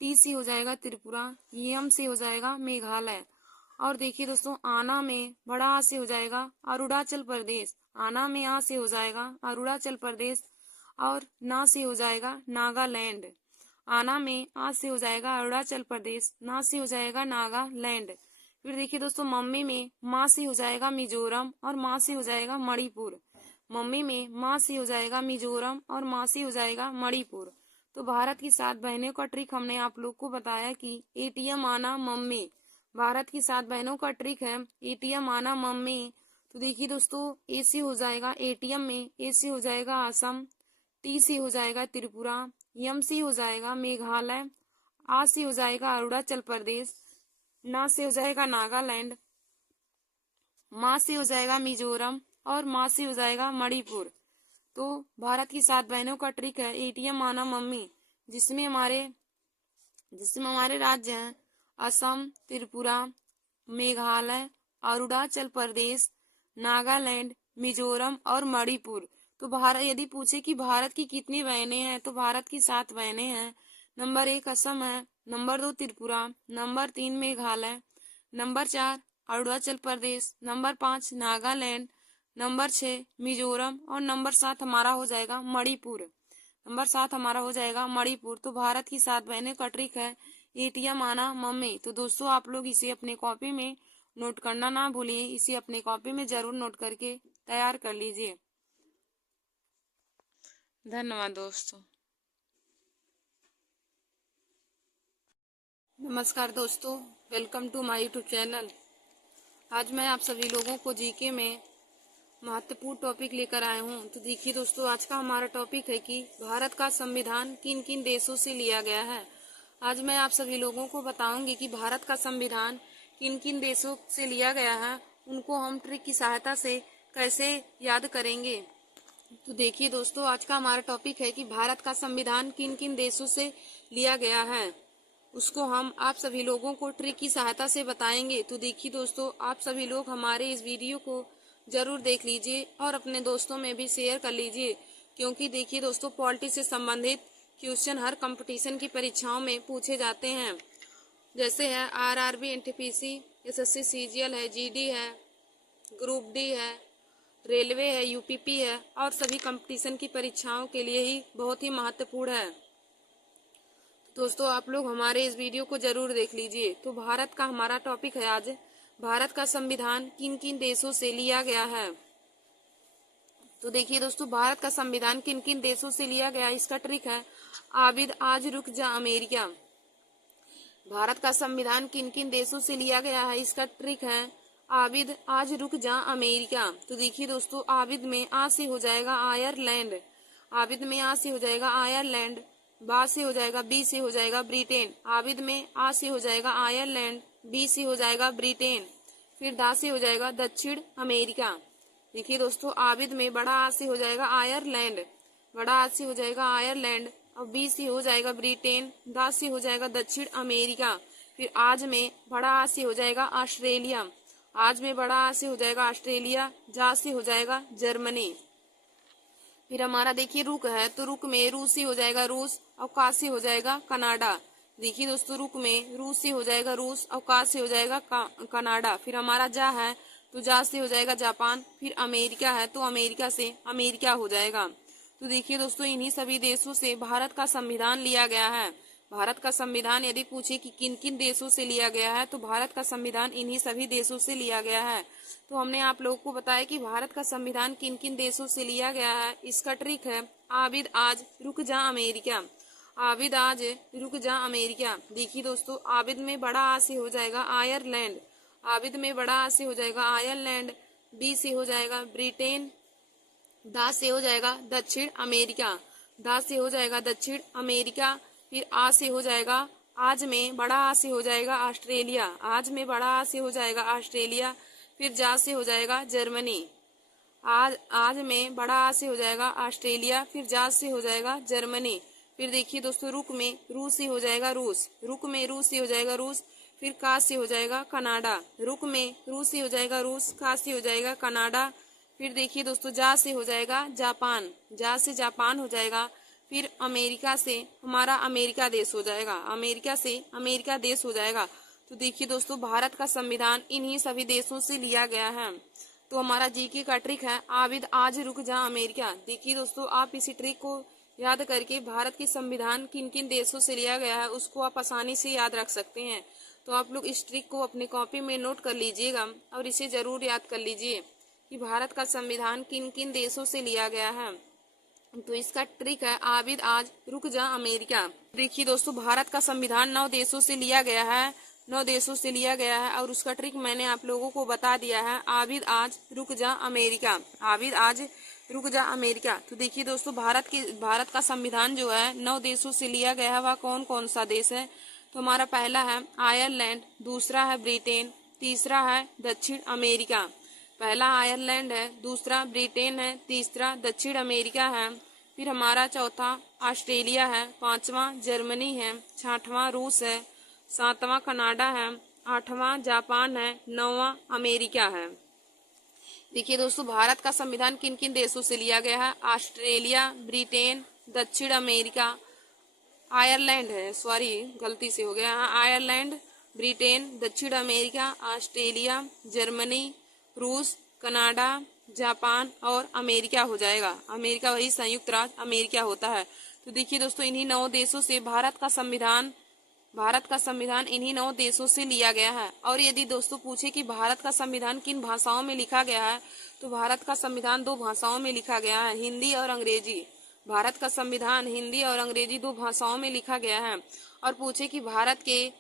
टी से हो जाएगा त्रिपुरा, यम से हो जाएगा मेघालय, और देखिए दोस्तों आना में बड़ा आ से हो जाएगा अरुणाचल प्रदेश, आना में आ से हो जाएगा अरुणाचल प्रदेश, और ना से हो जाएगा नागालैंड, आना में आ से हो जाएगा अरुणाचल प्रदेश, ना से हो जाएगा नागालैंड। फिर देखिए दोस्तों मम्मी में माँ से हो जाएगा मिजोरम, और माँ से हो जाएगा मणिपुर, मम्मी में माँ से हो जाएगा मिजोरम, और माँ से हो जाएगा मणिपुर। तो भारत की 7 बहनों का ट्रिक हमने आप लोग को बताया कि एटीएम आना मम्मी। भारत की 7 बहनों का ट्रिक है एटीएम आना मम्मी। तो देखिए दोस्तों, ए से हो जाएगा एटीएम में ए से हो जाएगा असम, टी से हो जाएगा त्रिपुरा, यम से हो जाएगा मेघालय, आ से हो जाएगा अरुणाचल प्रदेश, ना से हो जाएगा नागालैंड, माँ से हो जाएगा मिजोरम, और माँ से हो जाएगा मणिपुर। तो भारत की 7 बहनों का ट्रिक है एटीएम आना मम्मी, जिसमें हमारे राज्य हैं असम, त्रिपुरा, मेघालय, अरुणाचल प्रदेश, नागालैंड, मिजोरम और मणिपुर। तो भारत यदि पूछे कि भारत की कितनी बहनें हैं, तो भारत की 7 बहनें हैं। नंबर 1 असम है, number 2 Tripura, number 3 Meghalaya, number 4 Arunachal Pradesh, number 5 Nagaland, number 6 Mizoram, और नंबर 7 हमारा हो जाएगा मणिपुर। नंबर 7 हमारा हो जाएगा मणिपुर। तो भारत की 7 बहनें का ट्रिक है एटीएम आना मम्मी। तो दोस्तों आप लोग इसे अपने कॉपी में नोट करना ना भूलिए, इसे अपने कॉपी में जरूर नोट करके तैयार कर लीजिए। धन्यवाद दोस्तों। नमस्कार दोस्तों, welcome to my YouTube channel. आज मैं आप सभी लोगों को जीके में महत्वपूर्ण टॉपिक लेकर आए हूँ। तो देखिए दोस्तों, आज का हमारा टॉपिक है कि भारत का संविधान किन किन देशों से लिया गया है। आज मैं आप सभी लोगों को बताऊंगी कि भारत का संविधान किन किन देशों से लिया गया है, उनको हम ट्रिक की सहायता से कैसे याद करेंगे। तो देखिए दोस्तों, आज का हमारा टॉपिक है कि भारत का संविधान किन किन देशों से लिया गया है, उसको हम आप सभी लोगों को ट्रिक की सहायता से बताएंगे। तो देखिए दोस्तों, आप सभी लोग हमारे इस वीडियो को जरूर देख लीजिए और अपने दोस्तों में भी शेयर कर लीजिए, क्योंकि देखिए दोस्तों पॉलिटी से संबंधित क्वेश्चन हर कंपटीशन की परीक्षाओं में पूछे जाते हैं। जैसे है आरआरबी, एनटीपीसी, एसएससी, सीजीएल है, जीडी है, ग्रुप डी है, रेलवे है, यूपीपी है, और सभी कंपटीशन की परीक्षाओं के लिए ही बहुत ही महत्वपूर्ण है। दोस्तों आप लोग हमारे इस वीडियो को जरूर देख लीजिए। तो भारत का हमारा टॉपिक है आज, भारत का संविधान किन किन देशों से लिया गया है। तो देखिए दोस्तों, भारत का संविधान किन किन देशों से लिया गया, इसका ट्रिक है आबिद आज रुक जा अमेरिका। भारत का संविधान किन किन देशों से लिया गया है, इसका ट्रिक है आबिद आज रुक जा अमेरिका। तो देखिए दोस्तों, आबिद में आ से हो जाएगा आयरलैंड, आबिद में आ से हो जाएगा आयरलैंड, बा से हो जाएगा बी से हो जाएगा ब्रिटेन, आबिद में आ से हो जाएगा आयरलैंड, बी से हो जाएगा ब्रिटेन, फिर दा से हो जाएगा दक्षिण अमेरिका। देखिए दोस्तों, आबिद में बड़ा आ से हो जाएगा आयरलैंड, बड़ा आ से हो जाएगा आयरलैंड, और बी से हो जाएगा ब्रिटेन, दा से हो जाएगा दक्षिण अमेरिका। फिर आज में बड़ा आ से हो जाएगा ऑस्ट्रेलिया, आज में बड़ा आ से हो जाएगा ऑस्ट्रेलिया, जा से हो जाएगा जर्मनी। फिर हमारा देखिए रुक है, तो रुक में रूस से हो जाएगा रूस, और का से हो जाएगा कनाडा। देखिए दोस्तों, रुक में रूस से हो जाएगा रूस, और का से हो जाएगा कनाडा। फिर हमारा जा है, तो जा से हो जाएगा जापान। फिर अमेरिका है, तो अमेरिका से अमेरिका हो जाएगा। तो देखिए दोस्तों, इन्हीं सभी देशों से भारत का संविधान लिया गया है। भारत का संविधान यदि पूछे कि किन किन देशों से लिया गया है, तो भारत का संविधान इन्हीं सभी देशों से लिया गया है। तो हमने आप लोगों को बताया कि भारत का संविधान किन किन देशों से लिया गया है। इसका ट्रिक है आबिद आज रुक जा अमेरिका, आबिद आज रुक जा अमेरिका। देखिए दोस्तों, आबिद में बड़ा आ से हो जाएगा आयरलैंड, आबिद में बड़ा आ से हो जाएगा आयरलैंड, बी से हो जाएगा ब्रिटेन, दा से हो जाएगा दक्षिण अमेरिका। दा से हो जाएगा दक्षिण अमेरिका। फिर आ से हो जाएगा आज में, बड़ा आ से हो जाएगा ऑस्ट्रेलिया। आज में बड़ा आ से हो जाएगा ऑस्ट्रेलिया। फिर जा से हो जाएगा जर्मनी। आज में बड़ा आ से हो जाएगा ऑस्ट्रेलिया। फिर जा से हो जाएगा जर्मनी। फिर देखिए दोस्तों, रुक में रू से हो जाएगा रूस। रुक में रू से हो जाएगा रूस। फिर का से हो जाएगा कनाडा। रुक में रू से हो जाएगा रूस, का से हो जाएगा कनाडा। फिर देखिए दोस्तों, जा से हो जाएगा जापान। जा से जापान हो जाएगा। फिर अमेरिका से हमारा अमेरिका देश हो जाएगा। अमेरिका से अमेरिका देश हो जाएगा। तो देखिए दोस्तों, भारत का संविधान इन्हीं सभी देशों से लिया गया है। तो हमारा जीके का ट्रिक है आबिद आज रुक जा अमेरिका। देखिए दोस्तों, आप इसी ट्रिक को याद करके भारत की संविधान किन किन देशों से लिया गया है उसको आप आसानी से याद रख सकते हैं। तो आप लोग इस ट्रिक को अपने कॉपी में नोट कर लीजिएगा और इसे जरूर याद कर लीजिए कि भारत का संविधान किन किन देशों से लिया गया है। तो इसका ट्रिक है आबिद आज रुक जा अमेरिका। देखिए दोस्तों, भारत का संविधान 9 देशों से लिया गया है। 9 देशों से लिया गया है और उसका ट्रिक मैंने आप लोगों को बता दिया है। आबिद आज रुक जा अमेरिका। आबिद आज रुक जा अमेरिका। तो देखिए दोस्तों, भारत का संविधान जो है 9 देशों से लिया गया है। वह कौन कौन सा देश है? तो हमारा पहला है आयरलैंड, दूसरा है ब्रिटेन, तीसरा है दक्षिण अमेरिका। पहला आयरलैंड है, दूसरा ब्रिटेन है, तीसरा दक्षिण अमेरिका है। फिर हमारा चौथा ऑस्ट्रेलिया है, पांचवा जर्मनी है, छठवां रूस है, सातवां कनाडा है, आठवां जापान है, नौवां अमेरिका है। देखिए दोस्तों, भारत का संविधान किन किन देशों से लिया गया है? ऑस्ट्रेलिया, ब्रिटेन, दक्षिण अमेरिका, आयरलैंड है, सॉरी गलती से हो गया, आयरलैंड, ब्रिटेन, दक्षिण अमेरिका, ऑस्ट्रेलिया, जर्मनी, रूस, कनाडा, जापान और अमेरिका हो जाएगा। अमेरिका वही संयुक्त राज्य अमेरिका होता है। तो देखिए दोस्तों, इन्हीं 9 देशों से भारत का संविधान इन्हीं 9 देशों से लिया गया है। और यदि दोस्तों पूछे कि भारत का संविधान किन भाषाओं में लिखा गया है, तो भारत का संविधान 2 भाषाओं में लिखा गया है, हिंदी और अंग्रेजी। भारत का संविधान हिंदी और अंग्रेजी 2 भाषाओं में लिखा गया है। और पूछे कि भारतीय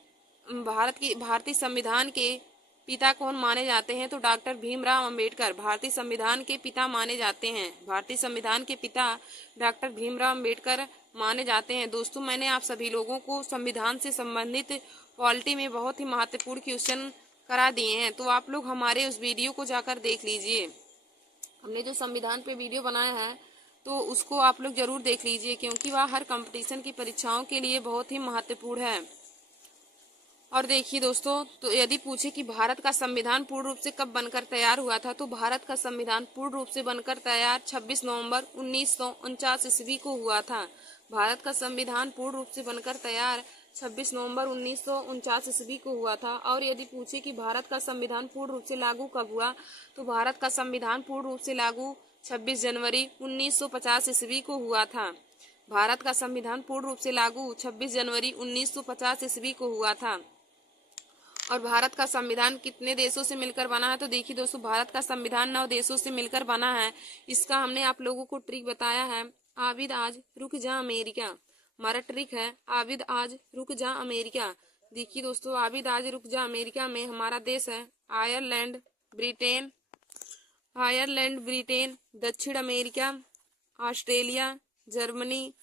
संविधान के पिता कौन माने जाते हैं, तो डॉक्टर भीमराव अंबेडकर भारतीय संविधान के पिता माने जाते हैं। भारतीय संविधान के पिता डॉक्टर भीमराव अंबेडकर माने जाते हैं। दोस्तों, मैंने आप सभी लोगों को संविधान से संबंधित पॉलिटी में बहुत ही महत्वपूर्ण क्वेश्चन करा दिए हैं। तो आप लोग हमारे उस वीडियो को जाकर देख लीजिए। हमने जो संविधान पे वीडियो बनाया है तो उसको आप लोग जरूर देख लीजिए, क्योंकि वह हर कंपटीशन की परीक्षाओं के लिए बहुत ही महत्वपूर्ण है। और देखिए दोस्तों, तो यदि पूछे कि भारत का संविधान पूर्ण रूप से कब बनकर तैयार हुआ था, तो भारत का संविधान पूर्ण रूप से बनकर तैयार 26 नवंबर 1949 ईस्वी को हुआ था। भारत का संविधान पूर्ण रूप से बनकर तैयार 26 नवंबर 1949 ईस्वी को हुआ था। और यदि पूछे कि भारत का संविधान पूर्ण रूप से लागू कब हुआ, तो भारत का संविधान पूर्ण रूप से लागू 26 जनवरी 1950 ईस्वी को हुआ था। भारत का संविधान पूर्ण रूप से लागू 26 जनवरी 1950 ईस्वी को हुआ था। और भारत का संविधान कितने देशों से मिलकर बना है? तो देखिए दोस्तों, भारत का संविधान 9 देशों से मिलकर बना है। इसका हमने आप लोगों को ट्रिक बताया है आबिद आज रुक जा अमेरिका। हमारा ट्रिक है आबिद आज रुक जा अमेरिका। देखिए दोस्तों, आबिद आज रुक जा अमेरिका में हमारा देश है आयरलैंड, ब्रिटेन, दक्षिण अमेरिका, ऑस्ट्रेलिया, जर्मनी,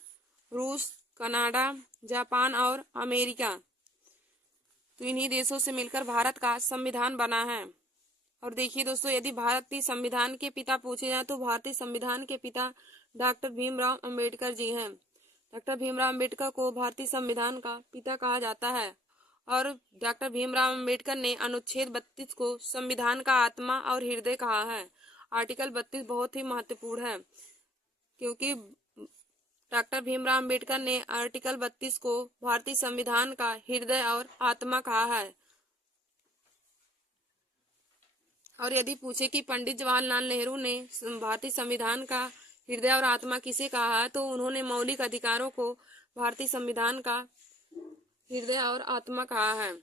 रूस, कनाडा, जापान और अमेरिका। तो इन्हीं देशों से मिलकर भारत का संविधान बना है। और देखिए दोस्तों, यदि भारतीय संविधान के पिता पूछे जाए, तो भारतीय संविधान के पिता डॉक्टर भीमराव अंबेडकर जी हैं। डॉक्टर भीमराव अंबेडकर को भारतीय संविधान का पिता कहा जाता है। और डॉक्टर भीमराव अंबेडकर ने अनुच्छेद 32 को संविधान का आत्मा और हृदय कहा है। आर्टिकल 32 बहुत ही महत्वपूर्ण है, क्योंकि डॉक्टर भीमराव अंबेडकर ने आर्टिकल 32 को भारतीय संविधान का हृदय और आत्मा कहा है। और यदि पूछे कि पंडित जवाहरलाल नेहरू ने भारतीय संविधान का हृदय और आत्मा किसे कहा है, तो उन्होंने मौलिक अधिकारों को भारतीय संविधान का हृदय और आत्मा कहा है।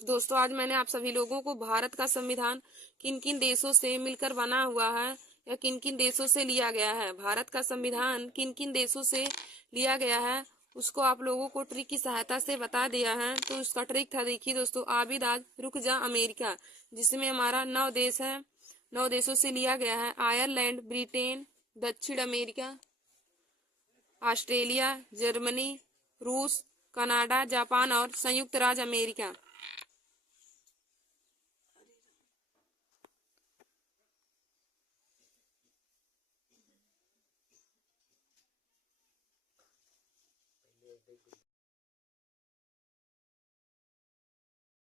दोस्तों, आज मैंने आप सभी लोगों को भारत का संविधान किन किन देशों से मिलकर बना हुआ है या किन किन देशों से लिया गया है, भारत का संविधान किन किन देशों से लिया गया है, उसको आप लोगों को ट्रिक की सहायता से बता दिया है। तो उसका ट्रिक था, देखिए दोस्तों, आबिद आज रुक जा अमेरिका, जिसमें हमारा 9 देश है। 9 देशों से लिया गया है आयरलैंड, ब्रिटेन, दक्षिण अमेरिका, ऑस्ट्रेलिया, जर्मनी, रूस, कनाडा, जापान और संयुक्त राज्य अमेरिका।